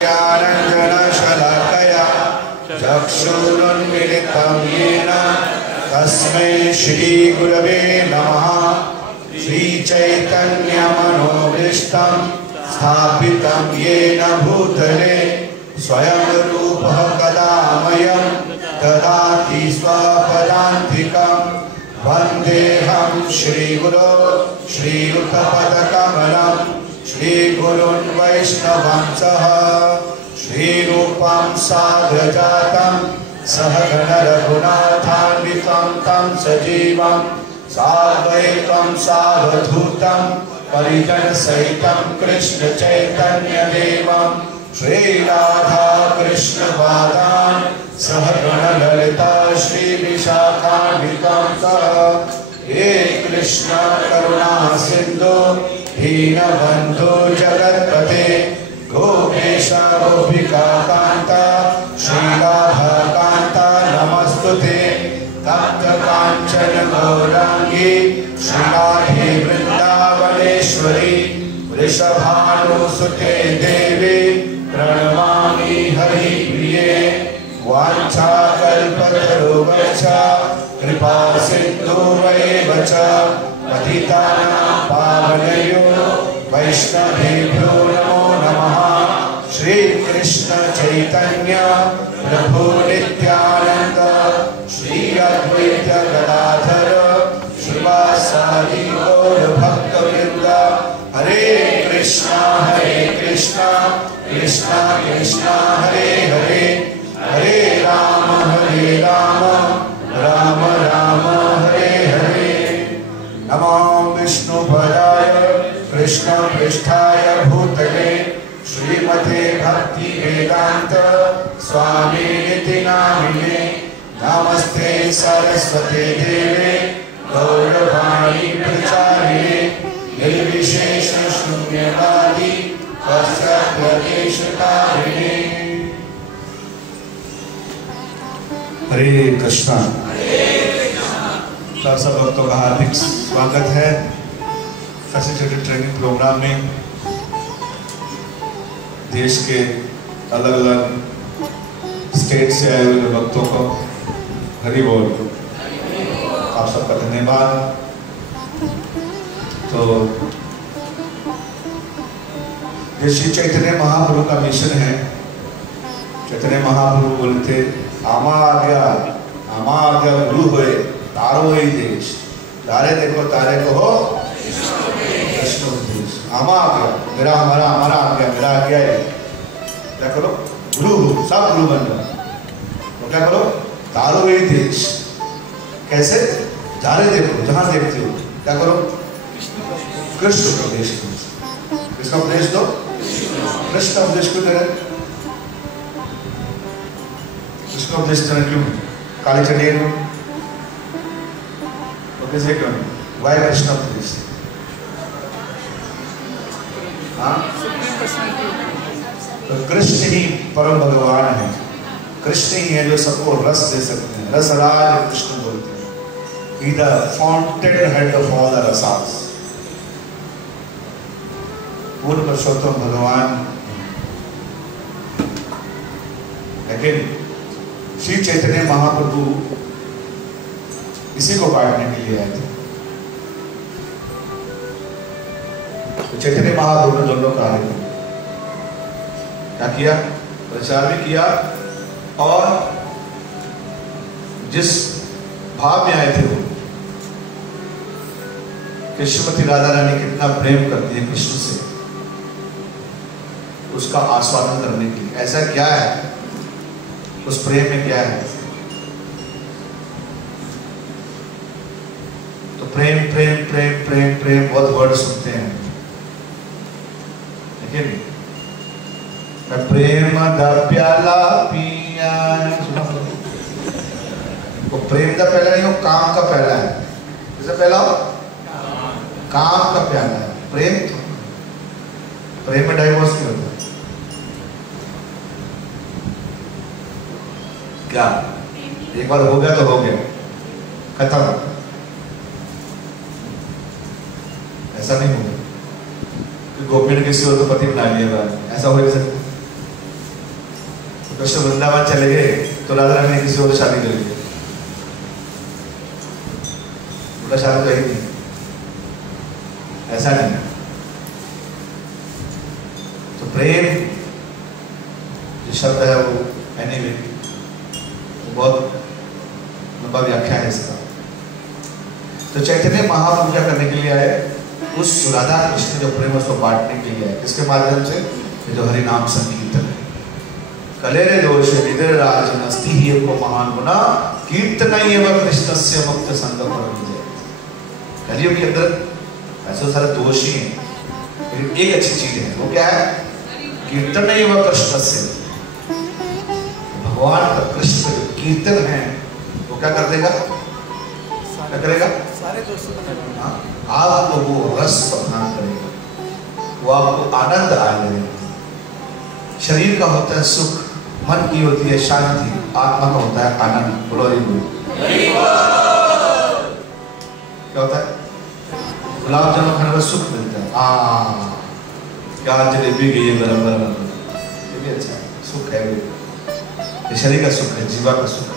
ज्ञानञ्जनशलाकया चक्षुरुन्मीलितं येन तस्मै श्रीगुरवे नमः। श्रीचैतन्यमनोभीष्टं स्थापितं येन भूतले स्वयं रूपः कदा मह्यं ददाति स्वपदान्तिकं। वन्देऽहं श्रीगुरो श्रीयुतपदकमलं श्रीगुरुन् वैष्णवंशः। श्रीरूपं साग्रजातं सहगण रघुनाथान्वितं तं सजीवं साद्वैतं सावधूतं परिजनसहितं कृष्ण चैतन्यदेवं श्रीराधा कृष्णपादान् सहगण ललिता श्रीविशाखान्वितं सह। हे कृष्ण करुणा सिन्धु दीनबन्धो जगत्पते गोपेश गोपिका कान्ता श्रीराधा कान्ता नमस्तुते। तप्त काञ्चन गौरांगी श्रीराधे वृन्दावनेश्वरी वृषभानुसुते देवी प्रणमामि हरिप्रिये। वाञ्छाकल्पतरुश्च कृपा सिन्धुर्येव च पतितानां पावनेभ्यो वैष्णवेभ्यो नमो नमः। श्री कृष्ण चैतन्य प्रभु नित्यानंद श्री अद्वैत गदाधर श्रीवासादि गौर भक्तवृंद। हरे कृष्णा कृष्णा कृष्णा हरे हरे हरे राम राम राम हरे हरे। नमो विष्णुपदाय कृष्ण पृष्ठाय भूतले श्रीमते भक्ति वेदांत स्वामिनिति नामिने। नमस्ते सरस्वती देवे गौरवाणी प्रचारिणे निर्विशेष शून्यवादी पश्चात्प्रदेशकारिणे। हरे कृष्णा। सब भक्तों का हार्दिक स्वागत है फैसिलिटेटेड ट्रेनिंग प्रोग्राम में। देश के अलग अलग स्टेट से आए हुए भक्तों को हरि बोल, आप सबका धन्यवाद। तो ये श्री चैतन्य महाप्रभु का मिशन है। चैतन्य महाप्रभु बोलते आमा आ गया गुरु होए तारो ही देश। तारे देखो तारे को हो कृष्ण उपदेश। आमा आ गया मेरा हमारा आ गया मेरा आ गया है। क्या करो गुरु हो, सब गुरु बन जाओ। तो क्या करो तारो ही देश। कैसे तारे देखो जहां देखते हो क्या करो कृष्ण उपदेश। किसका उपदेश दो? कृष्ण उपदेश क्यों दे रहे? कृष्ण उपदेश देना क्यों? काली चढ़ी कैसे क्यों? वाई कृष्ण उपदेश? हाँ, तो कृष्ण ही परम भगवान है। कृष्ण ही है जो सबको रस दे सकते हैं। रसराज कृष्ण बोलते हैं। He the fountain head of all the rasas। पूर्ण पुरुषोत्तम भगवान। लेकिन श्री चैतन्य महाप्रभु इसी को बांटने के लिए आए थे। तो चैतन्य महाप्रभु ने दोनों कार्य क्या किया? प्रचार भी किया और जिस भाव में आए थे वो कि श्रीमती राधा रानी कितना प्रेम करती है कृष्ण से, उसका आस्वादन करने के लिए। ऐसा क्या है उस प्रेम में, क्या है? तो प्रेम प्रेम प्रेम प्रेम प्रेम बहुत वर्ड सुनते हैं, लेकिन मैं प्रेम दा प्याला पिया, वो प्रेम का पहला नहीं, वो काम का पहला है। जैसे पहला हो काम का प्याला है। प्रेम में डाइवोर्स नहीं होता क्या? एक बार हो गया तो हो गया, खत्म। ऐसा नहीं होगा कि गोपी ने किसी और को पति बना लिया, ऐसा हो नहीं सकता। कृष्ण वृंदावन चले गए तो राधा रानी ने किसी और शादी कर ली, उनका शादी तो ही नहीं, ऐसा नहीं। तो प्रेम जो शब्द है वो एनीवे बहुत लंबा व्याख्या है इसका। तो चैतन्य महाप्रभु क्या करने के लिए आए? उस राधा कृष्ण जो प्रेम उसको बांटने के लिए आए। किसके माध्यम से? ये जो हरि नाम संकीर्तन है। कलेरे दोष निधर राज नस्ति ही को महान गुना कीर्तन एवं कृष्ण से मुक्त संग विजय। कलियुग के अंदर ऐसे सारे दोष ही हैं, लेकिन एक अच्छी चीज है, वो क्या है? कीर्तन एवं कृष्ण से। भगवान का कृष्ण का जो कीर्तन है वो क्या कर देगा? क्या करेगा? सारे दोस्तों आपको वो रस प्रदान करेगा, वो आपको आनंद आएगा। शरीर का होता है सुख, मन की होती है शांति, आत्मा का होता है आनंद। बोलो हरि बोल। क्या होता है? गुलाब जामुन खाने में सुख मिलता है। क्या जलेबी गई है गरम गरम, ये भी अच्छा है, सुख है। ये शरीर का सुख है, जीवा का सुख है।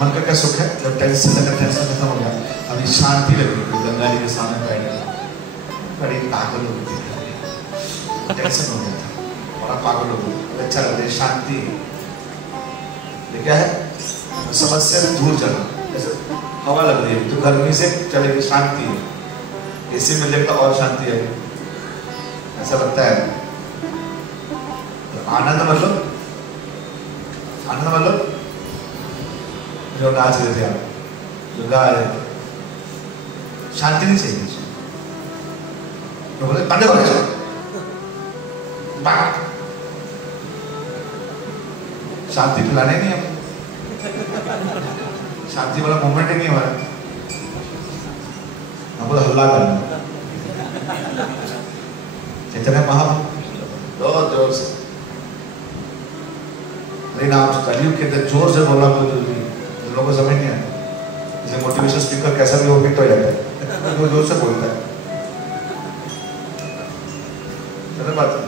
मन का क्या सुख है? जब टेंशन खत्म हो गया, अभी शांति लगी, गंगा जी के सामने बैठ गया, बड़ी पागल हो गई, टेंशन हो गया था, बड़ा पागल हो गया, अच्छा लग रहा है, शांति। ये क्या है? समस्या से दूर चलना। जैसे हवा लग रही है तो गर्मी से चलेगी, शांति है। एसी में लगता और शांति है, ऐसा लगता है। तो आनंद मतलब जो नाच रहे थे आप, जो गा रहे थे, शांति नहीं चाहिए। तो बोले अंदर हो जाओ, शांति फैलाने नहीं हम, शांति वाला मूवमेंट ही नहीं हमारा, हम बोले हल्ला करना। चैतन्य महाप्रभु बहुत जोर से हरि नाम कलयुग के अंदर जोर से बोलना बहुत जरूरी है, लोगों को समझ नहीं आता। जैसे मोटिवेशन स्पीकर कैसा भी हो फिट हो जाता है, वो जोर से बोलता है। बात है।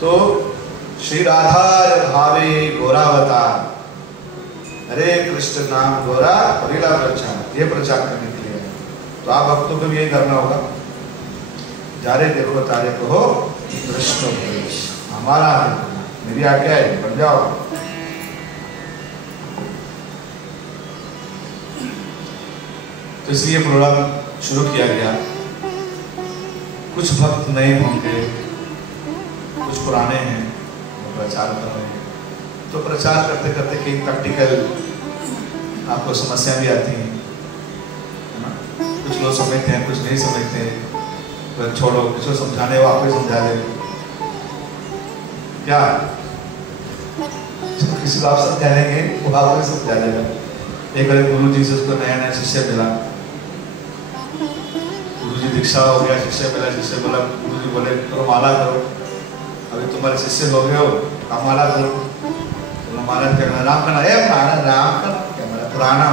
तो श्री राधा भावे गोरावतार, हरे कृष्ण नाम गोरा हरिला प्रचार, ये प्रचार करने के लिए। तो आप भक्तों को भी यही करना होगा, जारे देखो तारे कहो कृष्ण उपदेश, हमारा मेरी आज्ञा है, बन जाओ। तो इसलिए प्रोग्राम शुरू किया गया। कुछ भक्त नए होंगे, कुछ पुराने हैं, प्रचार कर रहे हैं। तो प्रचार करते करते कई प्रैक्टिकल आपको समस्या भी आती हैं, है ना? कुछ लोग समझते हैं, कुछ नहीं समझते हैं। तो छोड़ो, किसी समझाने वो आपको समझा दे। क्या किसी को आप समझाएंगे, वो आपको समझा देगा। एक बार गुरु जी से उसको नया नया शिष्य मिला, गुरु जी दीक्षा हो गया, शिष्य मिला, शिष्य बोला, गुरु जी बोले करो माला करो, अभी तुम्हारे शिष्य हो गए हो, आप माला करो। तो माला करना, राम का नाम है, राम का क्या मेरा पुराना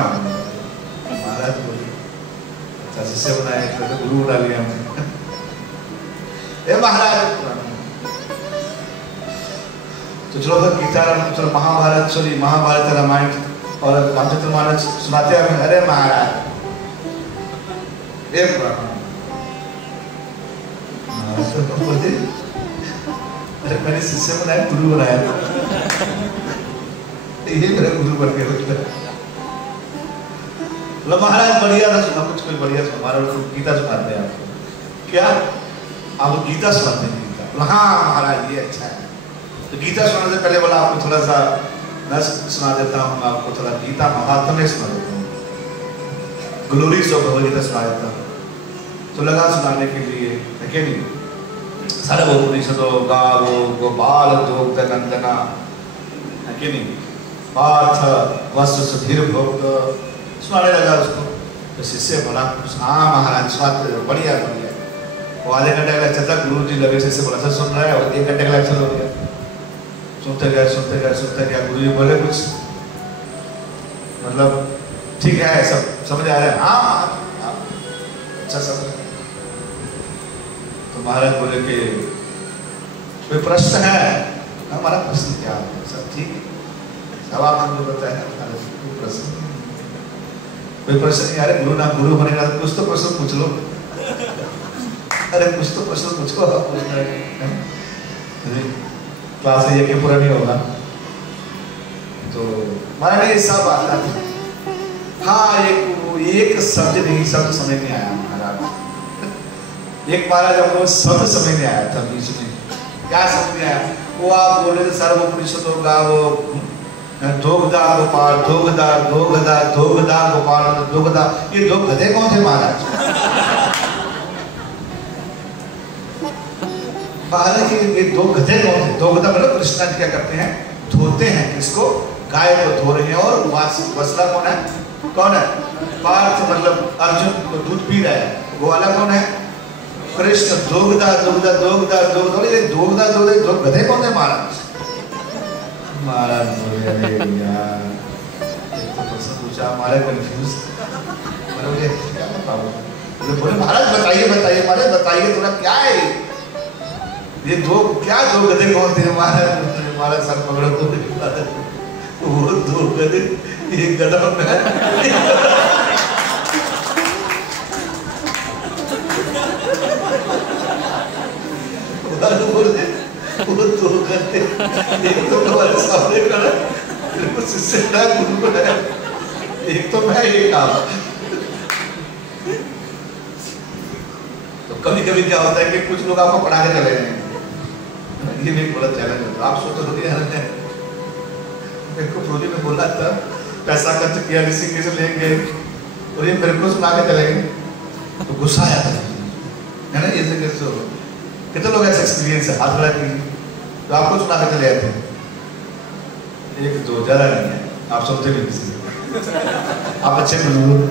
माला बोली, अच्छा शिष्य बनाए, तो गुरु बना लिया हमने। महाराज तो चलो फिर गीता, चलो महाभारत, सॉरी महाभारत रामायण और रामचरित मानस सुनाते हैं। अरे महाराज एक अरे मैंने शिष्य बनाया, गुरु बनाया, ये मेरा गुरु बन गया। महाराज बढ़िया ना सुना, कुछ कोई बढ़िया सुना, हमारा गीता सुनाते हैं आपको। क्या आप गीता सुनाते हैं? गीता, हाँ महाराज ये अच्छा है। तो गीता सुनाने से पहले बोला आपको थोड़ा सा मैं सुना देता हूँ, आपको थोड़ा गीता महात्म्य सुना देता हूँ, ग्लोरीज ऑफ भगवद गीता सुना देता हूँ। तो लगा सुनाने के लिए, है क्या नहीं? सर्वोपनिषदो गावो गोपाल दुग्ध नंदना, है क्या नहीं? पार्थ वस्तु सुधीर भोग, सुनाने लगा उसको। तो शिष्य बोला हाँ महाराज सुनाते हो, बढ़िया बढ़िया। वो आधे घंटे का लेक्चर था, गुरु जी लगे शिष्य बोला सर सुन रहा है, और 1 घंटे का लेक्चर हो गया। सुनते गए सुनते गए सुनते गए, गुरु जी बोले कुछ मतलब ठीक है, सब समझ आ रहा है? हाँ अच्छा समझ। तो महाराज बोले कि कोई प्रश्न है? हमारा प्रश्न क्या है? सब ठीक है, सब आपने बताया। कोई प्रश्न? कोई प्रश्न नहीं? अरे गुरु ना गुरु होने का कुछ तो प्रश्न पूछ लो। अरे कुछ तो प्रश्न पूछो। क्लास से ये पूरा नहीं होगा तो मैंने सब आता था। हाँ, एक शब्द नहीं, शब्द समझ नहीं आया महाराज। एक महाराज हमको शब्द समझ नहीं आया था बीच में। क्या समझ नहीं आया? वो आप बोले थे सर्वोपनिषद होगा, वो दोगदा गोपाल, दोगदा दोगदा दोगदा गोपाल दोगदा। ये दो गधे कौन थे महाराज? महाराज ये दो गधे कौन थे? दोगदा मतलब कृष्णा जी क्या करते हैं? धोते हैं। किसको? गाय को धो रहे हैं। और वसला कौन है? कौन है? पार्थ मतलब अर्जुन को दूध पी रहा है। वो वाला कौन है? कृष्ण। दोगदा दोगदा दोगदा दोगदा। ये दोगदा दोगदा दो गधे कौन थे महाराज? महाराज बोले अरे यार, एक तो प्रश्न पूछा, हमारे कंफ्यूज। बोले क्या बताऊं? बोले महाराज बताइए बताइए महाराज बताइए थोड़ा, क्या है ये दो, क्या दो गधे कौन थे महाराज? महाराज सर पकड़ो को, वो दो गधे, एक गधा में बोले वो दो गधे, एक तो तुम्हारे सामने खड़ा है, शिष्य ना गुरु है, एक तो मैं, एक आप। तो कभी कभी क्या होता है कि कुछ लोग आपको पढ़ा के चले जाएंगे। ये भी एक बड़ा चैलेंज होता है। आप सोचो तो मेरे को प्रोजेक्ट में बोला था पैसा खर्च किया ऋषिकेश से लेंगे और ये मेरे को सुना के चले गए, तो गुस्सा आया था, है ना? ये कैसे होगा? कितने लोग ऐसा एक्सपीरियंस है? हाथ खड़ा कीजिए। तो आपको सुना के चले जाते हैं, एक दो, ज्यादा नहीं है। आप सुनते भी किसी, आप अच्छे बुजुर्ग,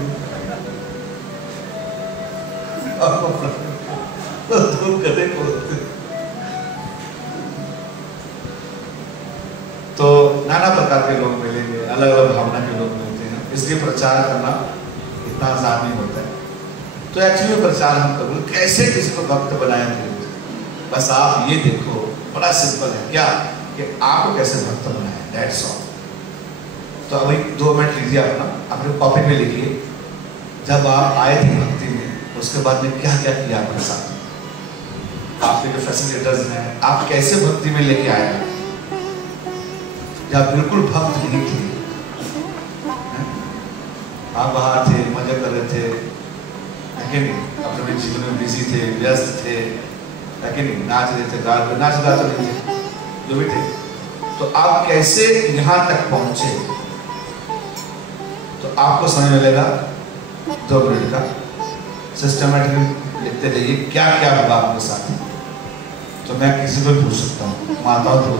दो गधे बोलते। तो नाना प्रकार के लोग मिलेंगे, अलग अलग भावना के लोग मिलते हैं, इसलिए प्रचार करना इतना आसान नहीं होता है। तो एक्चुअली प्रचार हम करें कैसे किसी को भक्त बनाए थे, बस आप ये देखो, बड़ा सिंपल है। क्या कि आपको कैसे भक्त बनाए, दैट्स ऑल। तो अभी 2 मिनट लीजिए अपना, अपने कॉपी में लिखिए जब आप आए थे भक्ति में, उसके बाद में क्या क्या किया आपके साथ, आपके जो फैसिलिटेटर्स हैं, आप कैसे भक्ति में लेके आए, या बिल्कुल भक्त नहीं थे, आप बाहर थे, मजे कर रहे थे, लेकिन अपने जीवन में बिजी थे, व्यस्त थे, लेकिन नाच रहे थे, नाच गा तो नहीं थे, जो भी थे। तो आप कैसे यहाँ तक पहुंचे, तो आपको समझ मिलेगा 2 मिनट का। सिस्टमेटिकली लिखते रहिए क्या क्या हुआ आपके साथ। तो मैं किसी को पूछ सकता हूँ, माताओं तो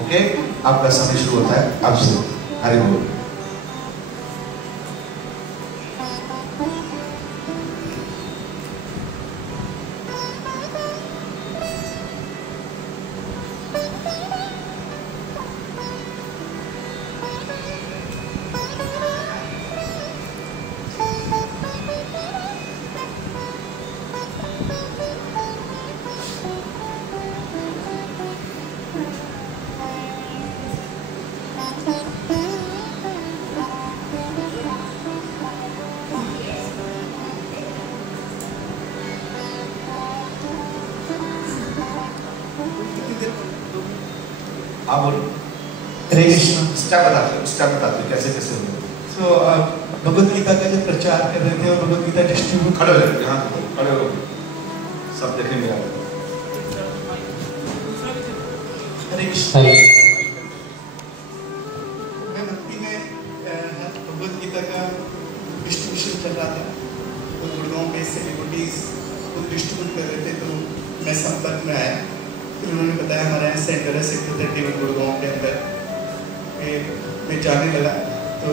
ओके। आपका समय शुरू होता है अब से। हरि बोल। स्टेप कैसे कैसे होगा। तो भगवत गीता का जो प्रचार कर रहे थे और भगवत गीता डिस्ट्रीब्यूट, खड़े हो, यहाँ खड़े हो, सब देखेंगे। हरे कृष्ण। मैं भक्ति में भगवत गीता का डिस्ट्रीब्यूशन चल रहा था, तो गुड़गांव में सेलिब्रिटीज को डिस्ट्रीब्यूट कर रहे थे, तो मैं संपर्क में आया। फिर उन्होंने बताया हमारा यहाँ सेंटर है सेक्टर 31 गुड़गांव के अंदर। मैं जाने लगा, तो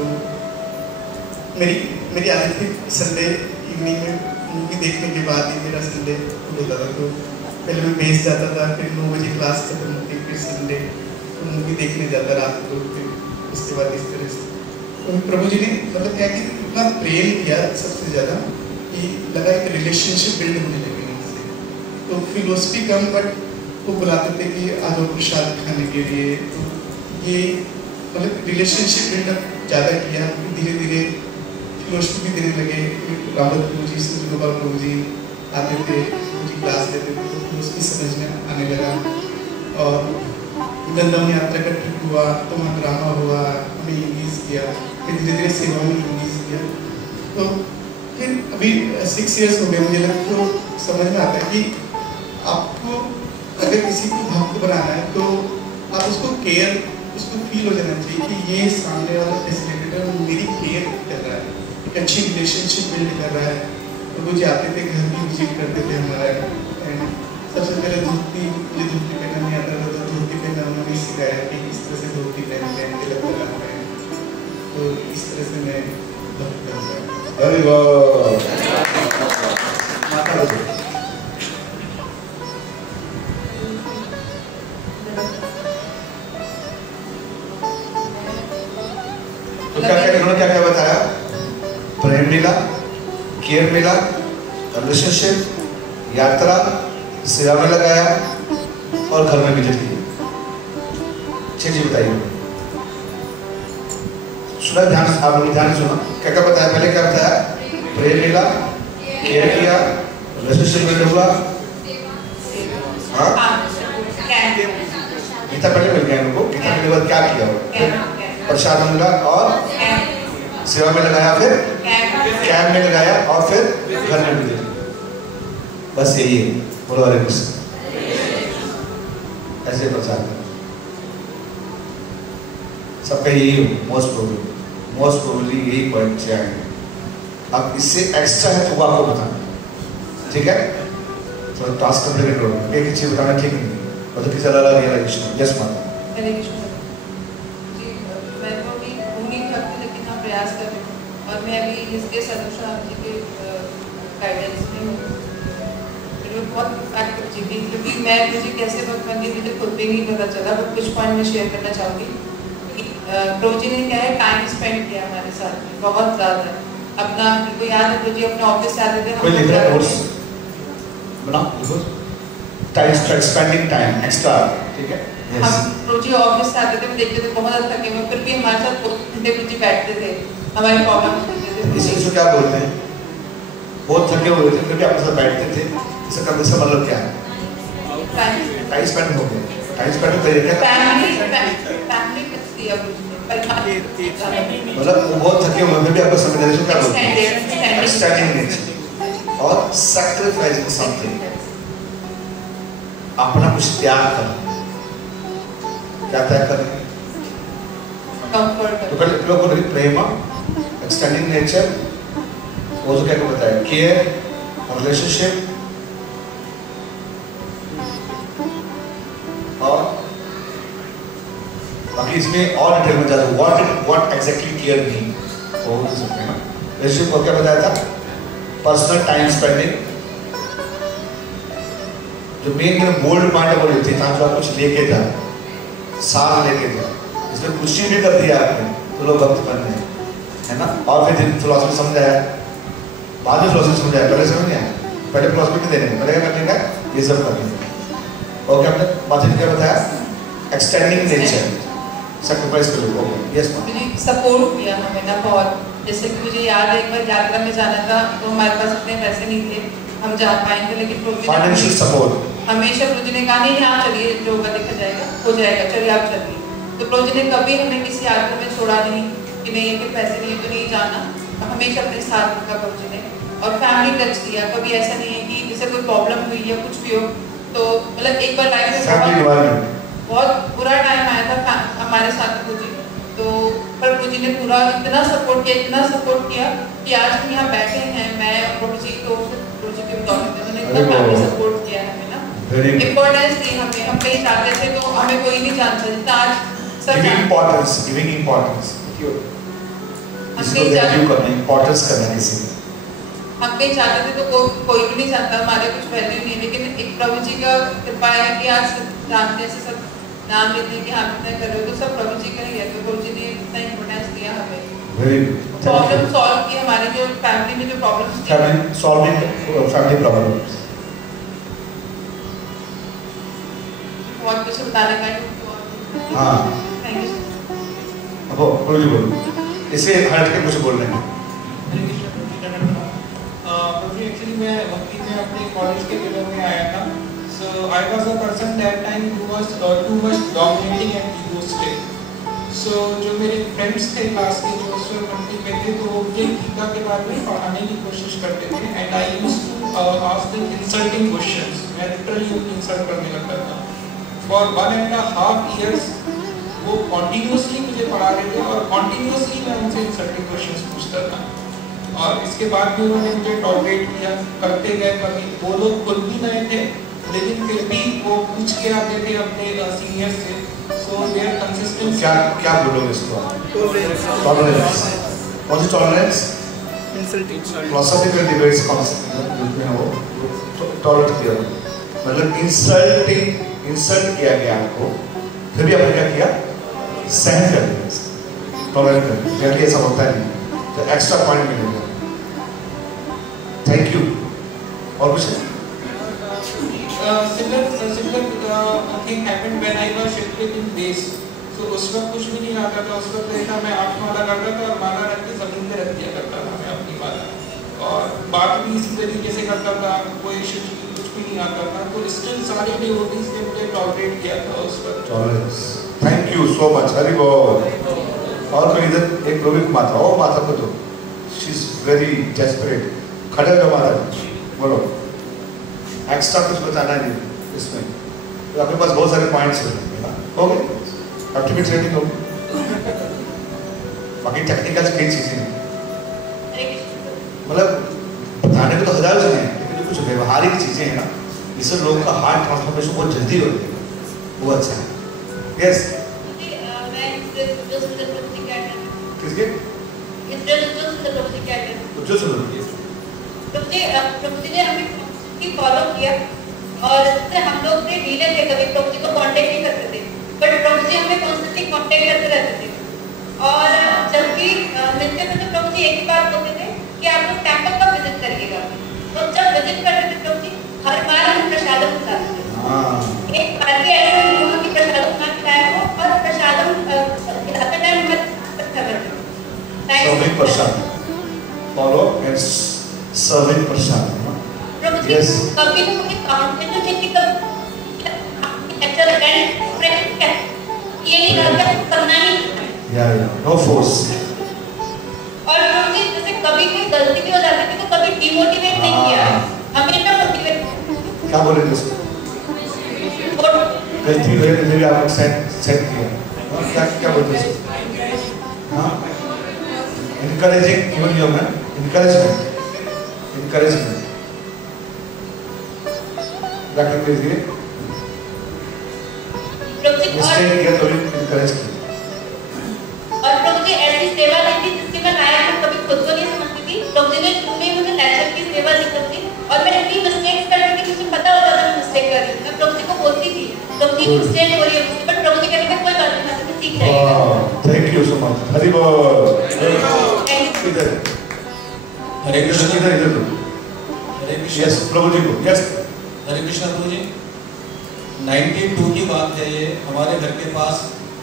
मेरी आदत थी संडे इवनिंग में मूवी देखने के बाद ही मेरा संडे होता था। तो पहले मैं बेस जाता था, फिर 9 बजे क्लास खत्म होती, फिर संडे तो मूवी देखने जाता रात को, फिर उसके बाद इस तरह से। तो प्रभु जी ने मतलब क्या कि इतना प्रेम किया सबसे ज़्यादा कि लगा एक रिलेशनशिप बिल्ड होने लगी उनसे। तो फिलोसफी कम, बट वो बुलाते थे कि आ जाओ प्रसाद खाने के लिए। तो ये मतलब रिलेशनशिप बिल्डअप ज़्यादा किया, धीरे धीरे फिलोसफी भी देने लगे। रावत प्रभु जी, सूर्य गोपाल प्रभु जी आते थे, मुझे क्लास देते थे, तो फिर उसकी समझ में आने लगा। और वृंदावन यात्रा का ट्रिप हुआ तो वहाँ ड्रामा हुआ, हमें इंग्लिश किया, फिर धीरे धीरे सेवा में इंग्लिश किया। तो फिर अभी 6 इयर्स हो गए, मुझे लगता तो समझ में आता है कि आपको अगर किसी को भक्त बनाना है तो आप उसको केयर, उसको फील हो जाना चाहिए कि ये सामने वाला फैसिलिटेटर मेरी केयर कर रहा है, एक अच्छी रिलेशनशिप बिल्ड कर रहा है। तो वो जाते थे, घर भी विजिट करते थे हमारा। एंड सबसे पहले धोती, मुझे धोती पहनना नहीं आता था, तो धोती पहनना उन्होंने सिखाया कि इस तरह से धोती पहनते हैं, तिलक लगाते हैं। तो इस तरह से मैं भक्त करता हूँ। Very good. तो क्या क्या बताया? प्रेम मिला, केयर मिला, रिलेशनशिप, यात्रा, सेवा में लगाया और घर में विजिट किया। 6 चीज बताइए। सुना ध्यान, आप लोग ध्यान सुना। क्या क्या बताया? पहले क्या बताया? प्रेम मिला, केयर किया, रिलेशनशिप बिल्ड हुआ। हाँ, गीता पहले मिल गया इनको। गीता के बाद क्या किया? प्रसाद मिला और सेवा में लगाया, फिर कैंप में लगाया और फिर घर में भी दिया। बस यही है। बोलो हरे कृष्ण। ऐसे प्रचार करें सबका, यही मोस्ट प्रोबेबली यही पॉइंट से आएंगे। अब इससे एक्स्ट्रा है तो वो आपको बताना, ठीक है? थोड़ा टास्क कंप्लीट करो, एक ही चीज बताना ठीक नहीं, और तो किसी अलग रियलाइजेशन। यस माता। प्रयास कर रही हूँ और मैं अभी इसके सदस्य जी के गाइडेंस में हूँ। मुझे बहुत इफेक्टिव जीवी, क्योंकि मैं मुझे कैसे वक्त बन गई मुझे खुद भी नहीं पता चला, बट कुछ पॉइंट में शेयर करना चाहूँगी। प्रोजी ने क्या है, टाइम स्पेंड किया हमारे साथ में बहुत ज़्यादा। अपना को याद है, प्रोजी अपने ऑफिस से आते थे, टाइम स्पेंडिंग टाइम एक्स्ट्रा, ठीक है? हम रोजी ऑफिस से आते थे, हम देखते थे बहुत थके हुए, फिर भी हमारे साथ 2 घंटे रोजी बैठते थे, हमारी प्रॉब्लम सुनते थे। इसी क्या बोलते हैं? बहुत थके हुए थे फिर भी आपके साथ बैठते थे। इसका मतलब क्या है? टाइम स्पेंड हो गया। टाइम स्पेंड हो गया, फैमिली किसकी है? मतलब वो बहुत थके हुए फिर भी आपको समय देने से क्या बोलते हैं? एक्सटेंडिंग नेचर और सैक्रिफाइसिंग समथिंग। अपना कुछ त्याग करना। क्या त्याग करें? तो पहले लोग बोले प्रेम, एक्सटेंडिंग नेचर, वो जो क्या बताया, केयर, रिलेशनशिप, और बाकी इसमें और डिटेल में जाते व्हाट एग्जैक्टली केयर मीन, वो बोल सकते हैं ना। रिलेशनशिप को क्या बताया था? Personal time spending. जो मेन बोल्ड पॉइंट है वो थी, जो आप कुछ लेके जा, साल लेके जा, इसमें कुछ भी कर दिया आपने तो लोग भक्त बन गए, है ना? और फिर फिलोसफी समझाया, बाद में फिलोसफी समझाया, पहले समझ नहीं आया। पहले फिलोसफी नहीं देने, पहले क्या करने का? ये सब करने का। और क्या आपने बात क्या बताया? एक्सटेंडिंग नेचर, सैक्रिफाइस कर लो। Yes ma'am. मुझे सपोर्ट किया हमें ना बहुत। जैसे कि मुझे याद है एक बार यात्रा में जाना था, तो हमारे पास इतने पैसे नहीं थे, हम जा पाएंगे, लेकिन फाइनेंशियल सपोर्ट हमेशा प्रोजी ने कहा नहीं यहाँ चलिए, जो होगा देखा जाएगा, हो जाएगा, चलिए आप चलिए। तो प्रोजी ने कभी हमें किसी यात्रा में छोड़ा नहीं कि नहीं है कि पैसे नहीं है तो नहीं जाना, हमेशा अपने साथ रखा प्रोजी ने। और फैमिली टच किया, कभी ऐसा नहीं है कि जैसे कोई प्रॉब्लम हुई या कुछ भी हो तो मतलब एक बार लाइफ में बहुत बुरा टाइम आया था हमारे साथ प्रोजी, तो पर प्रोजी ने पूरा इतना सपोर्ट किया कि आज हम यहाँ बैठे हैं, मैं और प्रोजी, तो प्रोजी के बदौलत उन्होंने इतना फैमिली सपोर्ट किया हमें ना, इम्पोर्टेंस दी हमें। हम कहीं जाते थे तो हमें कोई नहीं जानता, जितना आज सब गिविंग इम्पोर्टेंस इम्पोर्टेंस करना किसी को। हम कहीं जाते थे तो कोई भी नहीं जानता, हमारे कुछ वैल्यू नहीं, लेकिन एक प्रभु जी का कृपा है कि आज जानते हैं, सब नाम लेते हैं कि हाँ इतना करो, तो सब प्रभु जी का ही है। तो प्रभु जी ने इतना इम्पोर्टेंस दिया हमें, प्रॉब्लम सॉल्व की, हमारी जो फैमिली में जो प्रॉब्लम्स थी, सॉल्विंग फैमिली प्रॉब्लम्स। बहुत कुछ बताने का है। हाँ थैंक यू। अब बोलो जी, बोलो, इसे हट के कुछ बोल रहे हैं। एक्चुअली मैं भक्ति में अपने कॉलेज के दिनों में आया था। So I was a person that time who was too much dominating and egoistic. So जो मेरे फ्रेंड्स थे क्लास के जो उस वक्त भक्ति में थे, तो वो मुझे गीता के बारे में पढ़ाने की कोशिश करते थे and I used to ask them insulting questions. मैं literally उनको इंसल्ट करने लगता था। For 1.5 years वो continuously मुझे पढ़ा रहे थे और continuously मैं उनसे इंसल्टिंग क्वेश्चंस पूछता था। और इसके बाद भी उन्होंने मुझे टॉलरेट किया, करते गए। कभी वो लोग खुद भी नए थे, लेकिन फिर भी वो पूछ के आते थे अपने सीनियर से। So there consistency. क्या बोलोगे इसको? टॉलरेंस। कौन सी tolerance? Insulting. Philosophical debates concept में वो टॉलरेट किया, मतलब इंसल्ट किया गया आपको, फिर भी आपने क्या किया? सहन कर लिया, टॉलरेट कर लिया। जबकि ऐसा होता नहीं, तो एक्स्ट्रा पॉइंट मिलेगा। Thank you. और कुछ? Similar thing happened when I was shifted in base. So उस वक्त कुछ भी नहीं आता था। उस वक्त देखा मैं 8 माला करता था और माला रख के जमीन पे रख दिया करता था मैं अपनी माला, और बात भी इसी तरीके से करता था। कोई कुछ भी नहीं आता था, तो स्टिल सारे डिवोटीज ने मुझे टॉलरेट किया था उस वक्त। Tolerance. Thank you so much. Hari बोल। और कोई इधर एक रोहित माता, ओ माता को तो शी इज वेरी डेस्परेट। खड़े हो महाराज, बोलो। एक्स्ट्रा कुछ बताना नहीं इसमें, तो आपके पास बहुत सारे पॉइंट्स हैं, ओके? एक्टिविटी ट्रेनिंग होगी, बाकी टेक्निकल कई चीजें हैं, मतलब बताने को तो हजारों चीजें हैं, लेकिन जो कुछ व्यवहारिक चीजें हैं ना, इससे लोगों का हार्ट ट्रांसफॉर्मेशन बहुत जल्दी होती है, वो अच्छा है। यस, किसके? जो सुनो प्रभु जी ने हमें फॉलो किया, और इससे हम लोग से ढीले थे, कभी प्रभु जी को कांटेक्ट नहीं करते थे, बट प्रभु जी हमें कॉन्स्टेंटली कांटेक्ट करते रहते थे। और जब भी मिलते थे तो प्रभु जी एक ही बात बोलते थे कि आप लोग टेंपल का विजिट करिएगा। तो जब विजिट करते थे प्रभु जी हर बार हमें प्रसादम खिलाते थे। एक बार भी ऐसा हुआ कि प्रसादम ना खिलाया हो, और प्रसादम खिलाते टाइम हमें serving prasad, follow and serving prasad. Prabhu ji कभी तो मुझे काउंटर तो टेक्निकल एक्चुअल एंड प्रैक्टिकल ये नहीं करते करना ही, या नो फोर्स। और प्रभु जी जैसे कभी कोई गलती भी हो जाती थी तो कभी डिमोटिवेट नहीं किया, हमेशा मोटिवेट। क्या बोलेंगे इसको? गलती हुई तो भी आपको सेट किया, क्या क्या बोलते हैं? हाँ, encouraging even your man, encouragement. जाकर कीजिए, मिस्टेक किया तो भी encourage कीजिए। और प्रभु जी ऐसी सेवा दी थी जिसके मैं लायक हूँ, कभी खुद को नहीं समझती थी। प्रभु जी ने शुरू में मुझे लेक्चर की सेवा दी थी, और मैं इतनी मिस्टेक्स करती थी, मुझे पता होता था मैं मिस्टेक कर रही हूँ, मैं प्रभु जी को बोलती थी प्रभु जी मिस्टेक हो रही है मुझसे, बट प्रभु जी कहते थे कोई बात नहीं, मैं सीख जाएगा। Thank you so much. Hari बोल। इधर हरे कृष्ण। इधर हरे कृष्ण। यस प्रभु जी को। यस हरे कृष्ण प्रभु जी। 92 की बात है ये, हमारे घर के पास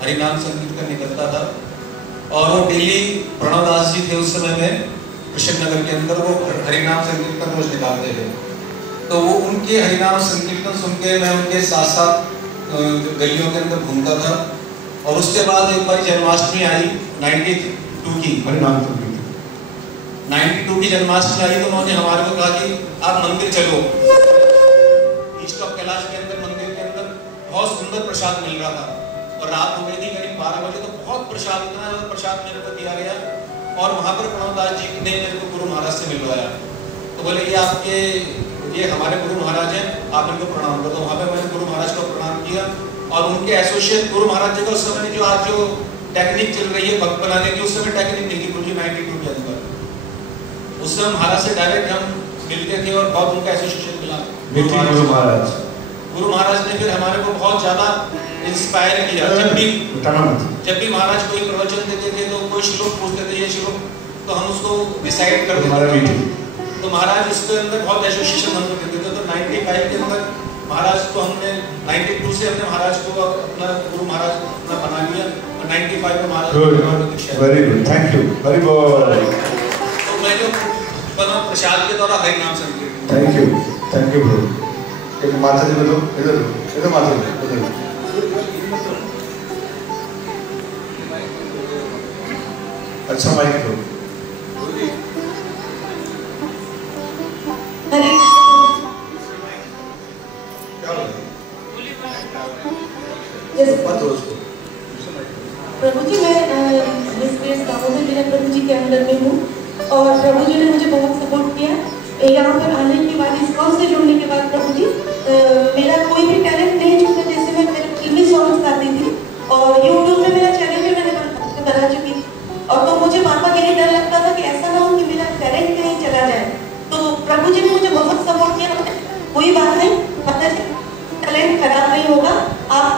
हरिनाम संकीर्तन निकलता था, और वो डेली प्रणव दास जी थे उस समय में कृष्ण नगर के अंदर, वो हरिनाम संकीर्तन रोज निकालते थे। तो वो उनके हरिनाम संकीर्तन सुन के मैं उनके साथ साथ गलियों के अंदर घूमता था। और उसके बाद एक बार जन्माष्टमी आई 92 की, हरिनाम 92 की जन्माष्टमी आई, तो उन्होंने हमारे को कहा कि आप मंदिर चलो। ईस्ट ऑफ कैलाश के अंदर मंदिर के अंदर बहुत सुंदर प्रसाद मिल रहा था, और रात हो गई थी करीब 12 बजे, तो बहुत प्रसाद, इतना ज्यादा प्रसाद मेरे को दिया गया। और वहां पर प्रणव दास जी ने मेरे को गुरु महाराज से मिलवाया, तो बोले ये आपके, ये हमारे गुरु महाराज हैं, आप इनको प्रणाम करो। तो वहां पर मैंने गुरु महाराज को प्रणाम किया, और उनके एसोसिएट गुरु महाराज जी का उस समय जो आज जो टेक्निक चल रही है भक्त बनाने की, उस समय टेक्निक नहीं थी गुरु जी 92 के अंदर। उस समय महाराज से डायरेक्ट हम मिलते थे, और बहुत उनका एसोसिएशन मिला गुरु महाराज ने फिर हमारे को बहुत ज्यादा इंस्पायर किया। जब भी महाराज कोई प्रवचन देते थे तो कोई श्लोक पूछते थे, ये श्लोक, तो हम उसको डिसाइड कर देते थे, तो महाराज उसके अंदर बहुत एसोसिएशन हम देते थे। तो 95 के अंदर महाराज को हमने 92 से अपने महाराज को अपना गुरु महाराज अपना बना लिया और 95 में महाराज। Very good, thank you, very good. तो मैं जो बना प्रसाद के द्वारा हरि नाम संकीर्तन। Thank you bro. एक माता जी को दो, इधर माता जी इधर। अच्छा माइक दो। प्रभु जी, मैं दामोदर विनय प्रभु जी के अंदर में हूँ और प्रभु जी ने मुझे बहुत सपोर्ट किया। यहाँ पर आने के बाद, इस कॉल से जुड़ने के बाद प्रभु जी मेरा कोई भी टैलेंट नहीं छूटा। जैसे मैं मेरे फिल्मी सॉन्ग्स गाती थी और यूट्यूब में मेरा चैनल भी मैंने बना चुकी थी, और तो मुझे वहाँ पर यही डर लगता था कि ऐसा ना हो कि मेरा टैलेंट कहीं चला जाए। तो प्रभु जी ने मुझे बहुत सपोर्ट किया। कोई बात नहीं, टैलेंट खराब नहीं होगा, आप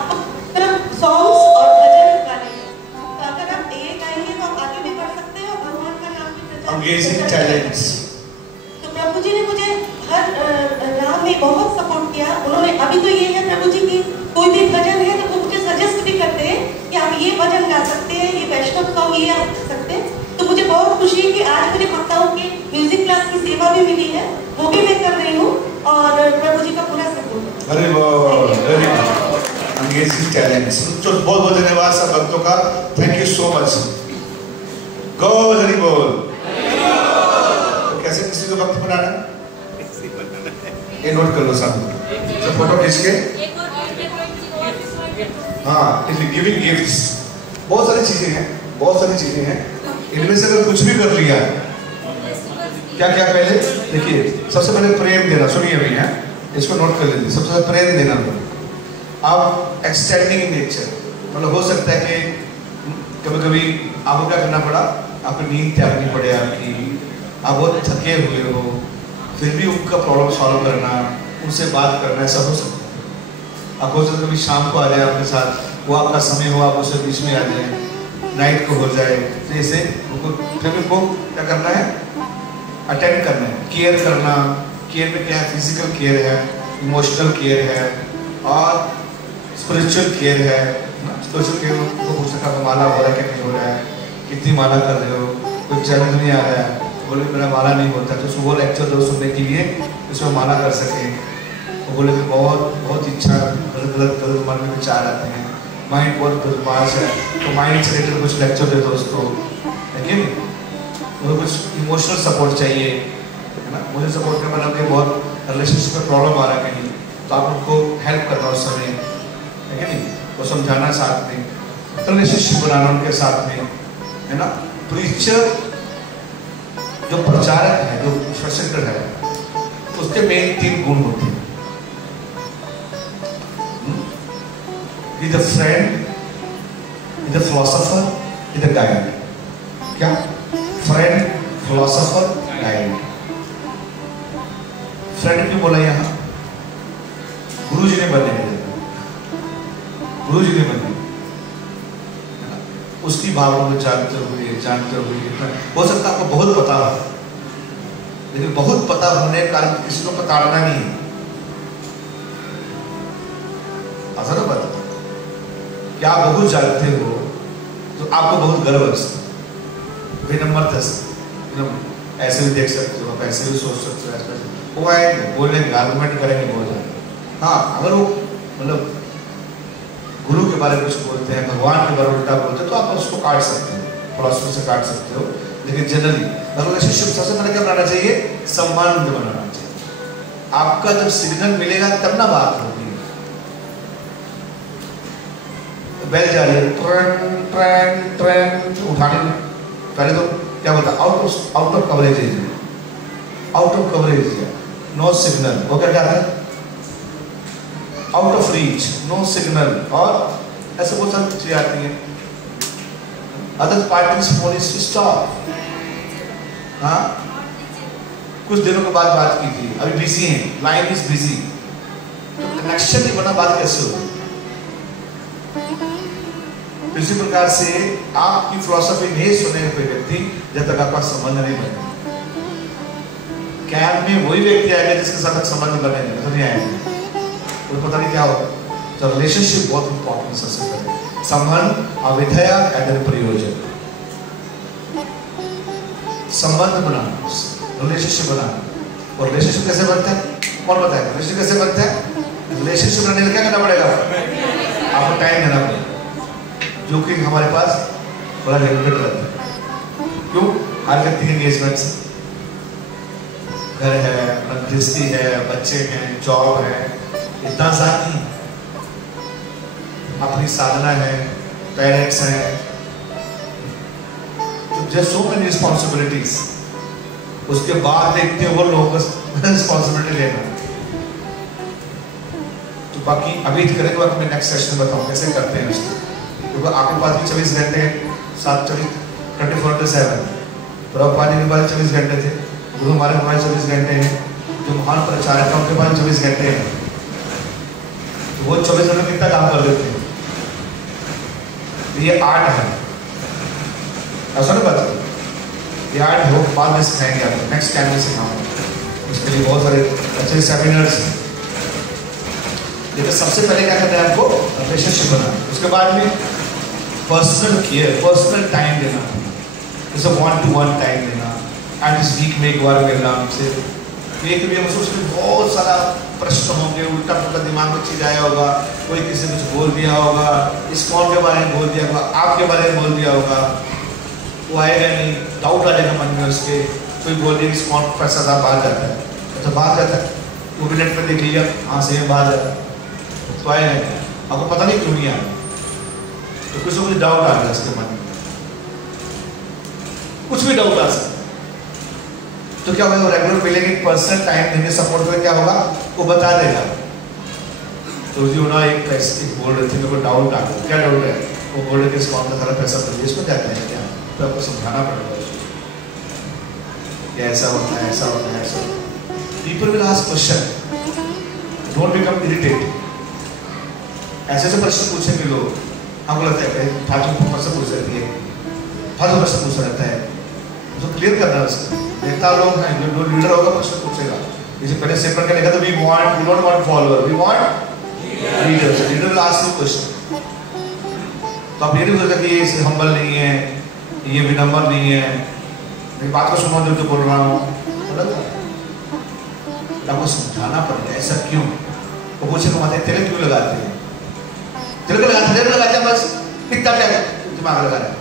सिर्फ सॉन्ग्स और भजन गाएंगे, तो अगर आप ये गाएंगे तो आप आगे भी बढ़ सकते हो, भगवान का नाम भी प्रचार। Amazing talents. तो प्रभु जी ने मुझे हर राह में बहुत सपोर्ट किया। उन्होंने अभी तो ये है प्रभु जी की कोई भी भजन है तो वो मुझे सजेस्ट भी करते हैं कि आप ये भजन गा सकते हैं, ये वैष्णव सॉन्ग ये आप कर सकते हैं। तो मुझे बहुत खुशी है कि आज मुझे माताओं की म्यूजिक क्लास की सेवा भी मिली है, वो भी मैं कर रही हूँ और प्रभु जी का पूरा सपोर्ट। अरे वाह, अमेजिंग टैलेंट्स। तो बहुत बहुत धन्यवाद सब भक्तों का, thank you so much. God Hari बोल। तो कैसे किसी को भक्त बनाना, ये नोट कर लो सामने, सब फोटो खींच के। हाँ, गिविंग गिफ्ट्स, बहुत सारी चीजें हैं, इनमें से अगर कुछ भी कर लिया, क्या क्या पहले देखिए, सबसे पहले प्रेम देना। सुनिए अभी है, इसको नोट कर लीजिए। सबसे पहले प्रेम देना। आप एक्सटेंडिंग इन नेचर, मतलब हो सकता है कि कभी कभी आपको क्या करना पड़ा, आपको नींद त्यागनी पड़े आपकी, आप बहुत थके हुए हो, फिर भी उनका प्रॉब्लम सॉल्व करना, उनसे बात करना, ऐसा हो सकता है। आप हो सकता है कभी शाम को आ जाए आपके साथ, वो आपका समय हो, आप उससे बीच में आ जाए, नाइट को हो जाए, तो ऐसे उनको फिर उनको क्या करना है, अटेंड करना है, केयर करना। केयर में क्या है, फिजिकल केयर है, इमोशनल केयर है और स्पिरिचुअल केयर है। स्पिरिचुअल केयर को पूछ सकता है माला हो रहा है कि नहीं हो रहा है, कितनी माला कर रहे हो, कुछ चैलेंज नहीं आ रहा है, तो बोले मेरा माला नहीं होता, तो उसको वो लेक्चर दो सुनने के लिए इसमें माला कर सके। तो बोले कि बहुत इच्छा, गलत मन में विचार आते हैं, माइंड बहुत बदमाश है, तो माइंड से रिलेटेड कुछ लेक्चर दे दो उसको, लेकिन उनको कुछ इमोशनल सपोर्ट चाहिए, है ना। मुझे सपोर्ट करना मतलब कि बहुत रिलेशनशिप में प्रॉब्लम आ रहा है कहीं, तो आप उनको हेल्प करना उस समय, है कि नहीं, वो समझाना साथ में, रिलेशनशिप बनाना उनके साथ में, है ना। प्रीचर जो प्रचारक है, जो प्रशिक्षक है, उसके मेन 3 गुण होते हैं। He's a friend, he's a philosopher, he's a guide. क्या? Friend, philosopher, guide. Friend क्यों बोला यहाँ? गुरु जी ने बनने के लिए, गुरु जी ने बनने, उसकी भावनाओं को जानते हुए हो सकता है आपको बहुत पता हो, लेकिन बहुत पता होने के कारण किसी को पताड़ना नहीं है। ऐसा ना पता क्या आप बहुत जानते हो तो आपको बहुत गर्व है, विनम्रता से ऐसे भी देख सकते हो, आप ऐसे भी सोच सकते हो, ऐसे वो आएंगे बोलेंगे, आर्गुमेंट करेंगे बहुत ज़्यादा। हाँ, अगर वो मतलब गुरु के बारे में कुछ बोलते हैं, भगवान के बारे में उल्टा बोलते हैं, तो आप उसको काट सकते हो, फिलॉसफी से काट सकते हो। लेकिन जनरली रिलेशनशिप सबसे पहले क्या बनाना चाहिए, संबंध बनाना चाहिए। आपका जब सिग्नल मिलेगा तब ना बात होगी। बेल जा रही है, ट्रेन उठाने में पहले तो क्या बोलता, out of coverage area, out of coverage area, no signal, वो क्या कहता है, out of reach, no signal, और ऐसे बहुत सारी चीजें आती हैं। Other parties phone is stop. हाँ, कुछ दिनों के बाद बात की थी, अभी बिजी हैं, लाइन इज बिजी, तो कनेक्शन नहीं बना, बात कैसे होगी। इसी प्रकार से आपकी फिलॉसफी नहीं सुने कोई व्यक्ति जब तक आपका संबंध नहीं बने। कैंप में वही व्यक्ति आएगा जिसके साथ संबंध बनेगा, तो नहीं आएगा। तो पता नहीं क्या होगा। तो रिलेशनशिप बहुत इंपॉर्टेंट सबसे पहले, संबंध अविधेय एवं प्रयोजन, संबंध बनाना, रिलेशनशिप बनाना। और रिलेशनशिप कैसे बनता है, कौन बताएगा रिलेशनशिप कैसे बनता है? रिलेशनशिप बनाने के लिए क्या करना पड़ेगा, आपको टाइम देना पड़ेगा, जो कि हमारे पास बड़ा लिमिटेड रहता है। क्यों? हर व्यक्ति के एंगेजमेंट्स, घर है, गृहस्थी है, बच्चे हैं, जॉब है, इतना आसान नहीं, अपनी साधना है, पेरेंट्स हैं, तो सो मेनी रिस्पॉन्सिबिलिटीज। उसके बाद देखते हो वो लोगों को रिस्पॉन्सिबिलिटी लेना। तो बाकी अभी करेंगे, बाकी मैं नेक्स्ट सेशन में बताऊँ कैसे करते हैं उसको, क्योंकि आपके पास भी 24 घंटे, 24/7 प्रभुपाद जी के पास 24 घंटे थे, गुरु हमारे पास 24 घंटे हैं, जो महान प्रचारक हैं उनके पास 24 घंटे हैं। तो वो 24 घंटे कितना काम कर लेते हैं? ये 8 है, ऐसा नहीं पता, ये 8 हो, बाद में सिखाएंगे आपको, नेक्स्ट टाइम में सिखाऊंगा। उसके लिए बहुत सारे अच्छे सेमिनार्स हैं। लेकिन सबसे पहले क्या करना है आपको, रिलेशनशिप बनाना। उसके बाद में पर्सनल केयर, पर्सनल टाइम देना, जैसे 1-to-1 टाइम देना, एटलीस्ट वीक में एक बार मिलना हमसे। एक भी हमसे उसमें बहुत सारा प्रश्न होंगे, उल्टा पुल्टा दिमाग में चीज आया होगा, कोई किसी कुछ बोल दिया होगा, इस कौन के बारे में बोल दिया होगा, आपके बारे में बोल दिया होगा, वो आएगा नहीं, डाउट आ जाएगा मन में उसके। कोई बोल दिया कि कौन पैसा था बाहर जाता है, तो बाहर जाता है, वो मिनट में देख लिया हाँ से बाहर जाता है, तो आएगा नहीं, आपको पता नहीं क्यों नहीं आया, तो कुछ ना कुछ डाउट आ गया उसके मन में, कुछ भी डाउट आ सकता। तो क्या होगा, रेगुलर मिलेंगे, पर्सनल टाइम देंगे, सपोर्ट करें, क्या होगा वो बता देगा। तो जो ना एक पैसे बोल रहे थे, मेरे को डाउट आ गया, क्या डाउट है? वो बोल रहे थे इस कौन का सारा पैसा प्रदेश में जाता है क्या, तो आपको समझाना पड़ेगा कि ऐसा होता है, ऐसा होता है, ऐसा। People will ask question, don't become irritated. ऐसे ऐसे प्रश्न पूछेंगे लोग, हमको लगता है फालतू प्रश्न पूछ रही है, फालतू प्रश्न पूछ रहता है, तो क्लियर करना है उसको। नेता लोग हैं, जो लीडर होगा प्रश्न पूछेगा, जैसे पहले स्टेटमेंट का लिखा था, we don't want follower, we want leaders. Leader will ask you question. तो आप ये नहीं बोल सकते कि ये हम्बल नहीं है, ये विनम्र नहीं है, मेरी बात को सुनो जो बोल रहा हूँ, आपको समझाना पड़ेगा ऐसा क्यों। वो पूछेगा माता तिलक क्यों लगाते हैं, तिलक लगाते हैं बस, कितना क्या दिमाग लगा रहे हैं।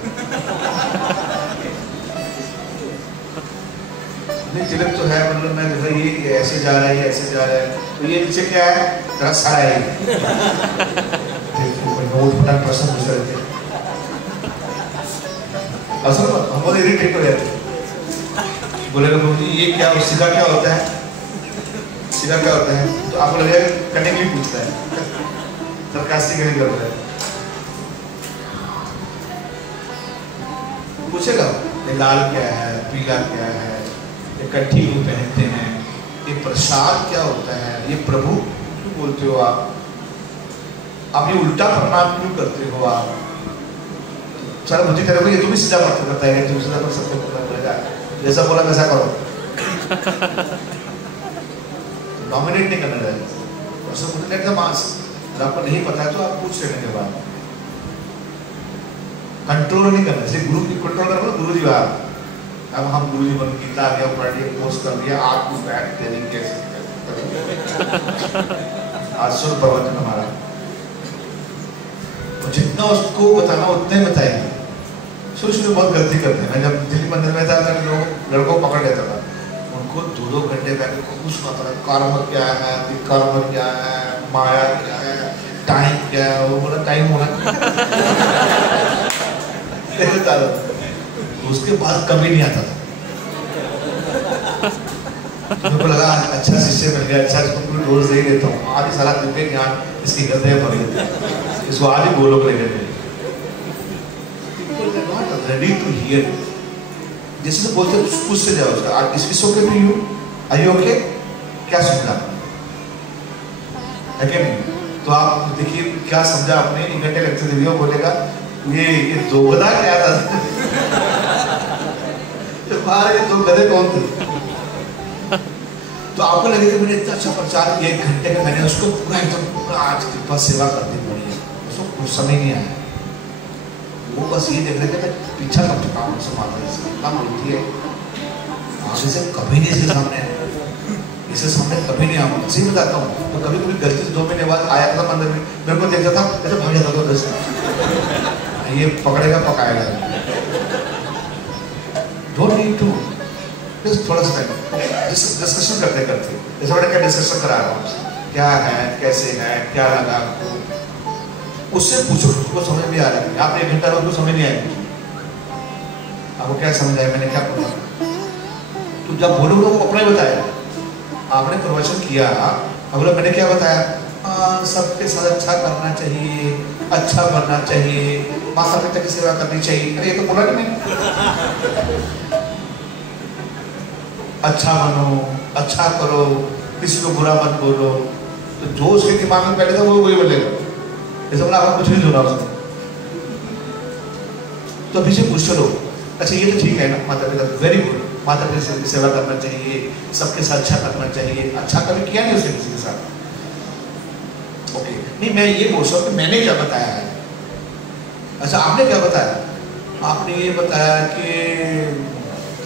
नहीं तिलक तो है, मतलब मैं देखा ये ऐसे जा रहा है, ये ऐसे जा रहा है, तो ये नीचे क्या है, तरह सारा है, नोट पटान प्रश्न पूछ रहे थे, असल में हम बहुत इरिटेट हो जाते, बोलेगा मुझे ये क्या, सीधा क्या होता है, सीधा क्या होता है, तो आपको लगेगा करने के लिए पूछता है, सरकास्टिक नहीं कर रहा है, पूछेगा ये लाल क्या है, पीला क्या है, ये कट्ठी क्यों पहनते हैं, ये प्रसाद क्या होता है, ये प्रभु क्यों बोलते हो आप ये उल्टा प्रणाम क्यों करते हो आप। सारा मुझे कह रहे हो ये तुम भी सीधा बात करता है, तुम सीधा कर सकते हो, जैसा बोला वैसा करो, डोमिनेट नहीं करना चाहिए, लेट द मास। अगर आपको नहीं पता है तो आप पूछ लेने के बाद कंट्रोल नहीं करना, इसलिए गुरु की कंट्रोल करो, गुरु जी बात। अब हम गुरु जी बन गीता आ गया, पढ़ लिया, पोस्ट कर लिया, आपको बैठ देने कैसे आज सुन प्रवचन हमारा, तो जितना उसको बताना उतने बताएंगे। शुरू शुरू बहुत गलती करते हैं, मैं जब दिल्ली मंदिर में था तो लोग लड़कों को पकड़ लेता था, उनको 2-2 घंटे बैठ के कुछ सुनाता था, कर्म क्या है, विकर्म क्या है, माया क्या है, टाइम क्या है, वो बोला टाइम होना उसके बाद कभी नहीं आता था। मेरे को लगा अच्छा शिष्य मिल गया, अच्छा इसको पूरी डोज दे देता हूँ, आज ही सारा दिव्य ज्ञान इसकी हृदय भर देते, इसको आज ही गोलोक लेकर गए। रेडी टू हियर, जैसे तो बोलते पूछ से जाओ उसका, इस okay to you, are you okay, क्या समझा है क्या नहीं। तो आप देखिए क्या समझा आपने, 1 घंटे लेक्चर दे दिया, बोलेगा ये दोगला क्या था, ये 2 गधे कौन थे। तो आपको लगेगा मैंने इतना अच्छा प्रचार किया, 1 घंटे का मैंने उसको पूरा एकदम पूरा आज कृपा सेवा करनी पड़ी है, उसको कुछ समझ नहीं आया। वो बस ये देख रहे थे मैं पीछा कब चुका हूँ उससे माता जी से, इतना बोलती है आगे से कभी नहीं इसके सामने आया, इससे सामने कभी नहीं आऊँगा, सही बताता हूँ। तो कभी कभी गलती से 2 महीने बाद आया था 15 मिनट, मेरे को देखता था ऐसे भाग जाता था 10 मिनट, ये पकड़ेगा पकाएगा। डोंट नीड टू, बस थोड़ा सा डिस्कशन करते करते, जैसे मैंने क्या डिस्कशन करा रहा हूँ, क्या है, कैसे है, क्या लगा आपको, उससे पूछो, उसको समझ भी आ रहा है। आप 1 घंटा रहो तो समझ नहीं आएगी, आपको क्या समझ आया मैंने क्या बोला। तो जब बोलोगे वो अपना ही बताया, आपने प्रवचन किया, अगला मैंने क्या बताया, सबके साथ अच्छा करना चाहिए, अच्छा बनना चाहिए, माता पिता की सेवा करनी चाहिए। अरे ये तो बोला नहीं मैंने, अच्छा बनो, अच्छा करो, किसी को बुरा मत बोलो। तो जो उसके दिमाग में पहले था वो वही बोलेगा, जैसे मैंने आपको कुछ नहीं सुना उसने। तो अभी से पूछ लो, अच्छा ये तो ठीक है ना, माता पिता वेरी गुड, माता पिता की सेवा करना चाहिए, सबके साथ अच्छा करना चाहिए। अच्छा कभी किया नहीं उसने किसी के साथ, ओके नहीं, मैं ये पूछ रहा हूँ कि मैंने क्या बताया है। अच्छा आपने क्या बताया, आपने ये बताया कि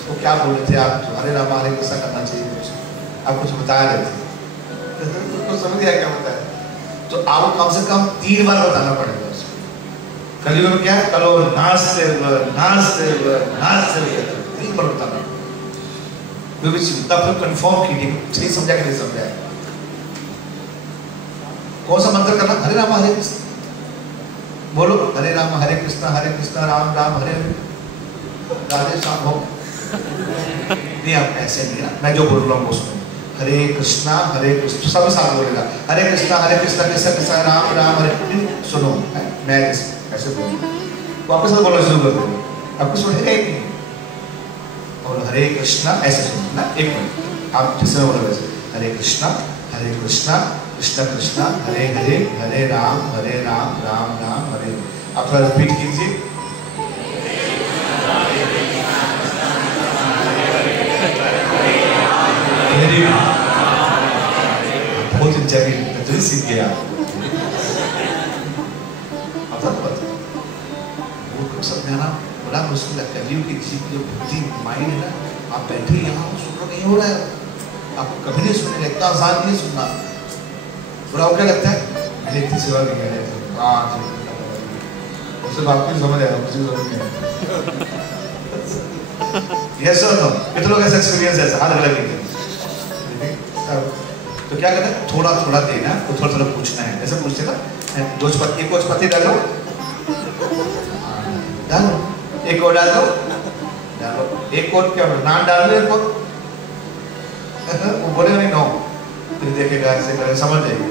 तो क्या बोल रहे थे आप, हरे राम हरे कृष्ण करना चाहिए, कुछ आप कुछ बता रहे थे, तो समझ गया क्या बताया। तो आपको कम से कम 3 बार बताना पड़ेगा उसको। कलयुग में क्या है, कलो नास्ते 3 बार बताना, क्योंकि चिंता फिर कंफर्म कीजिए सही समझा कि नहीं समझा। कौन सा मंत्र करना, हरे राम हरे कृष्ण बोलो, हरे राम हरे कृष्ण राम राम हरे राधे श्याम हो। नहीं आप ऐसे नहीं ना, मैं जो बोल रहा हूँ उसमें हरे कृष्णा तो सब साथ बोलेगा, हरे कृष्णा कृष्ण कृष्ण राम राम हरे। सुनो मैं ऐसे बोलूँ, वापस से बोलना शुरू कर दूंगा, आपको सुनेगा एक नहीं। और हरे कृष्णा ऐसे सुनो ना, 1 मिनट आप जिसमें बोलो वैसे, हरे कृष्णा कृष्ण कृष्ण हरे हरे हरे राम राम राम हरे। आप थोड़ा रिपीट कीजिए, बहुत इंटरव्यू तो सीख गया वो समझाना बड़ा मुश्किल है। कलयुग की जो बुद्धि माइंड है ना, आप बैठे यहाँ सुन नहीं हो रहा है, आपको कभी नहीं सुनेगा, इतना आसान नहीं सुनना। बुरा क्या लगता है, मैंने इतनी सेवा नहीं कर रहे उससे बात नहीं समझ आया, मुझे समझ नहीं आया। यस और नो, कितने लोग ऐसा एक्सपीरियंस है, हाथ अलग ही। तो क्या करना है, थोड़ा थोड़ा देना, तो थोड़ा थोड़ा पूछना है, ऐसे पूछते ना, 2 चपाती 1 और चपाती डालो, एक और डालो, 1 और क्या नान डाल दो 1 और, वो बोलेगा नहीं नो, फिर देखेगा ऐसे करे, समझ जाएगी।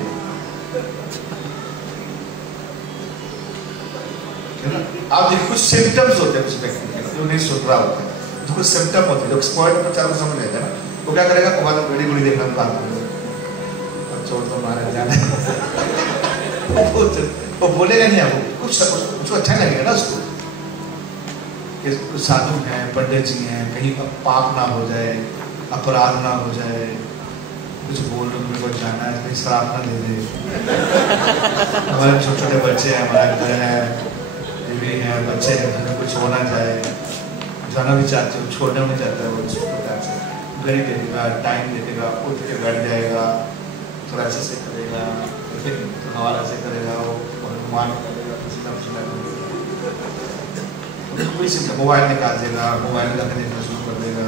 आप देखिए कुछ सिम्टम्स होते हैं कुछ व्यक्ति के जो नहीं सुन रहा होता है, तो कुछ सिम्टम होते हैं, जो एक्सपर्ट प्रचार को समझ लेता है ना, वो क्या करेगा, वो बाद में बड़ी बड़ी देखना बात करेगा, छोड़ दो मारे जाने वो बोलेगा नहीं, आपको कुछ अच्छा लगेगा ना उसको। कुछ साधु हैं, पंडित जी हैं, कहीं पाप ना हो जाए, अपराध ना हो जाए, कुछ बोल रहे मेरे को जाना है, कहीं श्राप ना दे दे। हमारे छोटे छोटे बच्चे हैं, हमारा घर है, बीवी है, बच्चे हैं, घर में कुछ होना जाए, जाना भी चाहते हो, छोड़ना भी चाहता है, वो इस प्रकार से घड़ी देगा, टाइम देगा, उठ के बैठ जाएगा, थोड़ा ऐसे से करेगा, फिर हवाला से करेगा, वो हनुमान करेगा, कोई सिम्टम, मोबाइल निकाल देगा, मोबाइल लगा के देखना शुरू कर देगा,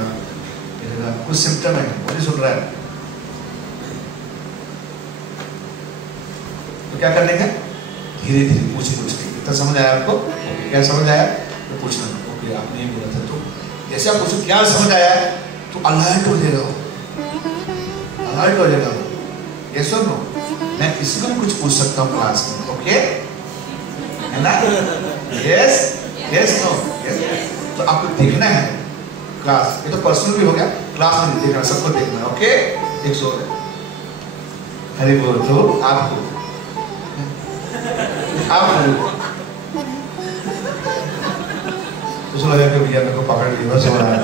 कुछ सिम्टम है, वो नहीं सुन रहा है, तो क्या करने का, धीरे धीरे पूछ के, इतना समझ आया आपको, क्या समझ आया, तो पूछना, ओके आपने ये बोला था, तो जैसे आप पूछो क्या समझ आया, तो अलर्ट हो जाएगा, अलर्ट हो जाएगा। यस और नो, मैं किसी को भी कुछ पूछ सकता हूँ क्लास में, ओके है ना, यस यस नो यस। तो आपको देखना है क्लास, ये तो पर्सनल भी हो गया, क्लास में देखना, सबको देखना, ओके। एक सो हरी बोल, तो आपको तो लगा कि भैया मेरे को पकड़ लिया, बस हो रहा है।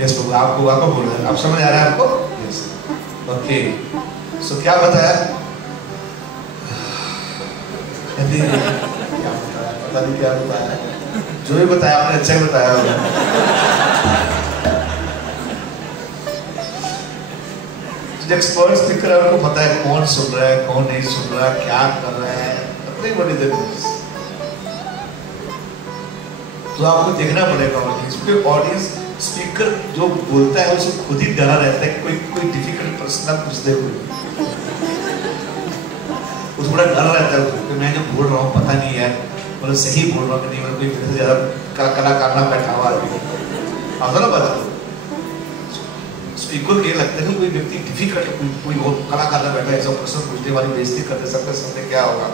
यस बाबू, आपको बोल रहे हैं, आप समझ आ रहा है आपको, यस। ओके, सो क्या बताया? क्या बताया? पता नहीं क्या बताया, जो भी बताया आपने अच्छा ही बताया होगा। एक्सपर्ट स्पीकर है, उनको पता है कौन सुन रहा है, कौन नहीं सुन रहा है, क्या कर रहा है, अपनी बड़ी देखो। तो आपको देखना पड़ेगा ऑडियंस स्पीकर जो बोलता है उसे खुद ही डरा रहता है कि कोई डिफिकल्ट प्रश्न ना पूछ दे कोई, वो थोड़ा डर रहता है कि मैं जो बोल रहा हूँ पता नहीं यार मतलब सही बोल रहा हूँ कि नहीं, मतलब कोई मेरे से ज्यादा कलाकार ना बैठा हुआ आता ना बात। स्पीकर को ये लगता है कि कोई व्यक्ति डिफिकल्ट कोई कलाकार ना बैठा ऐसा प्रश्न पूछने वाली बेइज्जती करते सबके सामने क्या होगा।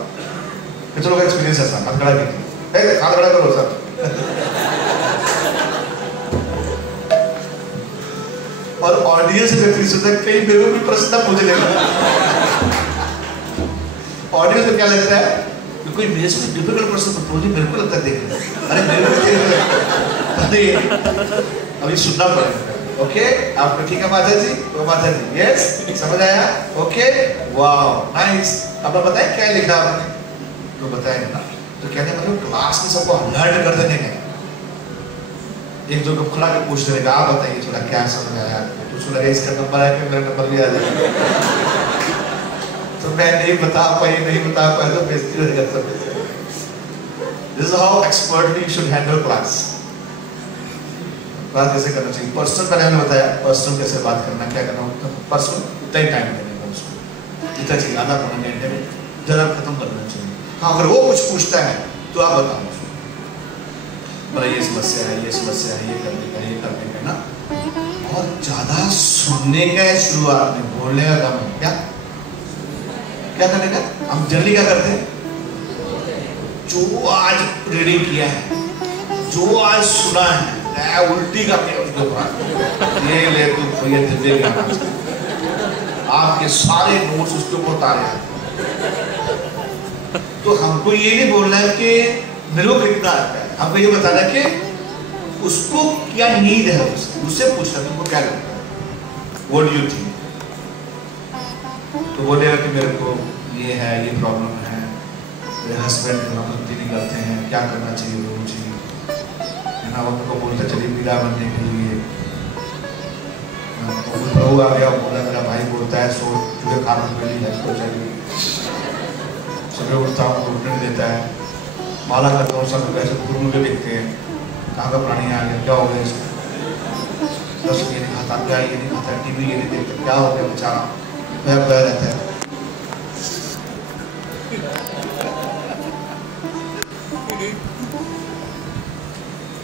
कितने लोग एक्सपीरियंस है हाथ खड़ा कीजिए, हाथ खड़ा करो सर। और ऑडियंस व्यक्ति सोचता है कहीं मेरे को भी प्रश्न पूछ लेगा। ऑडियंस को क्या लगता है कि कोई मेरे से डिफिकल्ट प्रश्न पूछ, मेरे को लगता है देख अरे मेरे को अभी सुनना पड़ेगा। ओके आपको ठीक है माता जी? तो माता जी यस समझ आया? Okay wow nice. अब बताएं क्या लिखा आपने? तो बताएंगे ना, तो कहते हैं मतलब क्लास में सबको अलर्ट कर देने का। एक दो को खुला के पूछ देगा, आप बताइए थोड़ा क्या समझ आया? तो सुन लगा इसका नंबर है कि मेरा नंबर भी आ जाएगा। तो मैं नहीं बता पाई तो बेइज्जती हो जाएगा सब। This is how expertly you should handle class. बात कैसे करना चाहिए? पर्सनल मैंने बताया पर्सनल कैसे बात करना, क्या करना, पर्सनल उतना ही टाइम देने का उसको, जितना चाहिए आधा पौना घंटे में जरा खत्म करना चाहिए। हाँ अगर वो कुछ पूछता है तो आप बताओ उसको, बोला ये समस्या है, ये करने का ना। और ज्यादा सुनने का है शुरुआत में, बोलने का काम है क्या करने का? हम जनरली क्या करते हैं? जो आज रीडिंग किया है, जो आज सुना है, उल्टी करके उसके ऊपर ये ले तू भैया देगा आपके सारे नोट्स उसके ऊपर उतारे। तो हमको ये नहीं बोलना है कि मेरे को कितना आता है, हमको ये बताना है कि उसको क्या नीड है, उससे पूछना तुमको क्या लगता है, व्हाट डू यू थिंक। तो बोलेगा कि मेरे को ये है, ये प्रॉब्लम है, मेरे हस्बैंड गलती नहीं करते हैं, क्या करना चाहिए वो चाहिए है ना। उनको बोलते चलिए मीरा बनने के लिए प्रभु आ गया, बोला मेरा भाई बोलता है सो तुझे खाना पीली हेल्प को चाहिए, सुबह उठता हूँ उठने देता है, माला करता हूँ, सब लोग ऐसे गुरु मुझे देखते हैं कहाँ का प्राणी आ गया, क्या हो गया इसको, बस ये नहीं खाता, क्या ये नहीं खाता, टीवी ये नहीं देखते, क्या हो गया बेचारा, खोया रहता है।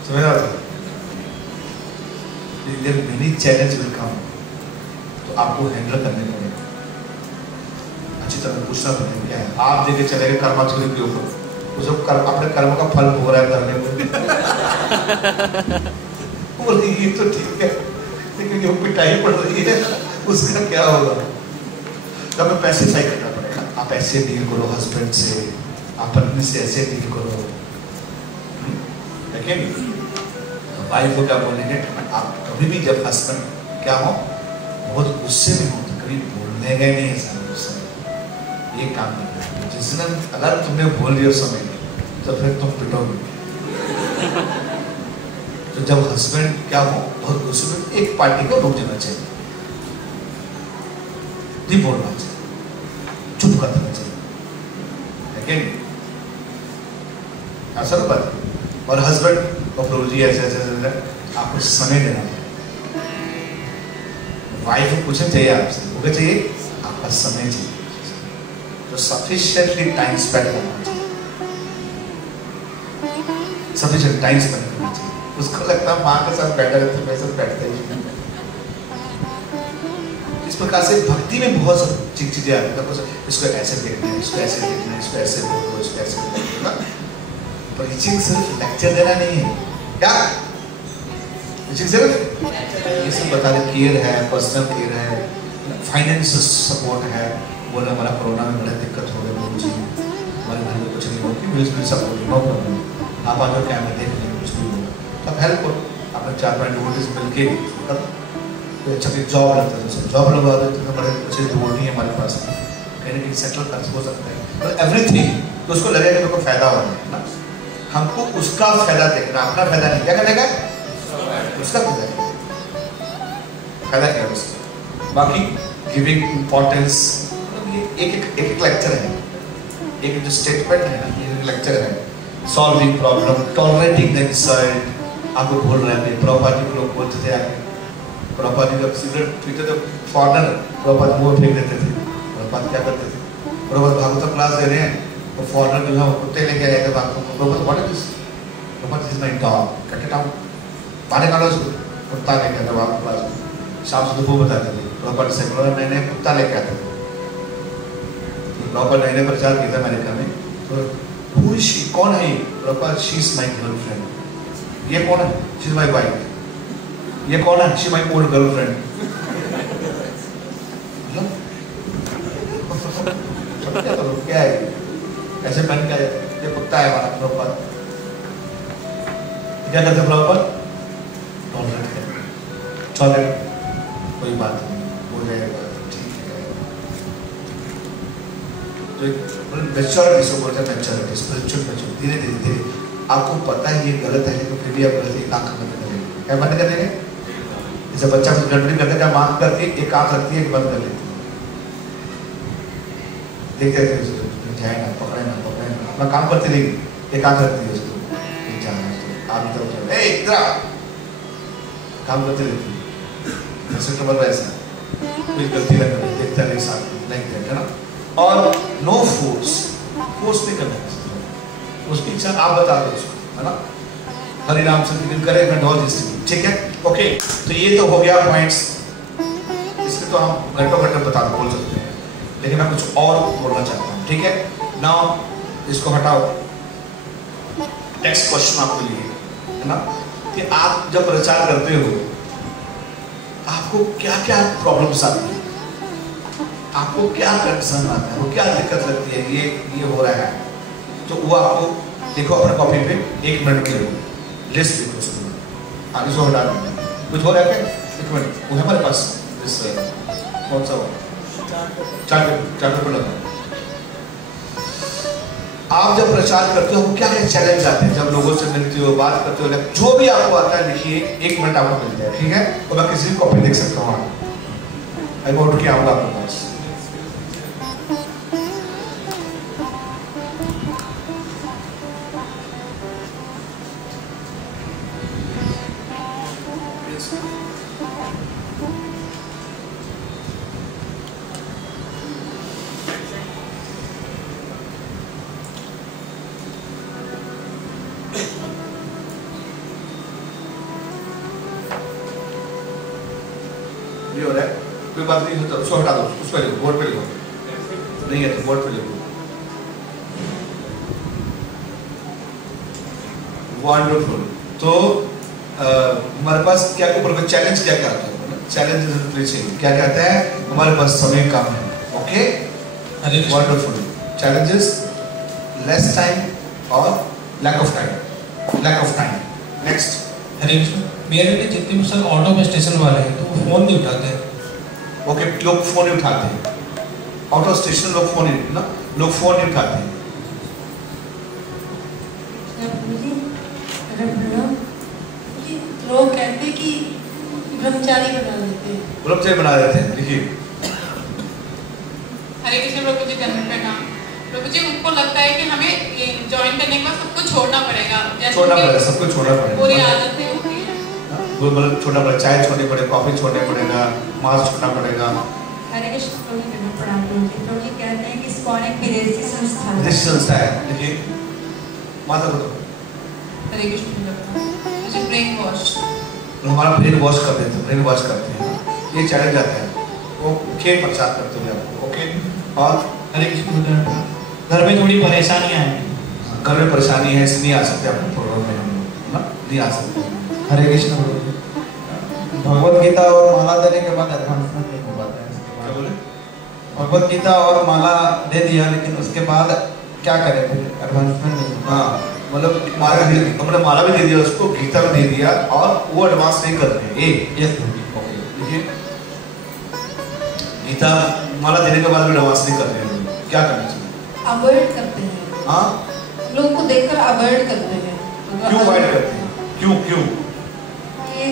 समझ रहा था? मेनी चैलेंज विल कम, तो आपको हैंडल करने पड़ेगा, अच्छी तरह पूछना पड़ेगा क्या है। आप देखे चलेगा कर्माचुरी के ऊपर, उसको अपने कर्म का फल भोग रहा है करने में बोले ये तो ठीक है लेकिन जो पिटाई पड़ रही है उसका क्या होगा? तो हमें पैसे सही करना पड़ेगा। आप ऐसे डील करो हस्बैंड से, आप पत्नी से ऐसे डील करो, लेकिन वाइफ को क्या बोलेंगे? आप कभी भी जब हस्बैंड क्या हो बहुत गुस्से में हो तो कभी बोलने गए नहीं है सारे गुस्से में, ये काम करना है। जिस दिन अगर तुमने बोल दिया समय तो फिर तुम पिटोगे। तो जब हस्बैंड क्या हो बहुत गुस्से में, एक पार्टी को रोक देना चाहिए, नहीं बोलना चाहिए, चुप कर देना चाहिए, लेकिन ऐसा तो बात। और हस्बैंड प्रभु जी ऐसे आपको समय देना चाहिए। वाइफ को कुछ चाहिए आपसे, वो क्या चाहिए? आपका समय चाहिए, तो सफिशिएंटली टाइम स्पेंड करना चाहिए, सफिशिएंट टाइम स्पेंड करना चाहिए। उसको लगता है माँ के साथ बैठा रहता है, मेरे साथ बैठता ही नहीं। इस प्रकार से भक्ति में बहुत सारी चीजें आती है, इसको ऐसे देखना है, इसको ऐसे देखना है, इसको ऐसे बोलो, इसको ऐसे बोलो। प्रीचिंग सिर्फ लेक्चर देना नहीं है, क्या प्रीचिंग सिर्फ ये सब बता रहे, केयर है, पर्सनल केयर है, फाइनेंस सपोर्ट है। बोले हमारा कोरोना में बड़ा दिक्कत हो गया प्रभु जी, हमारे घर में कुछ नहीं होगी, बिल्कुल सपोर्ट नो प्रॉब्लम, आप आ जाओ कैमरे देख लेंगे, कुछ नहीं होगा, तब हेल्प करो। आपने 4 डिवोटीज मिलके अच्छा फिर जॉब लगता है, जॉब लगवा देते तो बड़े अच्छे रिवॉर्ड नहीं है हमारे पास, कहीं ना कहीं सेटल कर हो सकता है, मतलब एवरीथिंग तो उसको लगेगा कि मेरे को फायदा हो रहा है ना, हमको उसका फायदा देखना, अपना फायदा नहीं। क्या करेगा? उसका फायदा क्या उसका। बाकी गिविंग इम्पोर्टेंस, मतलब ये एक लेक्चर है, एक जो स्टेटमेंट है ना, ये लेक्चर है। Solving problem, tolerating the insult, आपको बोल रहे हैं प्रभुपाद जी को लोग बोलते थे आगे, प्रभुपाद जी जब सिगरेट पीते थे फॉरनर प्रभुपाद मुंह फेंक देते थे, प्रभुपाद क्या करते थे, प्रभुपाद भागवत क्लास दे रहे हैं तो फॉरनर जो है कुत्ते लेके आए थे Prabhupada what is this, Prabhupada this is my dog, cut it out, मारे कालो उसको, कुत्ता लेके आते भागवत क्लास में, शाम से दोपहर बताते थे प्रभुपाद से नए कुत्ता लेके आते थे। प्रभुपाद नए प्रचार किया था अमेरिका में, तो कौन है ये? Prabhupada she is my girlfriend. ये कौन है? She is my wife. ये कौन है? She my old girlfriend. क्या है ऐसे बन के ये कुत्ता है हमारा प्रभुपाद। क्या करते प्रभुपाद? टॉलरेट करते, चलो कोई बात नहीं, हो जाएगा, ठीक है। तो मैच्योरिटी से बोलते हैं, मैच्योरिटी, स्पिरिचुअल मैच्योरिटी, धीरे धीरे धीरे आपको पता है ये गलत है तो फिर भी आप गलत एक आंख बंद करेंगे। क्या बंद कर देंगे? जैसे बच्चा कुछ गड़बड़ी करने का मांग करके एक आंख रखती है, एक बंद कर लेती है, देखते रहते जाए ना, पकड़े ना, अपना काम करती रहेगी, एक आंख रखती है उसको, आप इधर काम करती रहती है। ऐसा कोई गलती ना करे, देखता नहीं, साथ नहीं देखता ना। और नो फोर्स नहीं करना, उसकी इच्छा आप बता दो उसको, है ना। हरि नाम से करे मैं ढोल जिससे, ठीक है, ओके। तो ये तो हो गया पॉइंट्स, इसके तो हम घंटों बता बोल सकते हैं, लेकिन मैं कुछ और बोलना चाहता हूँ, ठीक है। नाउ इसको हटाओ, नेक्स्ट क्वेश्चन आपके लिए है ना, कि आप जब प्रचार करते हो आपको क्या क्या प्रॉब्लम्स आती है, आपको क्या कंसर्न आता है, वो क्या दिक्कत लगती है, ये हो रहा है, तो वो आपको देखो अपने कॉपी पे 1 मिनट में लिखो, लिस्ट लिखो उसको, आगे से हटा दो। कुछ हो रहा है क्या? 1 मिनट वो है हमारे पास, इस कौन सा हो, चार्ट पेपर लगा। आप जब प्रचार करते हो क्या क्या चैलेंज आते हैं, जब लोगों से मिलते हो, बात करते हो, जो भी आपको आता है लिखिए, 1 मिनट आपको मिल जाए, ठीक है। और मैं किसी भी कॉपी देख सकता हूँ, मैं उठ के आऊँगा आपके पास। हो रहा है कोई बात नहीं, तो उसको हटा दो, उसको लिखो, बोर्ड पे लिखो, नहीं है तो बोर्ड पे लिखो। वंडरफुल। तो हमारे पास क्या क्या चैलेंज क्या क्या आता है, चैलेंज क्या क्या आता है हमारे पास, समय कम है, okay, wonderful. Challenges less time और लैक ऑफ टाइम। नेक्स्ट, हरे कृष्ण। मेरे लिए जितने भी सब ऑटो में स्टेशन वाले हैं तो वो फोन नहीं उठाते हैं। ओके, लोग फोन नहीं उठाते हैं, ऑटो स्टेशन लोग फोन नहीं उठाते हैं। लोग कहते हैं कि ब्रह्मचारी बना देते हैं, देखिए। हरे कृष्ण प्रभु जी, जन्म प्रणाम प्रभु जी। उनको लगता है कि हमें ये ज्वाइन करने के बाद सब कुछ छोड़ना पड़ेगा, सब कुछ छोड़ना पड़ेगा, पूरी आदतें होती है, मतलब छोड़ना पड़ेगा, चाय छोड़नी पड़ेगा, कॉफी छोड़ना पड़ेगा, मांस छोड़ना पड़ेगा। हरे कृष्ण प्रभु जी, प्रणाम प्रभु जी। कहते हैं कि इस्कॉन एक विदेशी संस्था है, देखिए माता को हरे कृष्ण मुझे ब्रेन वॉश, हमारा ब्रेन वॉश करते हैं, ये चैलेंज आता है, वो खेल प्रचार करते हैं आपको, ओके। और हरे कृष्ण, घर में थोड़ी परेशानियां हैं, घर में परेशानी है, इसलिए नहीं आ सकते अपने प्रोग्राम में, हम ना नहीं आ सकते। हरे कृष्ण। भगवत गीता और माला देने के बाद एडवांसमेंट नहीं हो पाता है। क्या बोले? भगवत गीता और माला दे दिया, लेकिन उसके बाद क्या करें, फिर एडवांसमेंट नहीं होता। हाँ, मतलब हमने माला भी दे दिया उसको, गीता भी दे दिया, और वो एडवांस नहीं कर रहे हैं। यस, ओके, देखिए गीता माला देने के बाद भी डांस नहीं कर रहे हैं, क्या करना चाहिए? अवॉइड करते हैं, हाँ लोग को देखकर अवॉइड करते हैं। क्यों अवॉइड करते हैं? क्यों क्यों? ये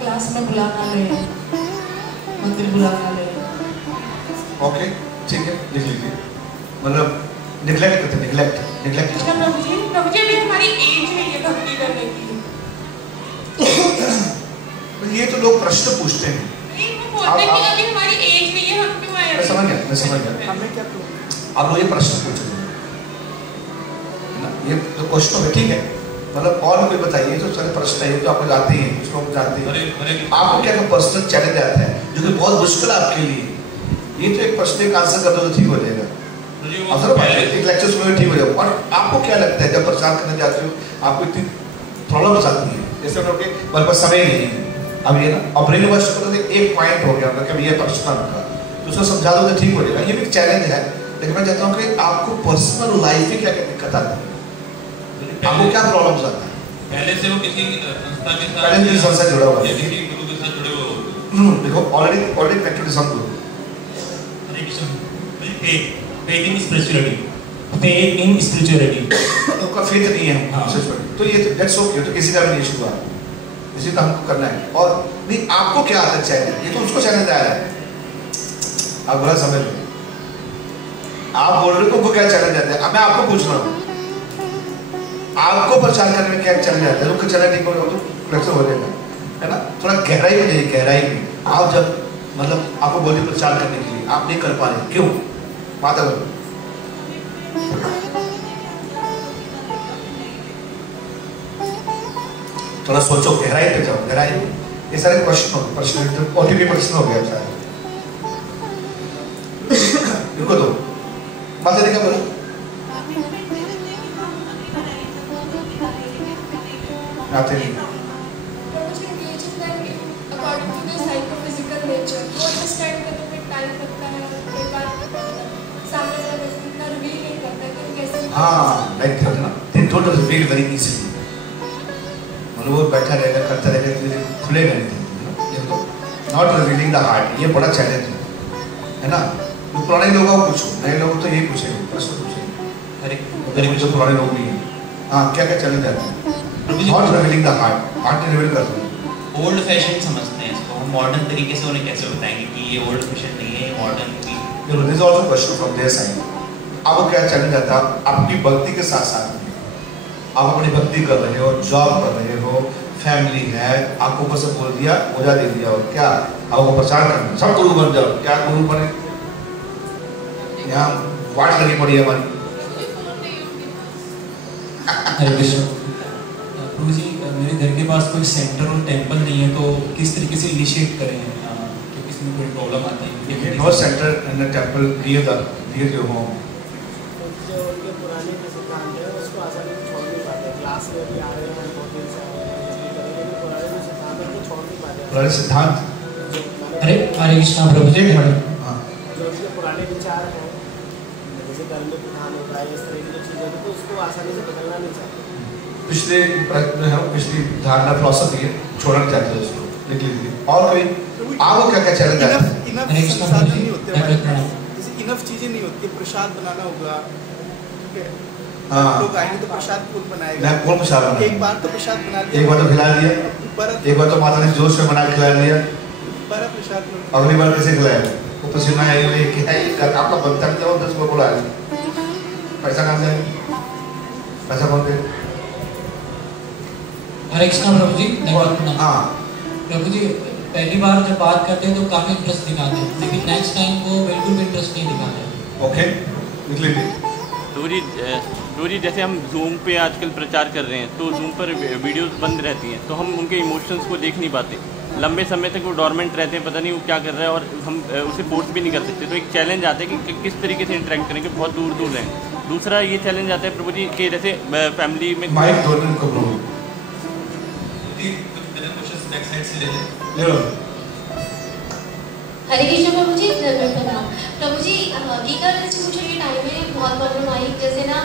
क्लास में बुलाना ले, मंदिर बुलाना ले। ओके ठीक है, लिख लीजिए। मतलब निग्लेक्ट करते, निग्लेक्ट प्रभु जी अभी हमारी एज नहीं है भक्ति करने की। ये तो लोग प्रश्न पूछते हैं। बोलते हैं कि अभी हमारी एज नहीं है, हम क्यों आए? मैं समझ गया। हमें क्या आप लोग ये प्रश्न पूछ रहे हैं ना, ये तो क्वेश्चन है, ठीक है। मतलब और कोई बताइए जो सारे प्रश्न है, तो आप लोग आते हैं, कुछ लोग जानते हैं। आपको क्या पर्सनल चैलेंज आता है जो कि बहुत मुश्किल है आपके लिए, ये तो एक प्रश्न का आंसर कर दो तो ठीक हो जाएगा। एक लेक्चर सुनो ठीक हो जाएगा। और आपको क्या लगता है जब प्रचार करने जाते हो आपको इतनी प्रॉब्लम आती है, जैसे लोग के बस समय नहीं है अब ये ना, और ब्रेन वॉश करो तो एक पॉइंट हो गया कि ये प्रश्न उनका, तो उसको समझा दो तो ठीक हो जाएगा। ये भी एक चैलेंज है, लेकिन मैं चाहता हूँ कि आपको पर्सनल लाइफ में क्या क्या दिक्कत आती है, आपको क्या प्रॉब्लम्स आता है? पहले से वो किसी संस्था के साथ, पहले किसी संस्था जुड़ा हुआ है, किसी गुरु के साथ जुड़े हुए हो, देखो already connected to some Guru. faith in spirituality उनका फेथ नहीं है, तो ये तो दैट्स ओके, तो किसी का भी नहीं इशू है, इसी तो हमको करना है। और नहीं आपको क्या आदत चाहिए, ये तो उसको चैलेंज आया है, आप बुरा समझ लो। आप बोल रहे हो उनको क्या चैलेंज आता है, अब मैं आपको पूछ रहा हूँ आपको प्रचार करने में क्या चैलेंज आता है? उनको चला ठीक हो तो फ्लेक्सिबल हो जाएगा, है ना? थोड़ा गहराई में जाइए, गहराई में। आप जब मतलब आपको बोलिए प्रचार करने के लिए आप नहीं कर पा रहे, क्यों? बात करो। थोड़ा सोचो, गहराई पे जाओ, गहराई में। ये सारे प्रश्न हो गया शायद। इनको दो बात क्या बोलो। आते नहीं हाँ लाइक ना, they don't reveal very easily, मतलब वो बैठा रहेगा करता रहेगा, धीरे खुलेगा नहीं, ये तो नॉट रिवीलिंग द हार्ट, ये बड़ा चैलेंज है ना। तो पुराने लोगों को पूछो, नए लोग तो यही पूछेंगे, प्रश्न पूछेंगे, अरे जो पुराने लोग भी हैं, हाँ क्या क्या चैलेंज आता है? Not revealing the heart, heart reveal कर दो। ओल्ड फैशन समझते हैं इसको, हम मॉडर्न तरीके से उन्हें कैसे बताएंगे कि ये ओल्ड फैशन नहीं है, मॉडर्न की। This is also question from their side. आपको क्या चैलेंज आता है? आपकी भक्ति के साथ साथ आप अपनी भक्ति कर रहे हो, जॉब कर रहे हो, फैमिली है, आपको ऊपर से बोल दिया, पूजा दे दिया, और क्या आपको प्रचार करना, सब गुरु बन जाओ, क्या गुरु बने? यहाँ वाट लगी पड़ी है हमारी। हरे कृष्ण। प्रभु जी मेरे घर के पास कोई सेंटर और टेंपल नहीं है, तो किस तरीके से इनिशिएट करें कि किसी में कोई प्रॉब्लम आती है? No centre and temple near your home. उनके पुराने जो सिद्धांत है उसको आसानी से छोड़ नहीं पाते, क्लास में भी आ रहे हैं, बहुत दिन से आ रहे हैं, लेकिन पुराने जो सिद्धांत है वो छोड़ नहीं पाते। पुराने सिद्धांत, हरे कृष्णा प्रभु जी। जो उनके पुराने विचार हैं, जैसे धर्म में प्रधान होता है, इस तरह की जो चीज़ें होती है, तो उसको आसानी से बदलना नहीं चाहते। पिछली धारणा फिलॉसफी है, छोड़ना चाहते हैं उसको, लिख लीजिए। और कोई आपको क्या क्या चैलेंज आता है? इनफ संसाधन नहीं होते हमारे पास, जैसे इनफ चीजें नहीं होती, प्रसाद बनाना होगा, ठीक है? हाँ। लोग आएंगे तो प्रसाद कौन बनाएगा? मैं कौन प्रसाद बनाएगा? एक बार तो प्रसाद बना दिया, एक बार तो खिला दिया, एक बार तो माता ने जोश में बना खिला दिया, बड़ा प्रसाद। अगली बार कैसे खिलाया? वो पसीना है, ये क्या है? आपका बनता नहीं था, 10 को बोला पैसा कहाँ से? पैसा कौन दे? हरे कृष्णा प्रभु जी। हाँ प्रभु जी पहली बार जब बात करते हैं तो काफी इंटरेस्ट दिखाते हैं, लेकिन नेक्स्ट टाइम वो बिल्कुल भी इंटरेस्ट नहीं दिखाते। ओके निकल लीजिए। गुरु जी जैसे हम जूम पे आजकल प्रचार कर रहे हैं, तो जूम पर वीडियोस बंद रहती हैं, तो हम उनके इमोशंस को देख नहीं पाते, लंबे समय तक वो डोरमेंट रहते हैं, पता नहीं वो क्या कर रहा है, और हम उसे फोर्स भी नहीं कर सकते। तो एक चैलेंज आता है कि किस तरीके से इंटरेक्ट करेंगे, बहुत दूर दूर रहें। दूसरा ये चैलेंज आता है प्रभु जी कि जैसे फैमिली में माइक दो दिन को प्रभु हरे कृष्ण प्रभु जी। प्रभु जी गीता जैसे मुझे ये टाइम में बहुत प्रॉब्लम आई, जैसे ना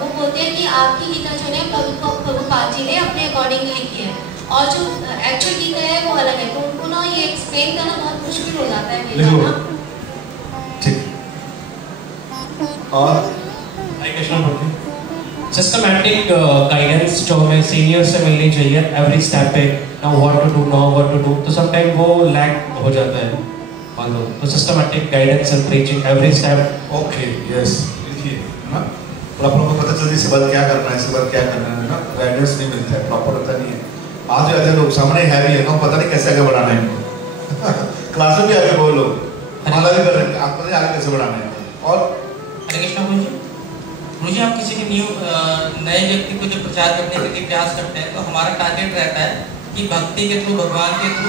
वो बोलते हैं कि आपकी गीता जो है प्रभुपाद जी ने अपने अकॉर्डिंग लिखी है, और जो एक्चुअल गीता है वो अलग है, तो उनको ना ये एक्सप्लेन करना बहुत मुश्किल हो जाता है मेरे लिखो। लिए। ठीक। और सिस्टमैटिक गाइडेंस जो हमें सीनियर से मिलनी चाहिए एवरी स्टेप पे, now what to do, now what to do, तो सम टाइम वो लैक हो जाता है मान लो। तो systematic guidance and preaching every step. Okay yes, लिखिए ना, और आप लोगों को पता चलती है इसके बाद क्या करना है, इसके बाद क्या करना है ना, गाइडेंस नहीं मिलता है, प्रॉपर होता नहीं है। आज जो ऐसे लोग सामने है भी है ना, पता नहीं कैसे आगे बढ़ाना है इनको क्लास में भी आगे बोल लो, माला भी कर रहे हैं, आपको नहीं आगे कैसे बढ़ाना है। और हरे कृष्णा गुरुजी, हम किसी भी नए व्यक्ति को जो प्रचार करने के लिए प्रयास करते हैं तो हमारा टारगेट रहता है कि भक्ति के थ्रू, भगवान के थ्रू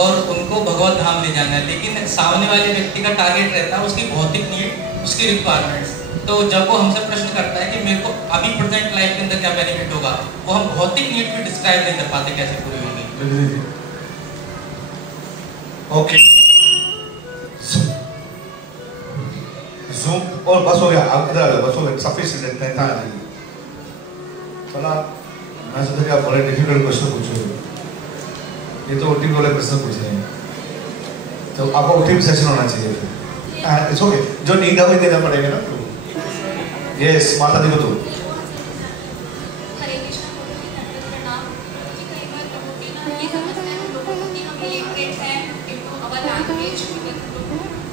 और उनको भगवत धाम ले जाना है, लेकिन सामने वाले व्यक्ति का टारगेट रहता है उसकी भौतिक नीड, उसकी रिक्वायरमेंट्स। तो जब वो हमसे प्रश्न करता है कि मेरे को अभी प्रेजेंट लाइफ के अंदर क्या बेनिफिट होगा, वो हम भौतिक नीड भी डिस्क्राइब नहीं कर पाते कैसे पूरी होंगी। ओके ज़ूम और बस हो गया, आप इधर आ जाओ, बस हो गया, सफिशिएंट इतना ही था। चला मैं सोचा कि आप बड़े डिफिकल्ट क्वेश्चन पूछोगे, ये तो ओटी वाले प्रश्न पूछ रहे हैं, तो आपको ओटी सेशन होना चाहिए फिर। इट्स ओके, जो नींद है वही देना पड़ेगा ना। तो यस माता दी को तो हरे कृष्णा गुरुजी, प्रणाम जी। कई बार लोगों की ना ये समझते हैं लोगों को कि हम इलिटरेट हैं इनको अवर लैंग्वेज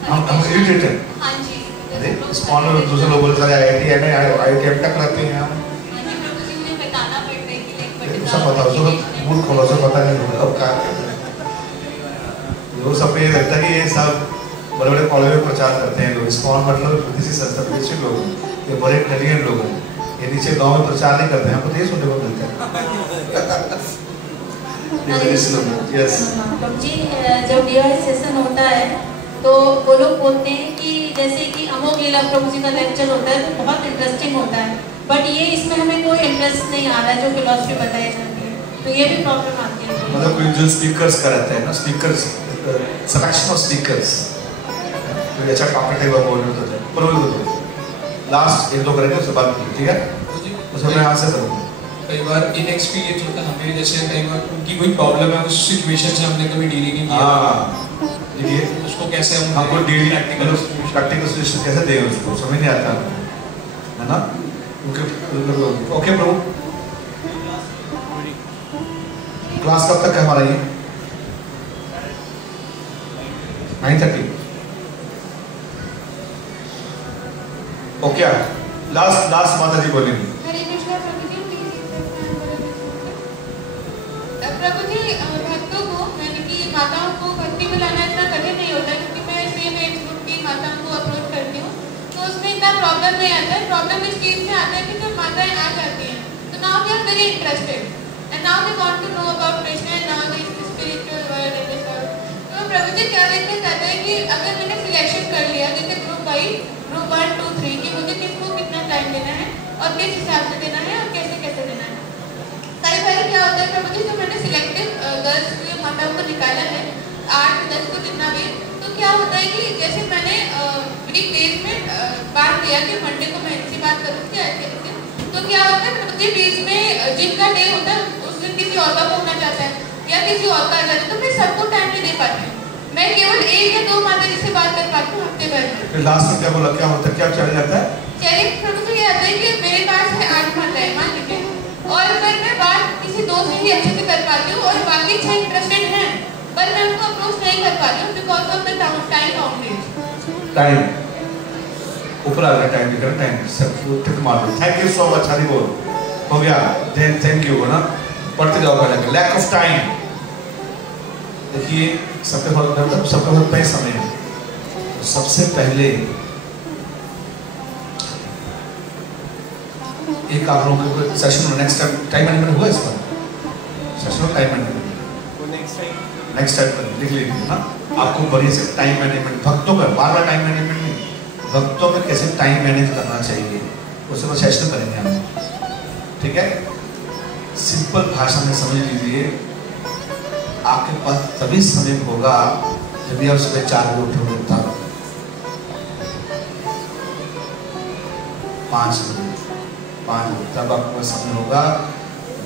हम इलिटरेट हैं। हाँ जी, अरे स्पॉन्सर दूसरे लोग बोलते हैं आईआईटी एम आईआईटी एम तक करते हैं हम। हाँ जी, प्रभु जी मुझे बताना पड़ता है कि लाइक सब पता है, उसको मूल खोलो से पता नहीं होगा अब क्या लोग सब ये लगता है कि ये सब बड़े बड़े कॉलेज में प्रचार करते हैं लोग। स्पॉन मतलब किसी संस्था प्रतिष्ठित लोग, ये बड़े इंटेलिजेंट लोग हैं, ये नीचे गांव में प्रचार नहीं करते हैं, हमको तो ये सुनने को मिलता है। यस प्रभु जी, जब डीआई सेशन होता है तो वो लोग बोलते हैं कि जैसे कि अमोघ लीला प्रभु जी का लेक्चर होता है तो बहुत इंटरेस्टिंग होता है, बट ये इसमें हमें कोई इंटरेस्ट नहीं आ रहा है जो फिलॉसफी बताई जाती है, तो ये भी प्रॉब्लम आती है। मतलब कोई जो स्पीकर्स का रहता है ना, स्पीकर्स सिलेक्शन ऑफ स्पीकर्स, कोई अच्छा टॉपिक है वो बोलने तो प्रोग्राम लास्ट एक दो करेंगे उसके बाद, ठीक है, उसमें मैं आंसर करूँगा। कई बार इनएक्सपीरियंस होता है हमें, जैसे कई बार उनकी कोई प्रॉब्लम है, उस सिचुएशन से हमने कभी डील नहीं किया, देखिए उसको कैसे हम हमको डेली प्रैक्टिकल सॉल्यूशन कैसे दें, उसको समझ नहीं आता है ना। ओके प्रभु, क्लास कब तक है हमारा ये? 9:30। ओके, लास्ट माता जी बोलेंगी। हरे कृष्णा प्रभु जी, प्रभु जी भक्तों को यानी कि माताओं को भक्ति में लाना इतना कठिन नहीं होता, क्योंकि मैं सेम एज ग्रुप की माताओं को अप्रोच करती हूँ, तो उसमें इतना प्रॉब्लम नहीं आता है। प्रॉब्लम इस चीज़ में आता है कि जब माताएं आ जाती हैं तो now they are very interested and now they want to know about Krishna and now they spiritual world and this. तो प्रभु जी क्या देखना चाहते हैं कि अगर मैंने सिलेक्शन कर लिया जैसे ग्रुप वाइज, ग्रुप 1, 2, 3 कि मुझे किसको कितना टाइम देना है और किस हिसाब से देना है और कैसे कैसे देना है। कई बार क्या होता है प्रभु जी, जो मैंने सिलेक्टिव गर्ल्स माताओं को निकाला है 8-10 को जितना भी, तो क्या होता है कि जैसे मैंने वीक डेज में बांट दिया कि मंडे को मैं इनसे बात करूँगी ऐसे ऐसे, तो क्या होता है प्रभु जी बीच में जिनका डे होता है उस दिन किसी और का होना चाहता है या किसी और का आ जाता है, तो मैं सबको टाइम नहीं दे पाती हूँ, मैं केवल 1 या 2 माता जी से बात कर पाती हूँ हफ्ते भर में। फिर लास्ट में क्या बोला, क्या होता है, क्या चल जाता है? चलिए प्रभु जी, ये आता है कि मेरे पास है 8 माताएं मान लीजिए, और फिर मैं बात किसी 2 से ही अच्छे से कर पाती हूँ और बाकी 6 इंटरेस्टेड हैं, पर मैं उनको अप्रोच नहीं कर पाती हूँ because of the time boundaries. Time ऊपर आ गया, टाइम निकल, टाइम सब टिक मार दो। थैंक यू सो मच, हरी बोल, हो गया, देन थैंक यू ना, पढ़ते जाओ पहले। लैक ऑफ टाइम, देखिए सबके पास उतना ही समय है, तो सबसे पहले एक आप लोगों को सेशन में नेक्स्ट टाइम मैनेजमेंट हुआ इसका सेशन में टाइम मैनेजमेंट नेक्स्ट टाइम लिख लीजिए ना, आपको बढ़िया से टाइम मैनेजमेंट, भक्तों का बार-बार टाइम मैनेजमेंट नहीं, भक्तों में कैसे टाइम मैनेज करना चाहिए उससे पर सेशन करेंगे हम, ठीक है। सिंपल भाषा में समझ लीजिए, आपके पास तभी समय होगा जब आप सुबह 4 बजे उठोगे, तब 5 बजे तब आपके पास समय होगा,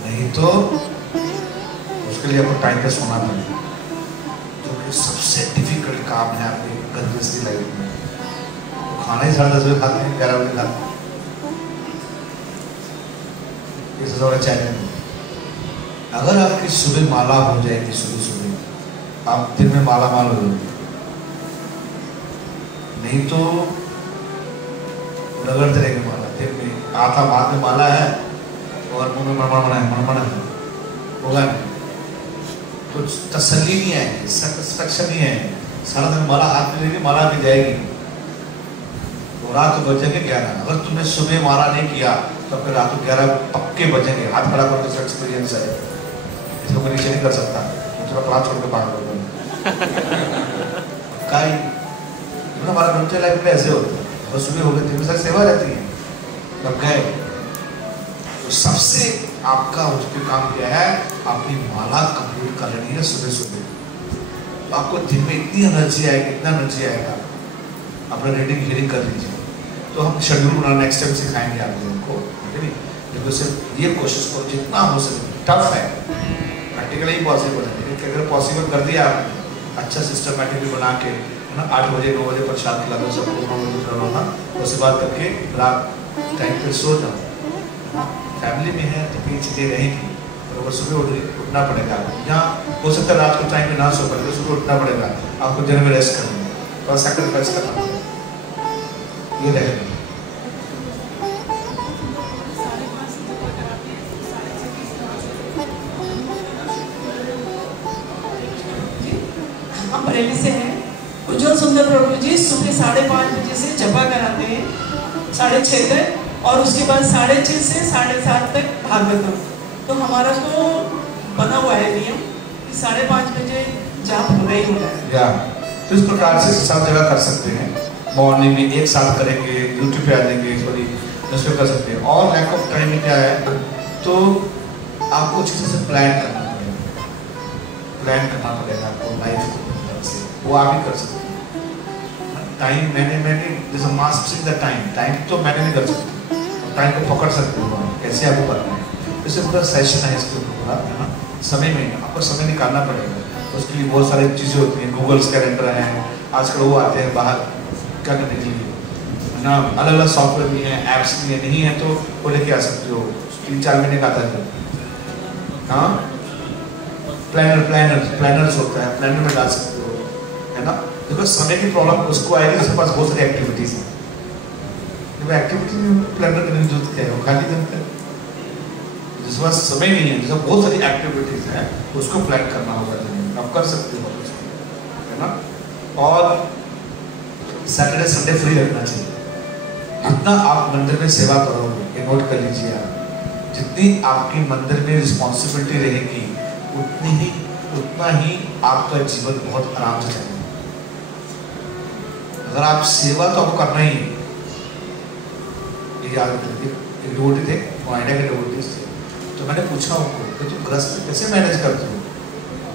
नहीं तो उसके लिए आपको टाइम पे सोना पड़ेगा, जो कि सबसे डिफिकल्ट काम है आपकी गृहस्थी लाइफ में। तो खाना ही 10:30 बजे खाते हैं, 11 बजे खाते हैं, ये सबसे बड़ा चैलेंज है। अगर आपकी सुबह माला हो जाएगी, सुबह सुबह आप दिन में माला माल हो जाएंगे, नहीं तो रगड़ते रहेंगे माला। दिन में आधा बाद में माला है और मुंह में मणमण है, होगा नहीं, तो तसल्ली नहीं आएगी, सेटिस्फेक्शन नहीं आएगी। सारा दिन माला हाथ में लेगी, माला भी जाएगी, तो रात को बजेंगे 11। अगर तुमने सुबह माला नहीं किया तो फिर रात को 11 पक्के बजेंगे। हाथ खड़ा करने से एक्सपीरियंस है, इसको कोई नीचे नहीं कर सकता, तो थोड़ा क्लास छोड़ के भाग लो। हमारा बच्चे लाइफ में ऐसे होते हैं, और सुबह हो गए दिन में सेवा रहती है, तब गए तो सबसे आपका उसके काम क्या है, अपनी माला कंप्लीट कर लेनी है सुबह सुबह। तो आपको दिन में इतनी एनर्जी आएगी, इतना एनर्जी आएगा, अपना रीडिंग हीरिंग कर लीजिए। तो हम शेड्यूल बनाना नेक्स्ट टाइम सिखाएंगे आप लोगों को, ठीक है। लेकिन सिर्फ ये कोशिश करो जितना हो सके, टफ है, प्रैक्टिकली पॉसिबल है, लेकिन अगर पॉसिबल कर दिया आप अच्छा सिस्टमैटिकली बना के, है ना, 8 बजे 9 बजे प्रसाद खिला दो सबको, 9 बजे खिलाना, उसके बाद करके रात टाइम पे सो जाओ। फैमिली में है तो कई चीज़ें रहेंगी, और अगर सुबह उठना पड़ेगा, यहाँ हो सकता है रात को टाइम पे ना सो पड़ेगा, सुबह उठना पड़ेगा, आपको दिन में रेस्ट करना है, थोड़ा सैक्रिफाइस करना पड़ेगा, ये रहेगा। हम बरेली से हैं। उज्जवल सुंदर प्रभु जी सुबह 5:30 बजे से जपा कराते हैं 6:30 तक, और उसके बाद 6:30 से 7:30 तक भागवतम। तो हमारा तो बना हुआ है नियम कि 5:30 बजे जाप होना ही होना है। तो इस प्रकार से सब जगह कर सकते हैं, मॉर्निंग में एक साथ करेंगे, यूट्यूब पे आ जाएंगे, सॉरी उसमें कर सकते हैं। और लैक ऑफ टाइम में क्या है, तो आपको अच्छे से प्लान करना पड़ेगा आपको लाइफ से, वो आप ही कर सकते हैं। टाइम मैंने जैसे मास्टरिंग द टाइम तो मैंने नहीं कर सकती, टाइम को पकड़ सकते हो कैसे आपको करना है। जैसे पूरा सेशन है इसके ऊपर पूरा, है ना, समय में आपको समय निकालना पड़ेगा। उसके लिए बहुत सारी चीज़ें होती हैं, गूगल कैलेंडर है, आजकल वो आते हैं बाहर क्या करने के लिए, है ना, अलग अलग सॉफ्टवेयर भी हैं, ऐप्स भी हैं, नहीं है तो वो लेके आ सकते हो, 3-4 महीने का आता है। हाँ, प्लानर्स होता है, प्लानर में डाल सकते हो, है ना। देखो समय की प्रॉब्लम उसको आएगी जिसके पास बहुत सारी एक्टिविटीज हैं, देखो एक्टिविटी में प्लानर करने की जरूरत क्या है, वो खाली करते हैं। जिसके पास समय नहीं है, जिसका बहुत सारी एक्टिविटीज हैं, उसको प्लान करना होगा, आप कर सकते हो, है ना। और सैटरडे संडे फ्री रखना चाहिए। जितना आप मंदिर में सेवा करोगे, ये नोट कर लीजिए आप, जितनी आपकी मंदिर में रिस्पॉन्सिबिलिटी रहेगी उतना ही आपका जीवन बहुत आराम से चलेगा। अगर आप सेवा तो आपको करना ही है, ये याद रखिए। एक डिवोटी थे, वो आइडिया के डिवोटीज थे, तो मैंने पूछा उनको कि तुम गृहस्थ कैसे मैनेज करते हो।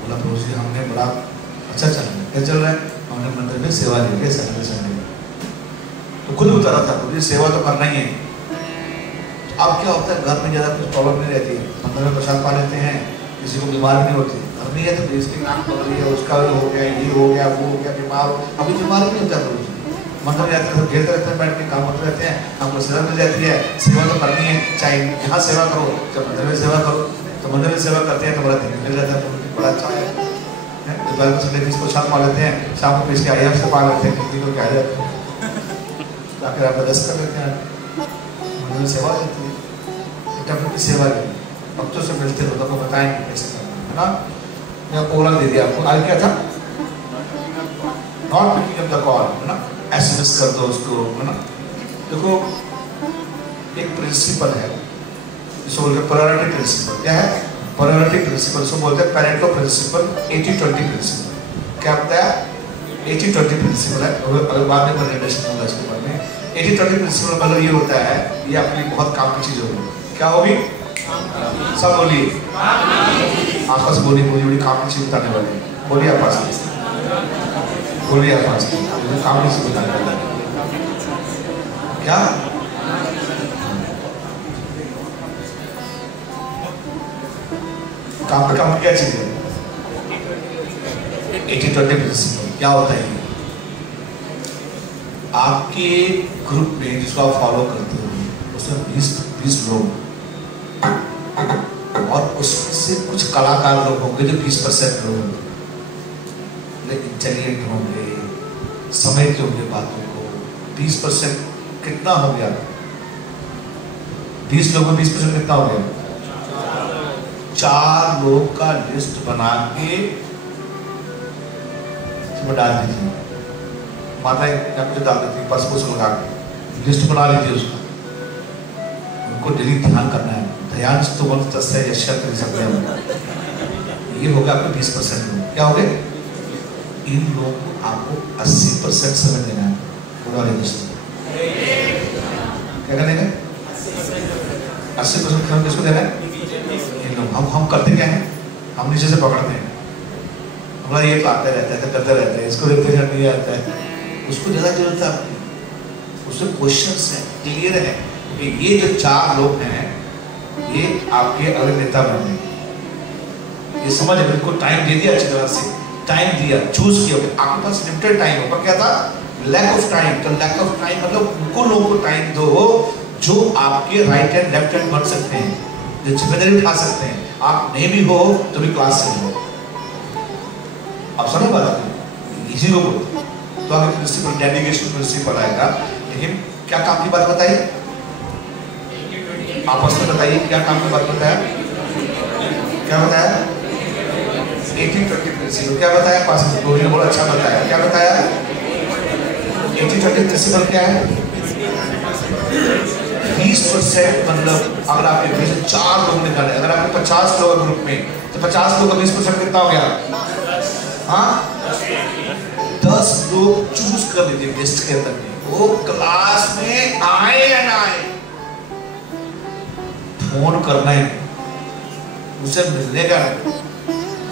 बोला प्रभु जी हमने बड़ा अच्छा चल रहा है। क्या चल रहा है? हमने मंदिर में सेवा ली है सैटरडे संडे। तो खुद उतरा था, मुझे सेवा तो करना ही है। अब क्या होता है, घर में ज़्यादा कुछ प्रॉब्लम नहीं रहती, मंदिर में प्रसाद पा लेते हैं, किसी को बीमारी नहीं होती। घर में है तो इसकी नाक पड़ रही है, उसका हो गया, ये हो गया, वो हो गया, बीमार हो, अभी बीमार नहीं होता प्रभु जी। मंदिर में जाते हैं, घेरते रहते हैं, बैठ के काम करते रहते हैं, हमको सेवा मिल जाती है। सेवा तो करनी है, चाहे यहाँ सेवा करो, जब मंदिर में सेवा करो, तो मंदिर में सेवा करते हैं तो बड़ा दिन मिल जाता है, बड़ा अच्छा है। दोपहर को संडे किसको शाम पा लेते हैं, शाम को इसके आया से पा लेते हैं, किसी को क्या जाते हैं, ताकि आप दस्त कर लेते हैं, मंदिर में सेवा देती है। की सेवा की भक्तों से मिलते हो तो बताएंगे कैसे करना है ना। मैं ओवरऑल दे दिया आपको। आज क्या था, not picking up the call, है ना, एसएमएस कर दो उसको, है ना। देखो एक प्रिंसिपल है जिसको बोलते हैं प्रायोरिटी प्रिंसिपल। क्या है प्रायोरिटी प्रिंसिपल? उसको बोलते हैं पैरेटो प्रिंसिपल, 80-20 प्रिंसिपल। क्या होता है? 80-20 प्रिंसिपल है, अगर बाद में प्रेजेंटेशन होगा इसके बारे में। 80-20 प्रिंसिपल मतलब ये होता है, ये आपके लिए बहुत काम की चीज होगी। क्या होगी? सब बोलिए, आपस बोलिए, बड़ी बड़ी काम की चीज बताने वाले। बोलिए आपस, बोलिए आपस, काम की चीज बताने वाले। क्या काम क्या चीज है? 80-20 प्रिंसिपल क्या होता है? आपके ग्रुप में जिसको आप फॉलो करते हो उसमें 20 लोग और उसमें से कुछ कलाकार लोग होंगे जो 20% लोग इंटेलिजेंट होंगे, समझते होंगे बातों को। 20% कितना हो गया? 20 लोगों में 20% कितना हो गया? 4 लोग का लिस्ट बना के डाल दीजिए। माता कुछ डाल देती है, पसपोस लगा के लिस्ट बना लीजिए उसका। उनको डेली ध्यान करना है। ध्यान तो तस्य यश्य कर सकते हैं। ये होगा आपको 20% लोग। क्या हो गए? इन लोगों को आपको 80% समय देना है पूरा लिस्ट। क्या करने का? 80% समय किसको देना है? इन लोग। हम करते क्या है? हम नीचे से पकड़ते हैं। हमारा ये तो आता रहता है, तो करते रहते हैं, इसको रिप्रेजेंट नहीं आता है, उसको ज़्यादा जरूरत है आपकी। उससे क्वेश्चंस हैं, क्लियर है कि ये जो 4 लोग हैं ये आपके अगले नेता बनेंगे। ये समझ है, इनको टाइम दे दिया, अच्छी तरह से टाइम दिया, चूज किया। आपके पास लिमिटेड टाइम होगा। क्या था? Lack of time. तो लैक ऑफ टाइम मतलब उनको लोगों को टाइम दो जो आपके राइट हैंड लेफ्ट हैंड बन सकते हैं, जो जिम्मेदारी उठा सकते हैं। आप नहीं भी हो तो भी क्लास से हो। आप समझ बात? इसी को तो आगे प्रिंसिपल डेलीगेशन प्रिंसिपल आएगा। लेकिन क्या काम की बात बताइए? आपस में बताइए क्या काम की बात बताया? क्या बताया? 80-20 प्रिंसिपल। क्या बताया? पास में बहुत अच्छा बताया। क्या बताया? 80-20 प्रिंसिपल क्या है? 20% मतलब अगर आपके बीच में 4 लोग निकाले, अगर आपके 50 लोग ग्रुप में, तो 50 लोग का 20% कितना हो गया? हाँ, 10 लोग चूज कर लीजिए लिस्ट के अंदर। वो क्लास में आए या ना आए, फोन करना है, उसे मिलने का,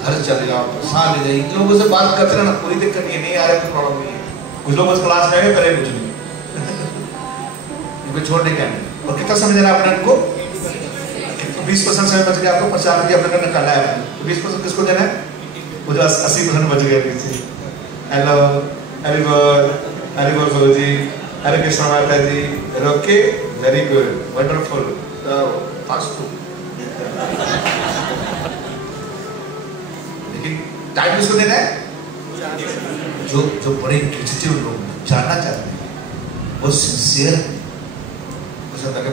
घर चले जाओ, साथ ले जाइए। इन लोगों से बात करते रहना, कोई दिक्कत नहीं आ रहा है, कोई प्रॉब्लम नहीं है। कुछ लोग बस क्लास में करे कुछ नहीं, इनको छोड़ने क्या नहीं। और कितना समय देना आपने इनको? 20% समय बच गया आपको। 50 रुपये आपने निकाला है, तो 20% किसको देना है? मुझे 80% बच गया पीछे। हेलो, हरी बोल जी, हरे कृष्ण माता जी। Okay, very good, wonderful, fast. लेकिन टाइम किसको देना है? जो बड़े इंटेलिजेंट लोग जानना चाहते हैं, वो सिंसियर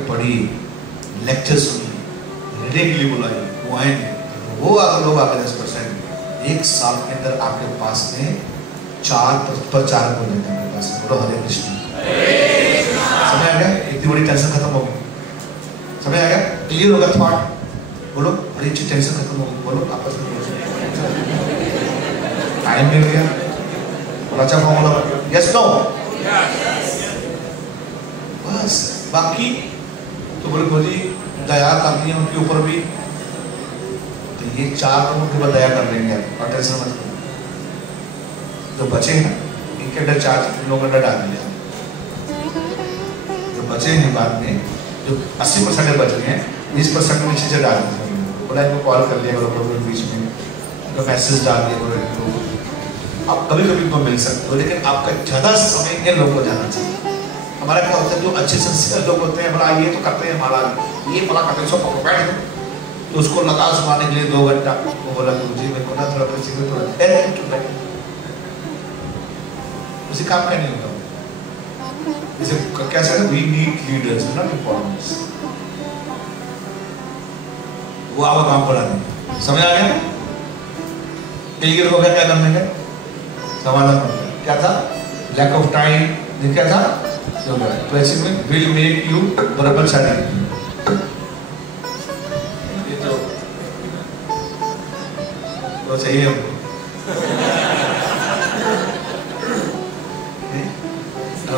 पढ़िए, लेक्चर सुनिए, रीडिंग के लिए बुलाइए, वो आएंगे। वो अगर लोग आगे 10% 1 साल के अंदर आपके पास में 4 प्रचार को लेकर आपके पास। बोलो हरे कृष्ण। समझ आ गया? इतनी बड़ी टेंशन खत्म हो गई। समझ आ गया? क्लियर होगा थॉट? बोलो, बड़ी अच्छी टेंशन खत्म हो गई। बोलो आपस में टाइम मिल गया। अच्छा फॉर्मूला, यस नो, बस। बाकी तो बोले भोजी दया करनी है उनके ऊपर भी, तो ये 4 लोगों के ऊपर दया कर लेंगे आप, और टेंशन मत करो। जो बचे हैं इनके अंदर 4 लोगों अंदर डाल दिया। जो बचे हैं बाद में, जो 80% बच गए हैं, 20% में नीचे से डाल दिया। बोला इनको कॉल कर लिया करो बीच में, इनको मैसेज डाल दिया करो इनको। आप कभी कभी इनको मिल सकते हो, लेकिन आपका ज़्यादा समय इन लोगों को जाना चाहिए। हमारा क्या होता है, जो अच्छे सिंसियर लोग होते हैं, बोला ये तो करते हैं, हमारा ये बड़ा करते हैं, सब बैठ दो, तो उसको लगा सुनाने के लिए 2 घंटा। वो बोला गुरुजी मेरे को ना थोड़ा उसी काम का नहीं होता। जैसे क्या कहते हैं, we need leaders, not importance. वो आपका काम करा देंगे। समझ आ गया? क्लियर हो गया क्या करने का? समाधान हो गया। क्या था? Lack of time. क्या था? will make you verbal certificate. ये तो चाहिए हमको।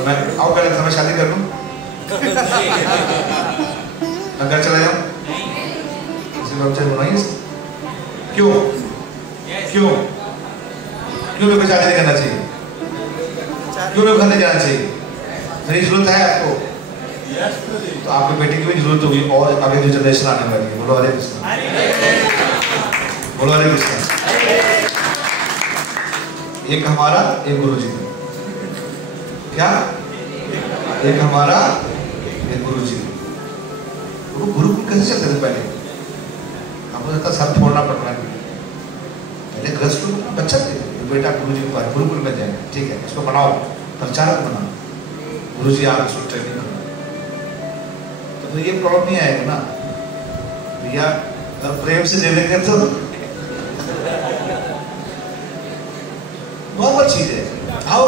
मैं आओ कर मैं शादी कर लूं, मैं घर चला जाऊं, इसे बच्चे बनाइए। क्यों क्यों क्यों मेरे को शादी नहीं करना चाहिए? क्यों मेरे को घर नहीं जाना चाहिए? मेरी जरूरत है आपको, तो आपके बेटे की भी जरूरत होगी, और आगे जो जनरेशन आने वाली है। बोलो हरे कृष्ण, बोलो हरे कृष्ण। एक हमारा एक गुरु जी का। क्या? एक हमारा एक गुरु जी। वो गुरुकुल कैसे चलते थे पहले? हमको लगता सब छोड़ना पड़ रहा है। पहले गृहस्थ लोग बच्चा थे, बेटा गुरु जी को गुरुकुल में जाए, ठीक है, इसको बनाओ, प्रचारक बनाओ, गुरु जी आप इसको ट्रेनिंग करो। तो ये प्रॉब्लम नहीं आएगा ना भैया, अगर प्रेम से दे देंगे तो नॉर्मल चीज है। आओ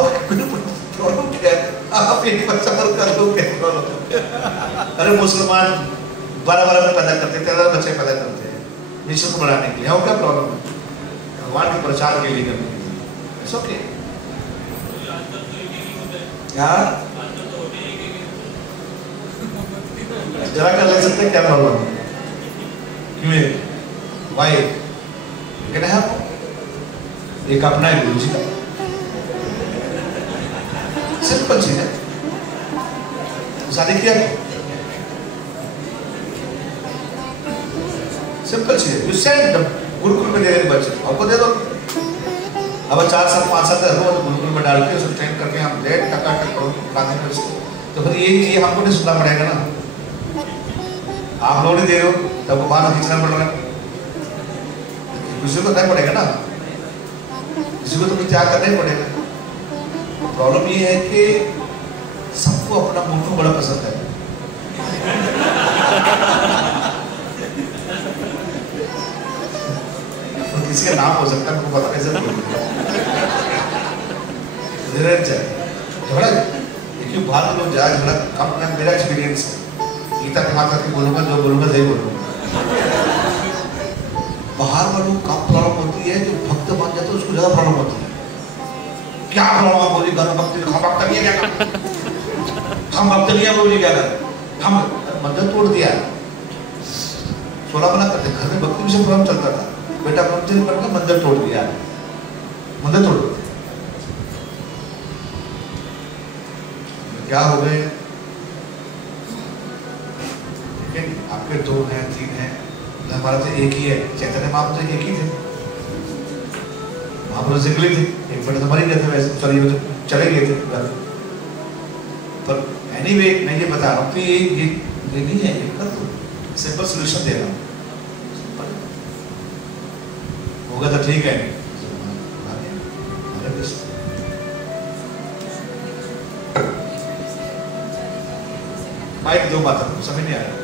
प्रॉब्लम क्या है? आप एक बच्चा कर लो, क्या प्रॉब्लम? अरे मुसलमान 12 में पैदा करते, 13 बच्चे पैदा करते हैं विश्व को बढ़ाने के लिए, आओ क्या प्रॉब्लम है? भगवान के प्रचार के लिए करने के लिए, इट्स ओके। यार जरा कर ले सकते हैं, क्या प्रॉब्लम है? क्यों है? वाई कहना है आपको एक अपना है गुरु जी का, सिंपल चीज है। शादी किया, सिंपल चीज है। यू सेंड गुरुकुल में दे रहे बच्चे, आपको दे दो। अब 4 साल 5 साल तक रोज गुरुकुल में डाल के उसको ट्रेन करके हम डेढ़ टका पढ़ाने में उसको, तो फिर ये हमको नहीं सुनना पड़ेगा ना। आप लोग नहीं दे रहे हो तब को बाहर खींचना पड़ रहा है, किसी को नहीं पड़ेगा ना, किसी को तो त्याग करना ही पड़ेगा। प्रॉब्लम ये है कि सबको अपना मोटू बड़ा पसंद है। तो किसी का नाम हो सकता है, हमको पता कैसे झगड़ा क्यों बाहर लोग जाए, झगड़ा कम ना, मेरा एक्सपीरियंस है। गीता के माता की बोलूंगा, जो बोलूंगा सही बोलूंगा। बाहर वालों को कम प्रॉब्लम होती है, जो भक्त बन जाते हैं उसको ज्यादा प्रॉब्लम होती है। क्या प्रॉब्लम है? बोली घर भक्ति, हम भक्त नहीं है, क्या हम भक्त नहीं है, बोली क्या कर, हम मंदिर तोड़ दिया, 16 बना करते, घर में भक्ति विषय प्रॉब्लम चलता था, बेटा मंदिर बनकर मंदिर तोड़ दिया, मंदिर तोड़ दिया, क्या हो गए? आपके 2 हैं 3 हैं, हमारा तो एक ही है। चैतन्य महाप्रभु तो एक ही थे, महाप्रभु सिंगली थे, एक बेटा तो मर ही गए थे, वैसे चलिए तो चले गए थे घर। पर एनीवे मैं ये बता रहा हूँ कि ये नहीं है, ये कर दो, सिंपल सोल्यूशन दे रहा हूँ, होगा तो ठीक है। माइक दो, बात समझ नहीं आ रहा।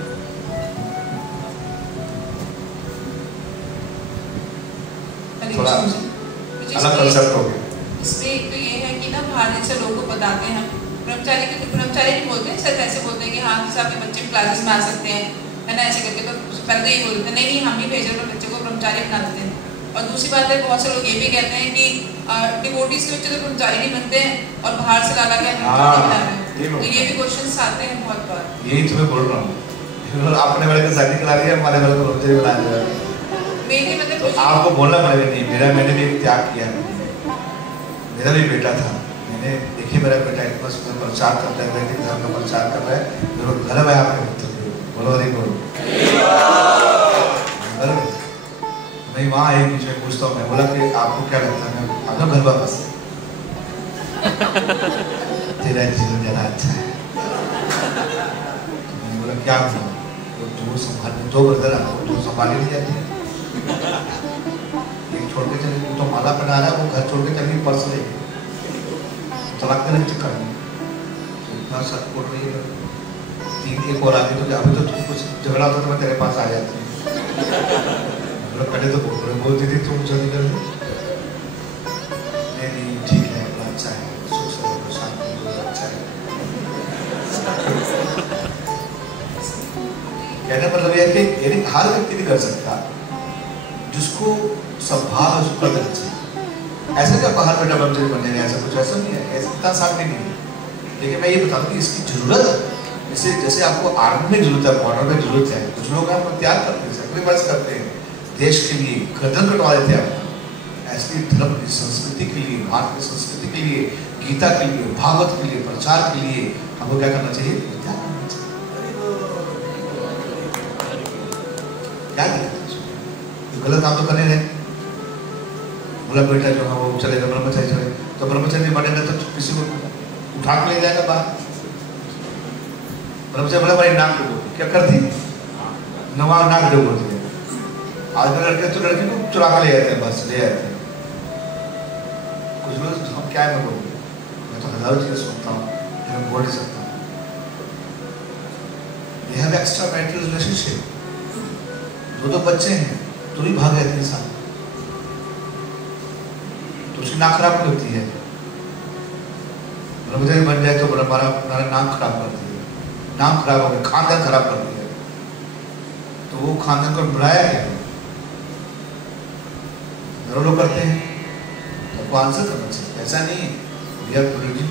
थोड़ा अलग कंसेप्ट हो गया। इसमें तो ये है कि ना बाहर से लोगों को बताते हैं, ब्रह्मचारी के ब्रह्मचारी नहीं बोलते हैं, सिर्फ ऐसे बोलते हैं कि हाँ जैसे आपके बच्चे क्लासेस में आ सकते हैं, है ना, ऐसे करके। तो पहले ही बोलते हैं नहीं हम ही भेज रहे बच्चे को, ब्रह्मचारी बना देते हैं। और दूसरी बात है, बहुत से लोग ये भी कहते हैं कि डिवोटीज के बच्चे तो ब्रह्मचारी नहीं बनते हैं और बाहर से ला के बना रहे हैं। तो ये भी क्वेश्चंस आते हैं बहुत बार। यही तुम्हें बोल रहा हूँ, आपने वाले को शादी करा दिया, हमारे वाले को ब्रह्मचारी बना दिया। तो आपको बोलना पड़ेगा, नहीं मेरा, मैंने भी त्याग किया, मेरा भी बेटा था, मैंने देखिए मेरा बेटा इतना सुंदर प्रचार करता है, वैदिक धर्म का प्रचार कर रहा है, मेरा गर्व है आपके पुत्र, बोलो अरे बोलो। मैं वहाँ एक बीच में पूछता हूँ, मैं बोला कि आपको क्या लगता है? आपका घर वापस तेरा जीवन ज़्यादा अच्छा है। मैंने बोला क्या हुआ? जो संभालने 2 ब्रदर आपको जो संभाली नहीं जाती है, एक छोड़ के चले, तो माला पहना रहा है, वो घर छोड़ के चली, पर्स ले तलाक देने के चक्कर में इतना सच बोल रही है। 3 एक और आगे तो अभी तो तुम कुछ झगड़ा होता तो मैं तेरे पास आ जाती हूँ, पहले तो बोलती थी तुम जल्दी कर दो, नहीं ठीक है, अच्छा है, सुख से शांति, अच्छा है। कहने मतलब यह है कि हर व्यक्ति नहीं कर सकता, जिसको सद्भाव है उसको करना चाहिए। ऐसा क्या हर बेटा ब्रह्मचारी बनने में, ऐसा कुछ ऐसा नहीं है, ऐसा इतना आसान भी नहीं है। लेकिन मैं ये बता दूं कि इसकी जरूरत, जैसे आपको आर्मी में जरूरत है, बॉर्डर में जरूरत है, कुछ लोग आपको त्याग करते हैं, सेक्रीफाइस करते हैं देश के लिए, गर्दन कटवा देते हैं अपना। ऐसी धर्म की संस्कृति के लिए, भारत की संस्कृति के लिए, गीता के लिए, भागवत के लिए, प्रचार के लिए हमको क्या करना चाहिए? त्याग करना चाहिए। क्या दिक्कत है? गलत काम तो करने रहे, बोला बेटा जो है वो चलेगा ब्रह्मचारी चले, तो ब्रह्मचारी बनेगा तो किसी को उठा के ले जाएगा बाहर। ब्रह्मचारी बोला भाई नाक डुबो, क्या करती नवा नाक डुबो दिए। आजकल लड़के तो लड़की को चुरा के ले जाते हैं, बस ले जाते हैं। कुछ लोग हम क्या मैं बोलूँ, मैं तो हजारों चीजें सुनता हूँ, मैं बोल नहीं सकता। They have extra marital relationship। दो बच्चे हैं, तू भी भाग गया 3 साल, तो उसकी नाक खराब नहीं होती है। ब्रह्मचारी बन जाए तो हमारा नाक खराब कर दी है, नाम खराब हो गया, खानदान खराब कर दिया, तो वो खानदान को बुलाया है, घर लोग करते हैं, तो आपको आंसर करना चाहिए। ऐसा नहीं है, वी आर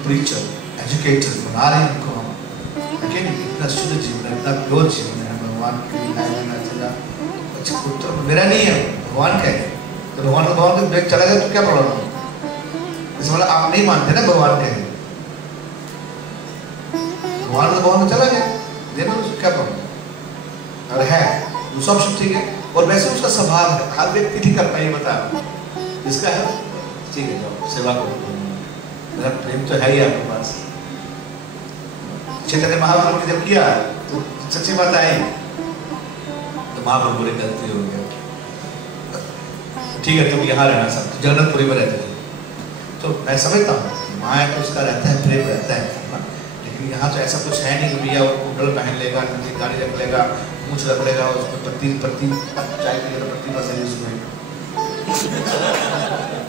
प्रीचर एजुकेटर्स बना रहे हैं उनको हम, लेकिन इतना शुद्ध जीवन है, इतना प्योर जीवन है, भगवान के लिए अच्छा पुत्र मेरा नहीं है, भगवान का है। तो भगवान को ब्रेक चला गया तो क्या प्रॉब्लम है? इस मतलब आप नहीं मानते ना भगवान का है, भगवान चला गया, देना उसको क्या प्रॉब्लम? और है दूसरा ऑप्शन ठीक है, और वैसे उसका स्वभाव है, हर व्यक्ति ठीक कर पाए बता इसका है ठीक है, जाओ सेवा करो, मेरा प्रेम तो है ही आपके पास। चैतन्य महाप्रभु ने जब किया तो सच्ची बात आई, तो महाप्रभु बोले गलती हो गया, ठीक है तुम यहाँ रहना, सब जगन्नाथपुरी में रहते थे। तो मैं समझता हूँ माया तो उसका रहता है, प्रेम रहता है, लेकिन यहाँ तो ऐसा कुछ है नहीं कि भैया वो कुंडल पहन लेगा, गाड़ी रख लेगा, मूछ रख लेगा, उसमें प्रति चाय पिएगा, प्रति मसाले उसमें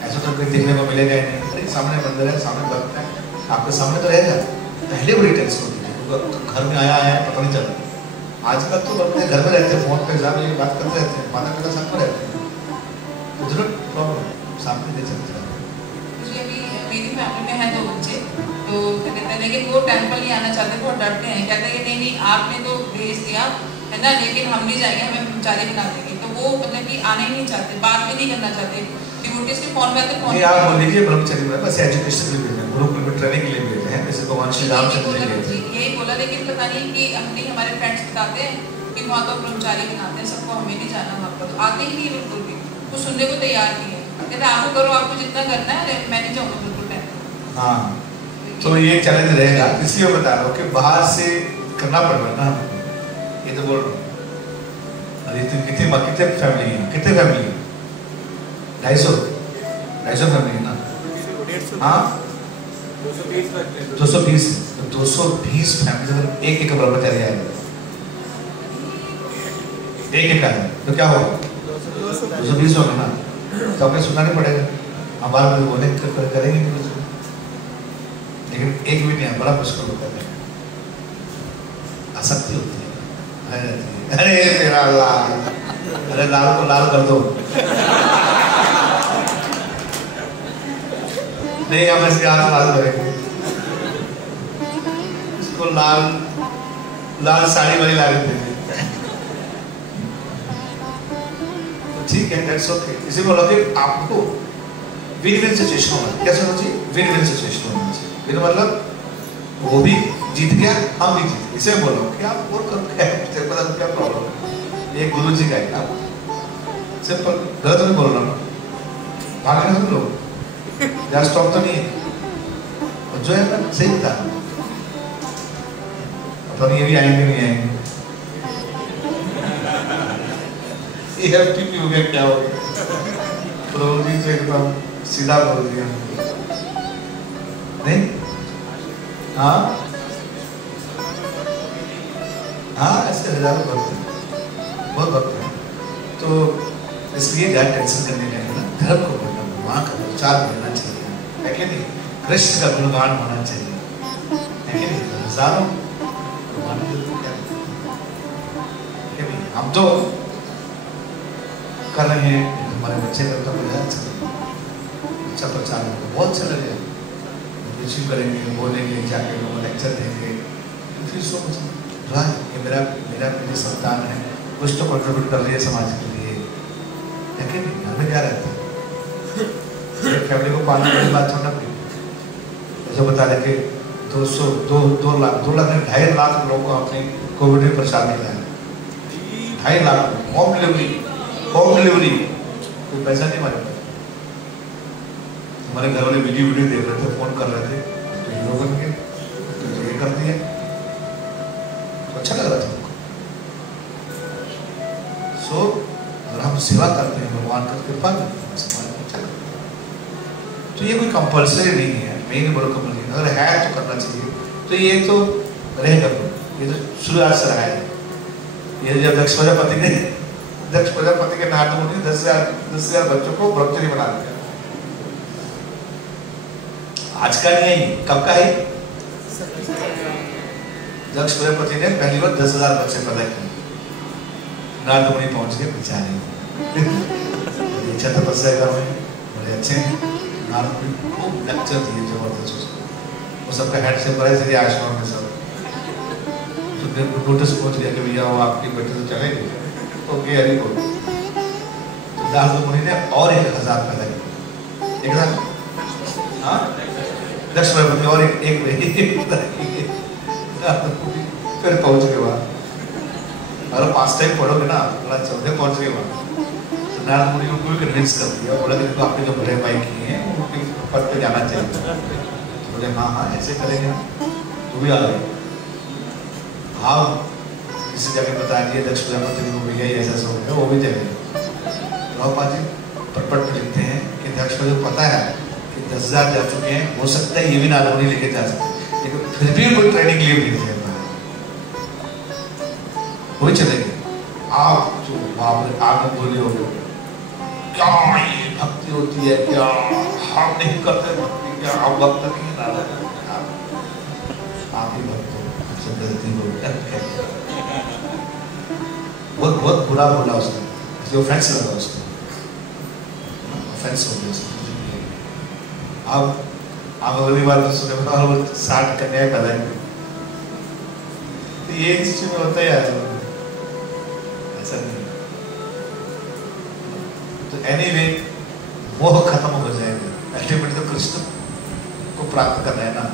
ऐसा तो कहीं देखने को मिलेगा ही नहीं। अरे सामने मंदिर है, सामने भक्त है, आपके सामने तो रहेगा। पहले बड़ी टेंशन होती थी, घर में आया है पता नहीं चला। आजकल तो अपने घर में रहते हैं, फोन पे एग्जाम ये बात करते रहते हैं, माता पिता साथ में रहते हैं, तो जरूर प्रॉब्लम सामने नहीं चलता। अभी मेरी फैमिली में है 2 बच्चे, तो कहते हैं लेकिन वो टेम्पल नहीं आना चाहते, बहुत डरते हैं, कहते हैं कि नहीं आपने तो भेज दिया है ना, लेकिन हम नहीं जाएंगे, हमें ब्रह्मचारी बना देंगे। तो वो मतलब कि आना ही नहीं चाहते, बात भी नहीं करना चाहते। डिवोटीज के फोन पे आते, फोन नहीं आप बोल लीजिए ब्रह्मचारी में बस एजुकेशन के लिए भेजे हैं, गुरुकुल में ट्रेनिंग के लिए भेजे हैं, जैसे भगवान श्री रामचंद्र जी गए थे। यही बोला, लेकिन पता नहीं कि हमने हमारे फ्रेंड्स बताते हैं कि वहाँ तो ब्रह्मचारी बनाते हैं सबको, हमें नहीं जाना वहाँ पर, तो आते ही नहीं बिल्कुल भी, कुछ सुनने को तैयार नहीं है। कहते आपको करो, आपको जितना करना है, मैं नहीं जाऊँगा बिल्कुल टाइम। हाँ तो ये चैलेंज रहेगा, इसलिए बता रहा हूँ कि बाहर से करना पड़ेगा ना, ये तो बोल रहा हूँ। अरे कितने फैमिली है, कितने फैमिली है? 250 फैमिली है ना, हाँ 220 तो 220 फैमिली अगर एक ब्रह्मचारी आएगा, एक है तो क्या होगा? 220 होगा ना, तो हमें सुनना नहीं पड़ेगा, हमारे में बोले करेंगे नहीं, लेकिन एक भी नहीं है, बड़ा मुश्किल होता है, आसक्ति होती है। अरे मेरा लाल, अरे लाल को लाल कर दो नहीं, हम इसके हाथ लाल करेंगे, इसको लाल साड़ी वाली ला देते हैं, तो ठीक है, दैट्स ओके। इसी बोलो कि आपको विन विन सिचुएशन होना, क्या होना चाहिए? विन विन सिचुएशन होना चाहिए। विन मतलब वो भी जीत गया, हम भी जीत, इसे बोलो कि आप और करो, क्या प्रॉब्लम है? ये गुरु जी का है, आप सिंपल, गलत नहीं बोल रहा हूँ, भागना तुम लोग, यार स्टॉप तो नहीं है, और जो है ना सही था, अब ये भी आएंगे नहीं आएंगे, ये FTP हो गया, क्या हो गया? प्रभु जी से एकदम सीधा बोल दिया नहीं? हाँ हाँ ऐसे हजारों भक्त हैं, बहुत भक्त हैं, तो इसलिए ज़्यादा टेंशन करने लगे ना, धर्म को बोलना, भगवान का प्रचार करना चाहिए, है कि नहीं? कृष्ण का गुणगान होना चाहिए, है कि नहीं? हजारों भगवान की क्या है नहीं? हम तो कर रहे हैं, हमारे बच्चे करता मजा अच्छा प्रचार होगा, बहुत अच्छा लगेगा, रिसीव करेंगे, बोलेंगे, जाके लोगों को लेक्चर देंगे, तो फिर सो रहा है कि मेरी संतान है, कुछ तो कंट्रीब्यूट कर रही है समाज के लिए, लेकिन घर में क्या रहता है, फैमिली को पालने वाली बात छोड़ना पड़ी, ऐसा बता रहे कि 2 लाख 2.5 लाख लोगों को अपने कोविड में प्रसाद मिला है, 2.5 लाख होम डिलीवरी, कोई पैसा नहीं मारे, तुम्हारे घर वाले वीडियो देख रहे थे, फोन कर रहे थे, तो हीरो बन गए, तो ये कर दिया, तो अच्छा लग रहा था उनको। सो अगर हम सेवा करते हैं भगवान का कृपा अच्छा लगता है। तो ये कोई कंपल्सरी नहीं है, मैं नहीं बोलूँ कंपल्सरी, अगर है तो करना चाहिए। तो ये तो रहेगा, ये तो शुरुआत से रहा है। ये जब दक्ष प्रजापति के नाटक में 10,000 बच्चों को ब्रह्मचारी बना दिया। आज का नहीं है, कब का है? दक्ष प्रजापति ने पहली बार 10,000 बच्चे पैदा किए। नारद मुनि पहुंच गए बेचारे, अच्छा तपस्या कर रहे हैं, बड़े अच्छे हैं। नारद मुनि खूब लेक्चर दिए जबरदस्त उसको, वो सबका हेड से बड़े से आश्रम में सब तो नोटिस पहुंच गया कि भैया वो आपके बेटे तो चले गए, तो गए हरि बोल। तो नारद मुनि ने और 1,000 पैदा किए, 1,000, हाँ दक्ष प्रजापति और एक फिर पहुंच गए वहां। अगर 5 टाइम पढ़ोगे ना थोड़ा चौथे पहुंच गए वहां। तो नारद मुनि को कोई कन्विंस कर दिया, बोला कि तो आपने जो बड़े भाई किए हैं उनके पद पे जाना चाहिए। तो बोले हाँ हाँ ऐसे करेंगे, तो भी आ गए। हाँ किसी जगह बता दिए दक्ष प्रजापति को भैया ऐसा सब है, वो भी चले। प्रभुपाद जी पटपट में लिखते हैं कि दक्ष को पता है कि 10,000 जा चुके हैं, हो सकता है ये भी नारद मुनि लेके जा सकते, लेकिन फिर भी कोई ट्रेनिंग लिए नहीं थे, वही चले गए। आप जो आप बोले हो क्या ये भक्ति होती है, क्या हम नहीं करते भक्ति, क्या आप भक्त नहीं है? नारद आप ही भक्त हो, आपसे गलती हो गई। बहुत बुरा बोला उसने, इसलिए ऑफेंस लगा उसको, ऑफेंस हो गया उसको। अब अगली बार तो सुने 60 कन्याएं पैदा की, तो ये हिस्ट्री में होता है यार, ऐसा नहीं। तो एनीवे मोह खत्म हो जाएगा, अल्टीमेटली तो कृष्ण को प्राप्त करना है ना।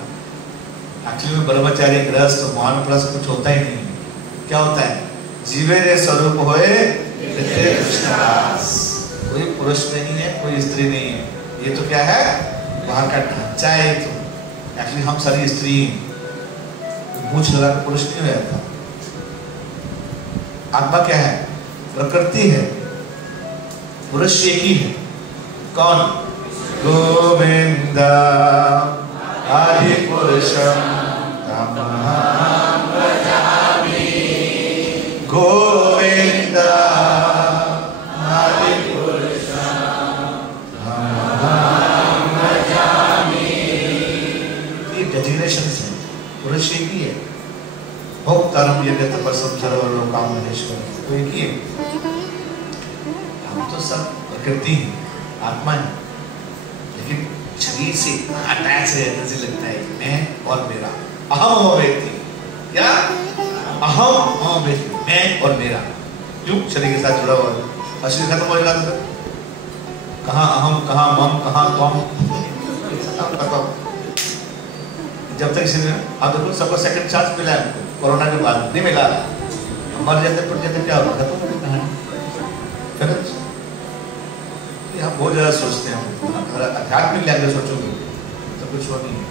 एक्चुअली में ब्रह्मचारी गृहस्थ वानप्रस्थ कुछ होता ही नहीं। क्या होता है? जीवे रे स्वरूप होए नित्य कृष्णदास। कोई पुरुष नहीं है, कोई स्त्री नहीं है, ये तो क्या है? बाहर का ढांचा है। तो एक्चुअली हम सारी स्त्री मूछ लगा के पुरुष नहीं हो जाता। आत्मा क्या है? प्रकृति है, पुरुष एक ही है। कौन? गोविंद आदि पुरुषम तमहं भजामि। गोविंद आदि पुरुषम तमहं भजामि। ये डेजिग्नेशन है, पुरुष एक ही है। भोक्तारम यज्ञ तपस्सम सर्वलोकाम महेश्वर, तो एक ही है। हम तो सब प्रकृति है, आत्मा है, लेकिन शरीर से इतना अटैच रहने से लगता है कि मैं और मेरा, अहम हो व्यक्ति। क्या? अहम हो व्यक्ति, मैं और मेरा, क्यों? शरीर के साथ जुड़ा हुआ है। और शरीर खत्म हो जाएगा तो कहाँ अहम, कहाँ मम, कहाँ त्वम, जब तक इसी में आप देखो सबको सेकंड चांस मिला है, कोरोना के बाद नहीं मिला। मर जाते पड़ जाते क्या होगा? खत्म हो जाता है। हम बहुत ज़्यादा सोचते हैं, अगर आध्यात्मिक लैंग्वेज सोचोगे तो कुछ वो नहीं है।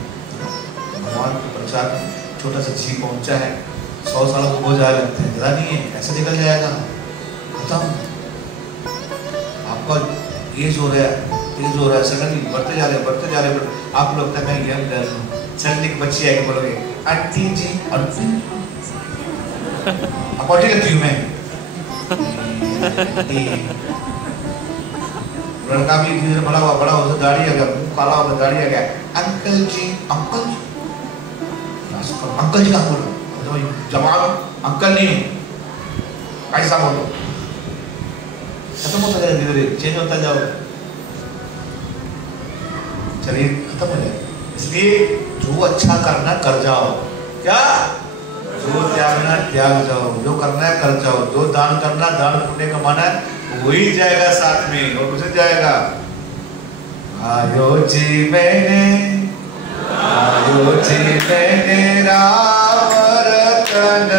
भगवान के प्रचार में छोटा सा जीव पहुंचा है, 100 सालों को बहुत ज़्यादा लगते हैं, ज़्यादा नहीं है, ऐसे निकल जाएगा, खत्म। आपका एज हो रहा है, सडनली बढ़ते जा रहे, आप लोग तक मैं यंग गर्ल हूँ, सडनली बच्ची आएगी, बोलोगे आंटी जी, आंटी अपॉटी लगती हूँ मैं। लड़का भी धीरे धीरे बड़ा हुआ, दाढ़ी आ गया, काला हो गया, दाढ़ी आ गया, अंकल जी, अंकल जी, अंकल जी कहाँ बोलो? जवाब अंकल नहीं हूँ, ऐसा बोलो। खत्म होता जाएगा, धीरे धीरे चेंज होता जाओ, शरीर खत्म हो जाएगा। इसलिए जो अच्छा करना कर जाओ, क्या? जो त्यागना त्याग जाओ, जो करना है कर जाओ, जो दान करना दान पुण्य कमाना है वही जाएगा साथ में, और कुछ जाएगा। आयो जी मैंने राम रतन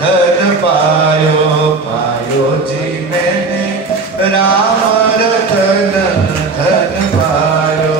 धन पायो जी मैंने राम रतन धन पायो।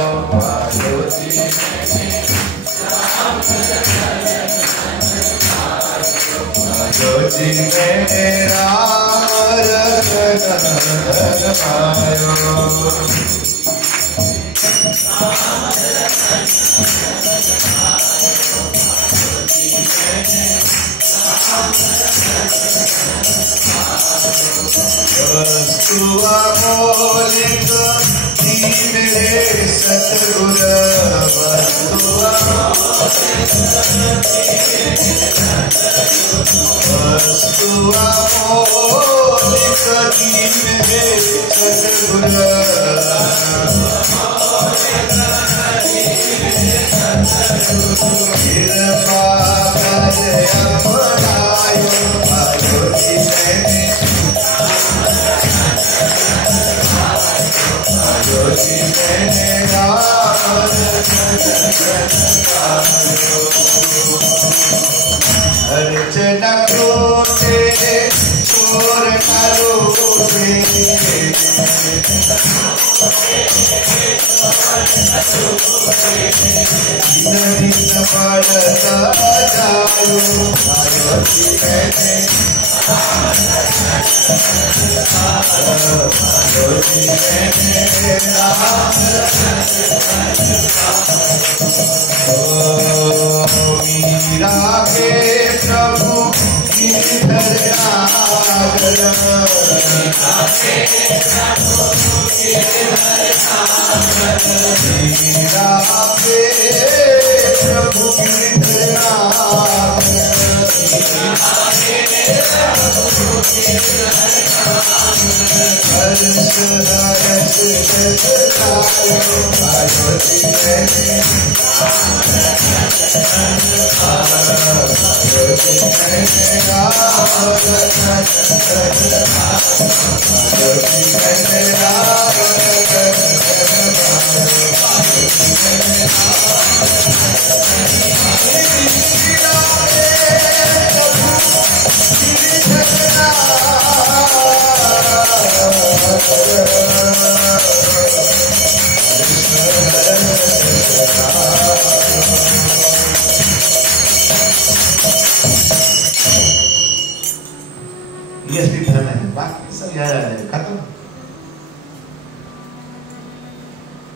ये असली धर्म है, बाकी सब याद आ जाएगा, खत्म।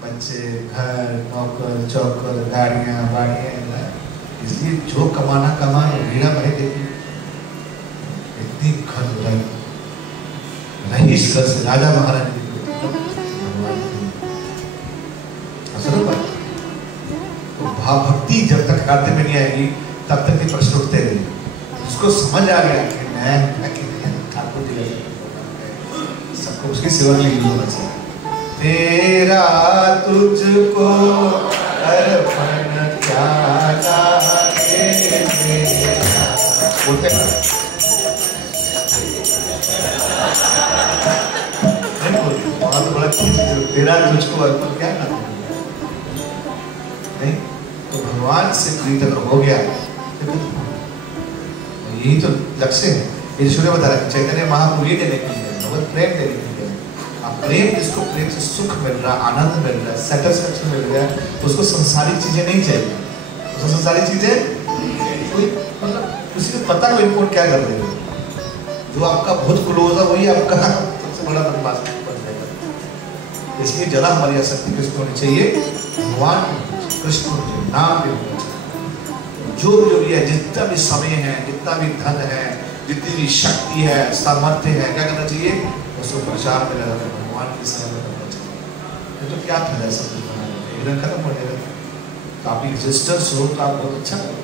बच्चे, घर, नौकर, चौकर, गाड़ियां, बाड़ियां, इसलिए जो कमाना कमा लो। मीरा भाई देखिए इतनी खत रईस घर से राजा महारानी तो भाव भक्ति जब तक खाते में नहीं आएगी तब तक ये प्रश्न उठते रहेंगे। उसको समझ आ गया कि मैं ठाकुर जी सबको उसकी सेवा के लिए बस तेरा तुझको अर्पण क्या लागे मेरा। बोलते बहुत बड़ा तेरा तुझको अर्पण क्या लागे नहीं। तो भगवान से प्रीत अगर हो गया यही तो लक्ष्य है। ईश्वर ने बताया चैतन्य महाप्रभु ये देने के लिए भगवत प्रेम देने के लिए। आप प्रेम जिसको प्रेम से सुख मिल रहा, आनंद मिल रहा, सेटिस्फेक्शन मिल रहा है, उसको संसारिक चीजें नहीं चाहिए। उसको संसारिक चीजें कोई मतलब किसी को पता नहीं कौन क्या कर रहे हो। जो आपका बहुत क्लोज है वही आपका सबसे बड़ा बदमाश बन जाएगा। इसलिए जरा हमारी आसक्ति किसको होनी चाहिए? भगवान कृष्ण नाम पे होना चाहिए। जो भी है, जितना भी समय है, जितना भी धन है, जितनी भी शक्ति है, सामर्थ्य है, क्या करना चाहिए? उसको प्रचार में लगाना, भगवान की सेवा में करना चाहिए। तो क्या फायदा सब कुछ बनाने में? एकदम खत्म हो जाएगा। तो आप एग्जिस्टेंस हो तो आप बहुत अच्छा करो।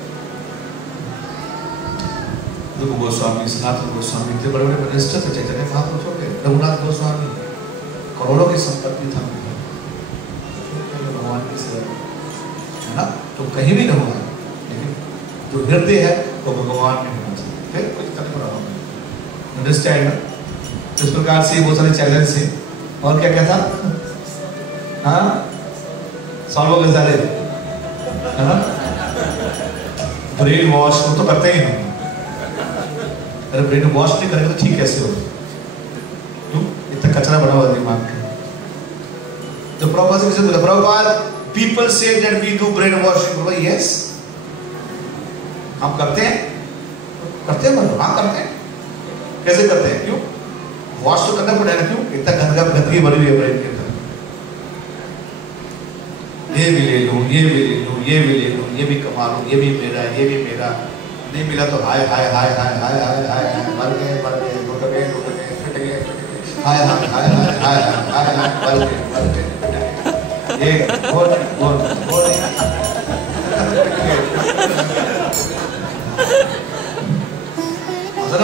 देखो गोस्वामी, सनातन गोस्वामी इतने बड़े बड़े मिनिस्टर थे, चैतन्य महापुरुष हो गए, रघुनाथ गोस्वामी करोड़ों की संपत्ति था भगवान की सेवा है ना। तो कहीं भी न होगा, लेकिन जो हृदय है वो भगवान में होना चाहिए। फिर कुछ तक अंडरस्टैंड ना। इस प्रकार से बहुत सारे चैलेंज है। और क्या क्या था? हाँ, सॉल्व हो सारे है ना। ब्रेन वॉश वो तो करते ही हम। अरे ब्रेन वॉश नहीं करेंगे तो ठीक कैसे हो? क्यों इतना कचरा बना हुआ दिमाग में? तो Prabhupada people say that we do brainwashing. Yes, हम करते हैं हाँ करते हैं। कैसे करते हैं? क्यों? वॉश तो करना पड़ेगा, क्यों? इतना गंदगी भरी हुई है ब्रेन के अंदर। ये भी ले लूं, ये भी ले लूं, ये भी ले लूं, ये भी कमा लूं, ये भी मेरा, ये भी मेरा। नहीं मिला तो हाय हाय हाय हाय हाय हाय हाय हाय, मर गए लुट गए फिट गए, हाय हाय हाय हाय हाय हाय हाय, मर गए ये बोल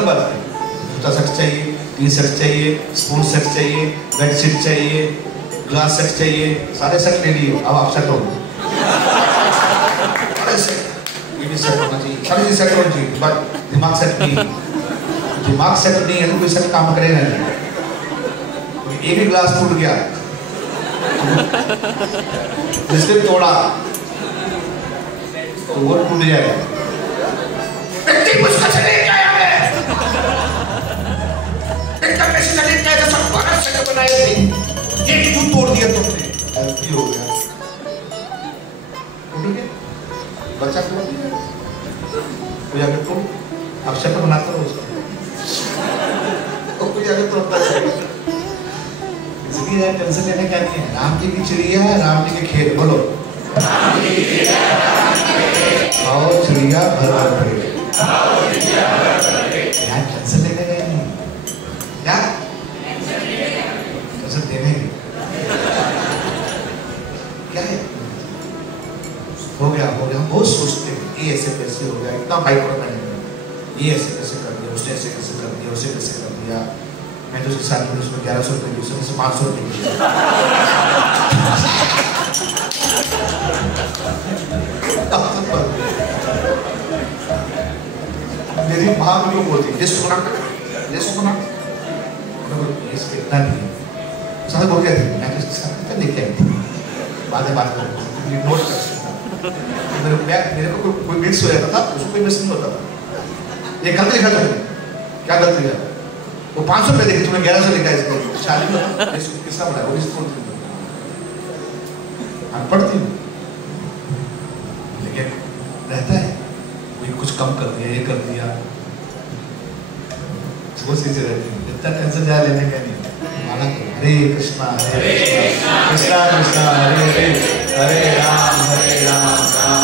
बात है। जूता सेट चाहिए, टी शर्ट चाहिए, स्पून सेट चाहिए, बेडशीट चाहिए, ग्लास सेट चाहिए, सारे सेट ले लिए। अब आप सेट हो, सारे सेट, ये भी सेट होना चाहिए, सारे चीज सेट होना चाहिए, बट दिमाग सेट नहीं। दिमाग सेट नहीं है तो कोई सेट काम करेगा नहीं। एक ही ग्लास टूट गया, जिसने तोड़ा तो वो टूट जाएगा। ये क्यों तोड़ दिया तुमने? गलती हो गया, बच्चा तोड़ दिया, कोई आगे तोड़, अक्षर तो बनाता हो उसको, तो कोई आगे तोड़ता है। इसलिए टेंशन लेने क्या नहीं है। राम जी की चिड़िया है, राम जी के खेत, बोलो आओ चिड़िया भर भर पेट, क्या टेंशन लेने गए नहीं, क्या टेंशन देने गए, क्या है? हो गया बहुत सोचते हैं, ये ऐसे कैसे हो गया, इतना माइक्रो मैनेजमेंट, ये ऐसे कैसे कर दिया, उसने ऐसे कैसे कर दिया, उसे कैसे कर दिया। मैं तो उसके साथ में उसमें 1100 रुपये दी, उसने 500 रुपये दिया। मेरी माँ मुझे बोलती लिस्ट बना, लिस्ट इतना नहीं है। साहब बोल गए थे, मैं तो इसके साथ लेके आई थी, बाद में बात करूँ, नोट कर सकता। मेरे को कोई मिस हो जाता था, उसको कोई मिस नहीं होता था। ये गलत लिखा था, क्या गलत लिखा? वो 500 रुपये देखे, तुम्हें 1100 लिखा है। इसको शादी में किसका बना है? वो इसको पढ़ती हूँ, लेकिन रहता है कोई कुछ कम कर दिया, ये कर दिया, वो चीजें रहती है। इतना टेंशन ज्यादा लेने का नहीं। माना हरे कृष्णा कृष्णा कृष्णा हरे हरे, हरे राम राम राम।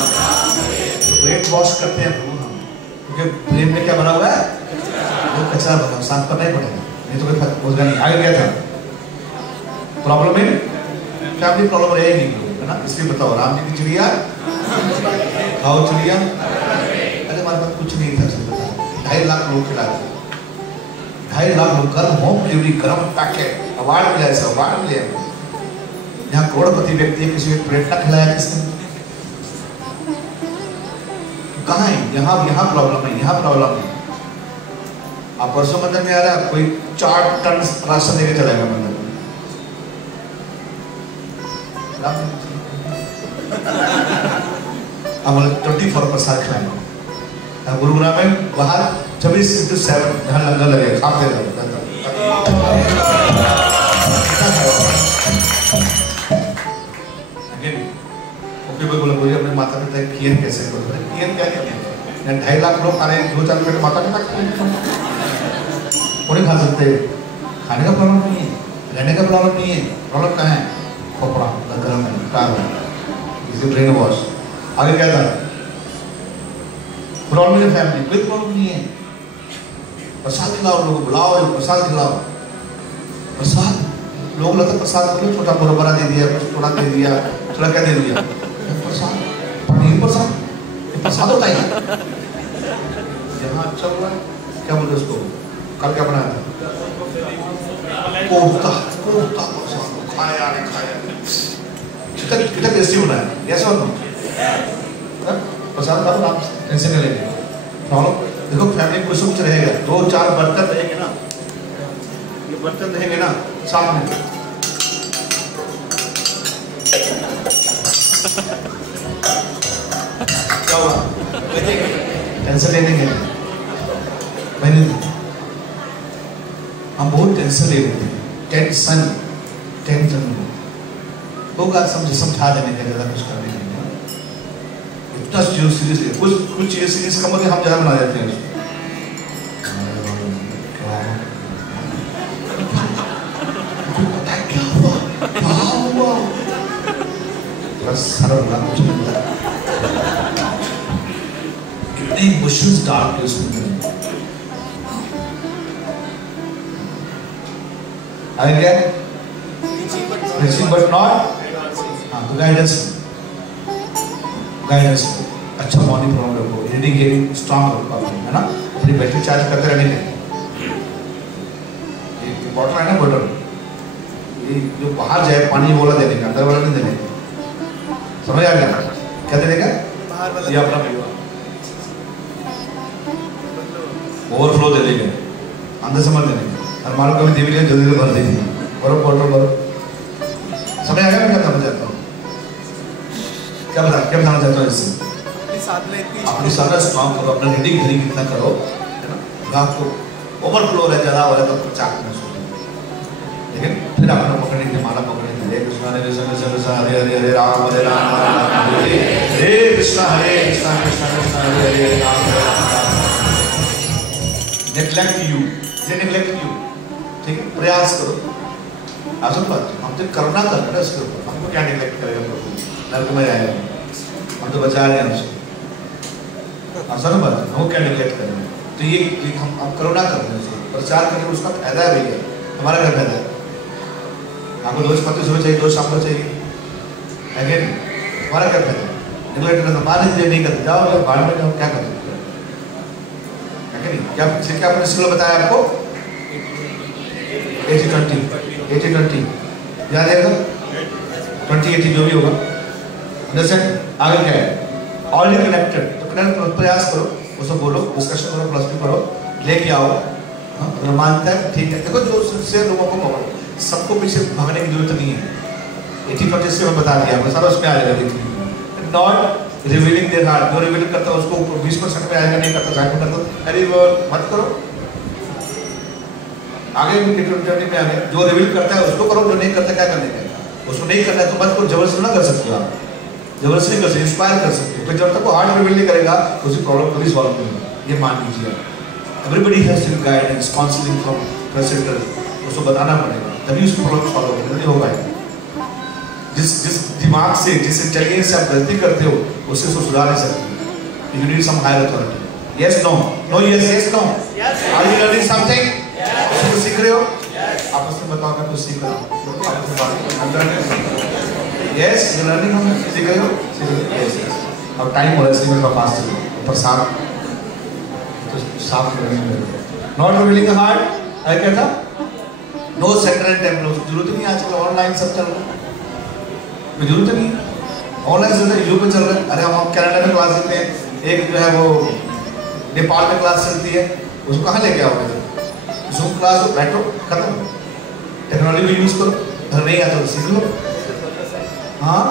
तो ब्रेन वॉश करते हैं प्रभु हम, क्योंकि ब्रेन में क्या बना हुआ है? वो कचरा बना, साफ करना ही पड़ेगा, नहीं तो कोई रोजगार नहीं। आगे क्या था प्रॉब्लम है? फैमिली प्रॉब्लम रहेगी है ना। इसलिए बताओ, राम जी की चिड़िया खाओ चिड़िया। अरे हमारे पास कुछ नहीं था, 2.5 लाख लोग खिलाते, 2.5 लाख लोग गर्म होम डिलीवरी, गर्म पैकेट, अवार्ड मिला, ऐसा अवार्ड मिले। यहाँ करोड़पति व्यक्ति है, किसी को प्लेट ना खिलाया किसने? कहाँ है? यहाँ प्रॉब्लम है, यहाँ प्रॉब्लम है। आप परसों मंदिर में आ रहा है, कोई 4 टन राशन लेके चलेगा मंदिर में। हम 24 प्रसाद खिलाएंगे। गुरुग्राम में बाहर 24/7 जहाँ लंगर लगेगा, खाते रहो। बोला मुझे अपने माता पिता की खीर कैसे करो? खीर क्या कहते हैं? 2.5 लाख लोग खा रहे हैं, 2-4 रुपये माता पिता नहीं खा सकते। खाने का प्रॉब्लम नहीं है, रहने का प्रॉब्लम नहीं है। प्रॉब्लम कहाँ है? कपड़ा घर में, कार में, इसे ब्रेन वॉश। आगे क्या था? प्रॉब्लम है फैमिली, कोई प्रॉब्लम नहीं है। प्रसाद खिलाओ, लोग बुलाओ, प्रसाद खिलाओ। प्रसाद लोग लगता प्रसाद बोले छोटा बड़ा दे दिया, कुछ थोड़ा दे दिया, थोड़ा क्या दे दिया। प्रसाद पनीर प्रसाद, प्रसाद होता है यहाँ। अच्छा हुआ, क्या बोलते उसको? कल क्या बनाया था? कोफ्ता प्रसाद खाया नहीं खाया, कितना टेस्टी बनाया। कैसे होता प्रसाद खाओ, आप टेंशन नहीं लेंगे। देखो फैमिली कुछ कुछ रहेगा, 2-4 बर्तन रहेंगे ना, ये बर्तन रहेंगे ना साथ में। क्या हुआ? टेंशन लेने के मैंने हम बहुत टेंशन ले लेते हैं। टेंशन होगा, समझा देने के ज़्यादा कुछ करने के लिए इतना सीरियस है। कुछ चीज़ें सीरियस कम होती है, हम ज़्यादा बना देते हैं उसको। करूंगा, मुझे लगता है कितने इमोशंस डाल के उसमें आगे preaching but not तो गाइडेंस अच्छा मॉर्निंग प्रोग्राम रखो, रीडिंग गेटिंग स्ट्रांग रखो आपको, है ना, अपनी बैटरी चार्ज करते रहने के बॉटल है ना, बॉटल ये जो बाहर जाए पानी बोला देने का, अंदर वाला नहीं देने का, समझ आ गया क्या देने का, ये अपना ओवरफ्लो दे देंगे, अंदर से मत देने का, और मालूम कभी देवी जल्दी से भर देंगे, बर्फ बॉटल बर्फ, समझ आ गया मैं क्या समझ जाता हूँ, क्या बताना चाहता हूँ इससे, अपनी साधना स्ट्रॉन्ग करो, अपना रीडिंग घड़ी कितना करो, है ना, आपको ओवरफ्लो है ज़्यादा हो रहा है तो चाक में सो, लेकिन फिर अपना पकड़ने के माला पकड़ने के लिए कृष्ण हरे हरे हरे राम हरे कृष्ण कृष्ण कृष्ण हरे हरे राम नेग्लेक्ट यू, ठीक है, प्रयास करो, आसन बात हम तो करुणा कर रहे हैं इसके ऊपर, हमको क्या नेग्लेक्ट करेगा प्रभु, नरक में जाएगा, हम तो बचा रहे हैं हमसे, आसान बात है, हमको क्या नेग्लेक्ट करेंगे, तो ये हम करुणा कर रहे हैं, प्रचार करके उसका फायदा है भैया, हमारा क्या फायदा है, आपको रोज पत्ते सुबह चाहिए, रोज शाम को चाहिए, अगेन हमारा क्या फायदा है, नेग्लेक्ट करना, मान लीजिए नहीं करते, जाओ बाद में जाओ, क्या कर सकते हैं, क्या आपने सिर्फ बताया आपको 80-20 याद है, 20-80 जो भी होगा, अंडरस्टैंड, आगे क्या है, ऑलरेडी कनेक्टेड, तो कनेक्ट प्रयास करो, उसको बोलो, डिस्कशन करो, प्लस करो, लेके आओ, अगर मानता है ठीक है, देखो जो सिंसियर लोगों को पकड़ो, सबको पीछे भागने की जरूरत नहीं है, 80-20 से मैं बता दिया, सारा उसमें आ जाएगा, देखिए, नॉट रिवीलिंग देयर हार्ट, जो रिवील करता है उसको 20% में आएगा, नहीं करता 60% कर दो, अरे वो मत करो, आगे भी जर्नी में आ गया, जो रिवील करता है उसको करो, जो नहीं करता क्या करने का, उसको नहीं करना है तो मत करो, जबरदस्ती ना कर सकते हो आप, जबरदस्ती नहीं कर सकते, इंस्पायर कर सकते हो, फिर जब तक वो हार्ट रिवील नहीं करेगा उसकी प्रॉब्लम कभी सॉल्व नहीं होगा, ये मान लीजिए, everybody has to guidance counselling from president, उसको बताना पड़ेगा, तभी उसकी प्रॉब्लम सॉल्व होगी, नहीं हो पाएगा, जिस दिमाग से, जिस इंटेलिजेंस से आप गलती करते हो उससे उसको सुधार नहीं सकते, you need some higher authority, yes no, no yes yes no, are you learning something, कुछ सीख रहे हो, आपस में बताओ, मैं कुछ सीख रहा हूँ, यस लर्निंग, सीख रहे हो, यस, अब टाइम हो रहा है इसलिए मेरे पास पर साफ नॉट रिवीलिंग द हार्ट, है क्या था, नो सेंटर एंड टेम्पल, जरूरत नहीं, आजकल ऑनलाइन सब चल रहा है, जरूरत नहीं, ऑनलाइन चल रहा है, यूट्यूब पे चल रहा है, अरे हम कनाडा में क्लास देते हैं, एक जो है वो नेपाल में क्लास चलती है, उसको कहाँ लेके आओगे, जूम क्लास हो, बैठो, खत्म, टेक्नोलॉजी यूज करो, घर नहीं आता तो सीख लो, हाँ,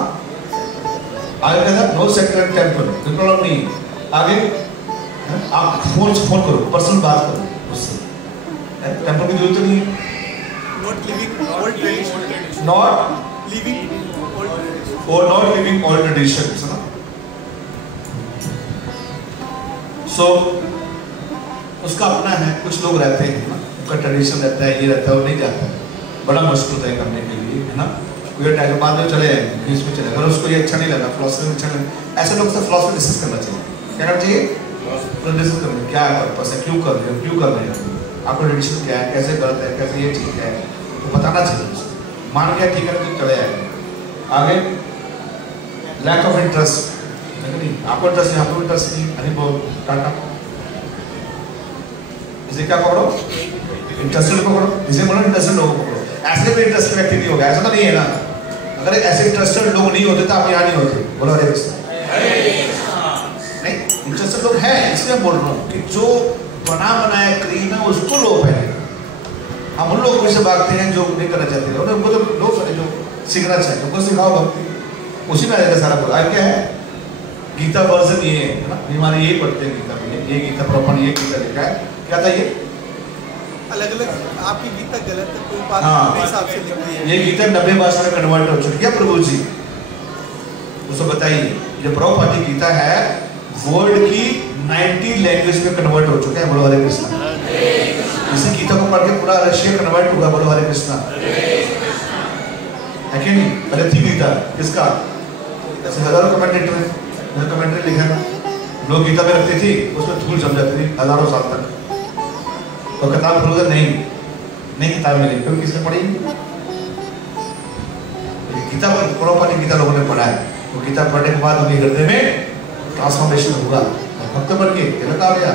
आगे क्या था, नो सेक्टर एंड टेम्पल, कोई प्रॉब्लम नहीं, आगे आप फोन करो, पर्सनल बात करो उससे, टेम्पल की जरूरत नहीं है, not living old tradition, not living old traditions, ना, so उसका अपना है, कुछ लोग रहते हैं ना, उनका ट्रेडिशन रहता है, ये रहता है, वो नहीं जाता है, बड़ा मुश्किल होता है करने के लिए, है ना, कोई टाइम बाद में चले जाएंगे, इसमें चले, अगर उसको ये अच्छा नहीं लगा, फिलॉसफी अच्छा नहीं, ऐसे लोग से फिलॉसफी डिस्कस करना चाहिए, क्या करना चाहिए, डिस्कस करना, क्या पर्पस है, क्यों कर रहे हो, आपका ट्रेडिशन क्या है, कैसे गलत है, कैसे ये ठीक है, तो बताना चाहिए उसको, मान गया ठीक है तो चले जाएगा, आगे लैक ऑफ इंटरेस्ट, नहीं आपको इंटरेस्ट नहीं, आपको इंटरेस्ट नहीं, अरे वो टाटा, इसे क्या पकड़ो, इंटरेस्टेड पकड़ो, इसे बोलो इंटरेस्टेड लोगों को पकड़ो, ऐसे भी इंटरेस्टेड व्यक्ति नहीं होगा, ऐसा तो नहीं है ना, अगर ऐसे इंटरेस्टेड लोग नहीं होते तो आप यहाँ नहीं होते, बोलो हरे कृष्ण, नहीं इंटरेस्टेड लोग हैं, इसलिए बोल रहा हूँ कि जो बना बनाया क्रीम है उसको लो पहले, हम उन लोगों से भागते हैं जो नहीं करना चाहते, उनको तो लो पहले, जो सीखना चाहिए उनको सिखाओ भक्ति, उसी में आएगा सारा कुछ, क्या है गीता वर्जन ये है ना, हमारे ये पढ़ते हैं गीता में, ये गीता प्रॉपर ये गीता लिखा है, क्या था ये अलग अलग आपकी गीता गलत है, कोई बात अपने हिसाब से लिखी है, ये गीता 90 भाषा में कन्वर्ट हो चुकी है प्रभु जी, उसको बताइए, ये प्रॉपर गीता है वर्ल्ड की 90 लैंग्वेज में कन्वर्ट हो चुके हैं, बोलो हरे कृष्णा, इसी गीता को पढ़ के पूरा रशिया कन्वर्ट हुआ, बोलो हरे कृष्णा, है कि नहीं, पहले थी गीता किसका, ऐसे हजारों कमेंटेटर हैं, मैंने कमेंट्री लिखा लोग गीता में रखती थी, उसमें धूल जम जाती थी हजारों साल तक। तो किताब खोलकर नहीं किताब मिली, क्योंकि किसने पढ़ी? गीता प्रॉपर्ली गीता लोगों ने पढ़ा है, वो गीता पढ़ने के बाद उनके हृदय में ट्रांसफॉर्मेशन हुआ, भक्त बन के तिलक आ गया,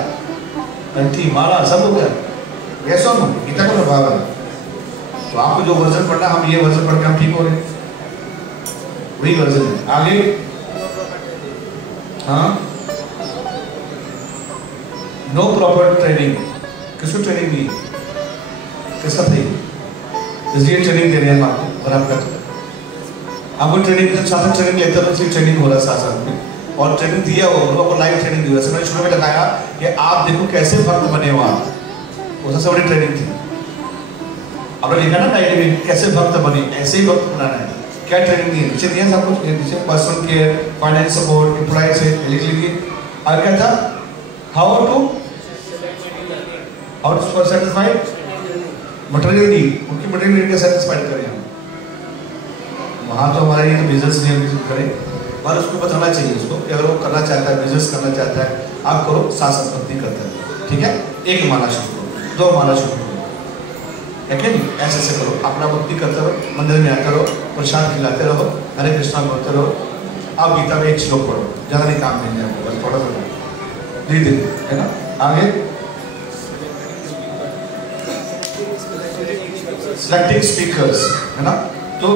कंठी माला सब हो गया। ऐसा ना गीता का प्रभाव है। तो आपको जो वर्जन पढ़ना, हम ये वर्जन पढ़ के हम ठीक हो रहे हैं, वही वर्जन है। आगे हाँ, नो प्रॉपर ट्रेनिंग, किसको ट्रेनिंग दी, किसका थी? इसलिए ट्रेनिंग दे रहे हैं आपको, और आपका आपको ट्रेनिंग शासन ट्रेनिंग लेते हैं, तो ट्रेनिंग हो रहा है शासन में, और ट्रेनिंग दिया हो, आपको लाइव ट्रेनिंग दी। वैसे मैंने शुरू में लगाया कि आप देखो कैसे भक्त बने हो आप, वो सबसे बड़ी ट्रेनिंग थी। आपने लिखा ना डायरी में कैसे भक्त बने, ऐसे ही भक्त बनाना है। क्या ट्रेनिंग दी? नीचे दिया सब कुछ, नीचे personal care, finance support, employ से लिख लीजिए। और क्या था? How to satisfy material need, उनकी मटेरियल नीड को सेटिस्फाइड करें हम। वहाँ तो हमारा ये तो बिजनेस नहीं हम किसी करें, और उसको बताना चाहिए उसको कि अगर वो करना चाहता है, बिजनेस करना चाहता है, आप करो, साथ संपत्ति करता है, ठीक है? एक माला शुरू करो, 2 माला शुरू करो, है कि नहीं? ऐसे करो, अपना भक्ति करते रहो, मंदिर में आते रहो, प्रसाद खिलाते रहो, हरे कृष्णा बोलते रहो। आप गीता में एक श्लोक पढ़ो, ज़्यादा नहीं काम नहीं है आपको, बस थोड़ा सा धीरे धीरे, है ना? आगे सिलेक्टिंग स्पीकर्स, है ना? तो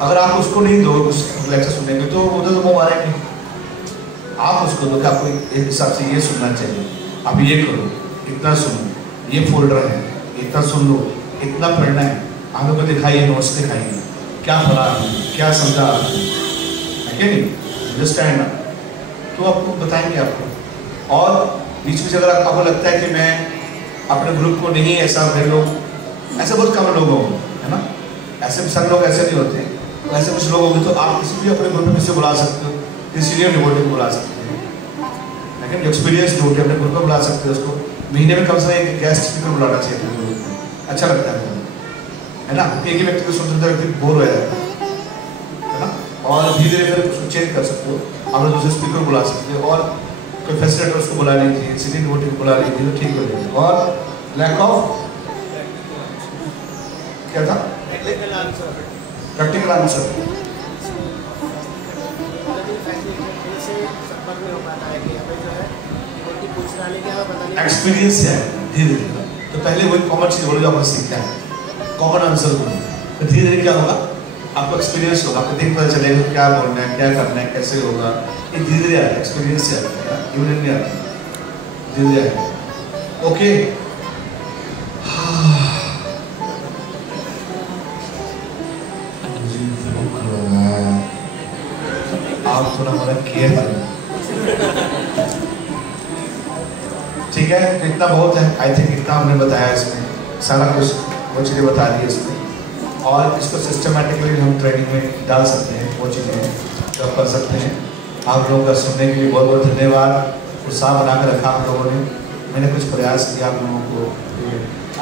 अगर आप उसको नहीं दो उस लेक्चर सुनने के, तो उधर तो वो मारेंगे। आप उसको दो कि आपको एक हिसाब से ये सुनना चाहिए, आप ये करो, इतना सुनो, ये फोल्डर है, इतना सुन लो, इतना पढ़ना है, आगे को दिखाइए, नोट्स दिखाइए, क्या पढ़ा, क्या समझा, है कि नहीं? अंडरस्टैंड ना? तो आपको बताएंगे आपको। और बीच में अगर आपको लगता है कि मैं अपने ग्रुप को नहीं, ऐसा मेरे लोग, ऐसे बहुत कम लोग होंगे, है ना? ऐसे सब लोग ऐसे नहीं होते, तो ऐसे कुछ लोग होंगे, तो आप किसी भी अपने ग्रुप में किसी बुला सकते हो, किसी सीनियर डिवोटी को बुला सकते हो, लेकिन एक्सपीरियंस डिवोटी अपने ग्रुप में बुला सकते हो। उसको महीने में कम से कम एक गेस्ट स्पीकर बुलाना चाहिए अपने ग्रुप में, अच्छा लगता है ना? एक ही व्यक्ति को सुनते व्यक्ति बोर हो जाता है ना? और धीरे धीरे फिर उसको चेंज कर सकते हो, आप दूसरे स्पीकर बुला सकते हो, और कोई फैसिलिटेटर्स को बुला लीजिए, सीनियर डिवोटी को बुला लीजिए, तो ठीक हो जाएगा। और लैक ऑफ क्या था? Practical answer. एक्सपीरियंस है धीरे धीरे, तो पहले वही कॉमन चीज बोलो जो आपने सीखा है, कॉमन आंसर बोलो, तो धीरे धीरे क्या होगा, आपको एक्सपीरियंस होगा, आपको देख पता चलेगा क्या बोलना है, क्या करना है, कैसे होगा। ये धीरे धीरे आता है, एक्सपीरियंस से आता है, इवन नहीं आता, धीरे धीरे आता है। ओके, आप थोड़ा हमारा केयर करें, ठीक है? तो इतना बहुत है, आई थिंक इतना हमने बताया इसमें, सारा कुछ वो चीज़ें बता दी इसमें, और इसको सिस्टमेटिकली हम ट्रेनिंग में डाल सकते हैं, वो चीज़ें जो कर सकते हैं। आप लोगों का सुनने के लिए बहुत बहुत धन्यवाद, उत्साह बना कर रखा आप लोगों ने। मैंने कुछ प्रयास किया आप लोगों को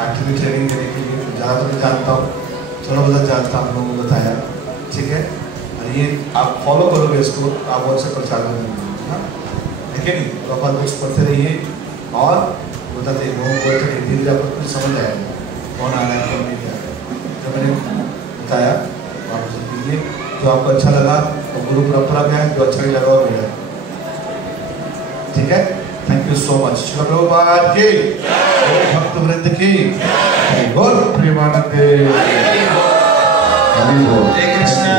एक्टिव ट्रेनिंग देने के लिए, ज़्यादा तो नहीं जानता हूँ, थोड़ा बहुत जानता आप लोगों को बताया, ठीक है? ये आप फॉलो करोगे इसको, आप बहुत से प्रचार करेंगे, ठीक है? तो आप कुछ पढ़ते रहिए और बताते लोगों को, धीरे आपको कुछ समझ आएगा कौन आ रहा है कौन नहीं आ रहा है। जो मैंने बताया तो आप उसे कीजिए, जो आपको अच्छा लगा वो गुरु परंपरा में है, जो अच्छा नहीं लगा वो मेरा, ठीक है? Thank you so much. Srila Prabhupada की, भक्त वृंद की, बोल प्रेमानंद, हरि बोल।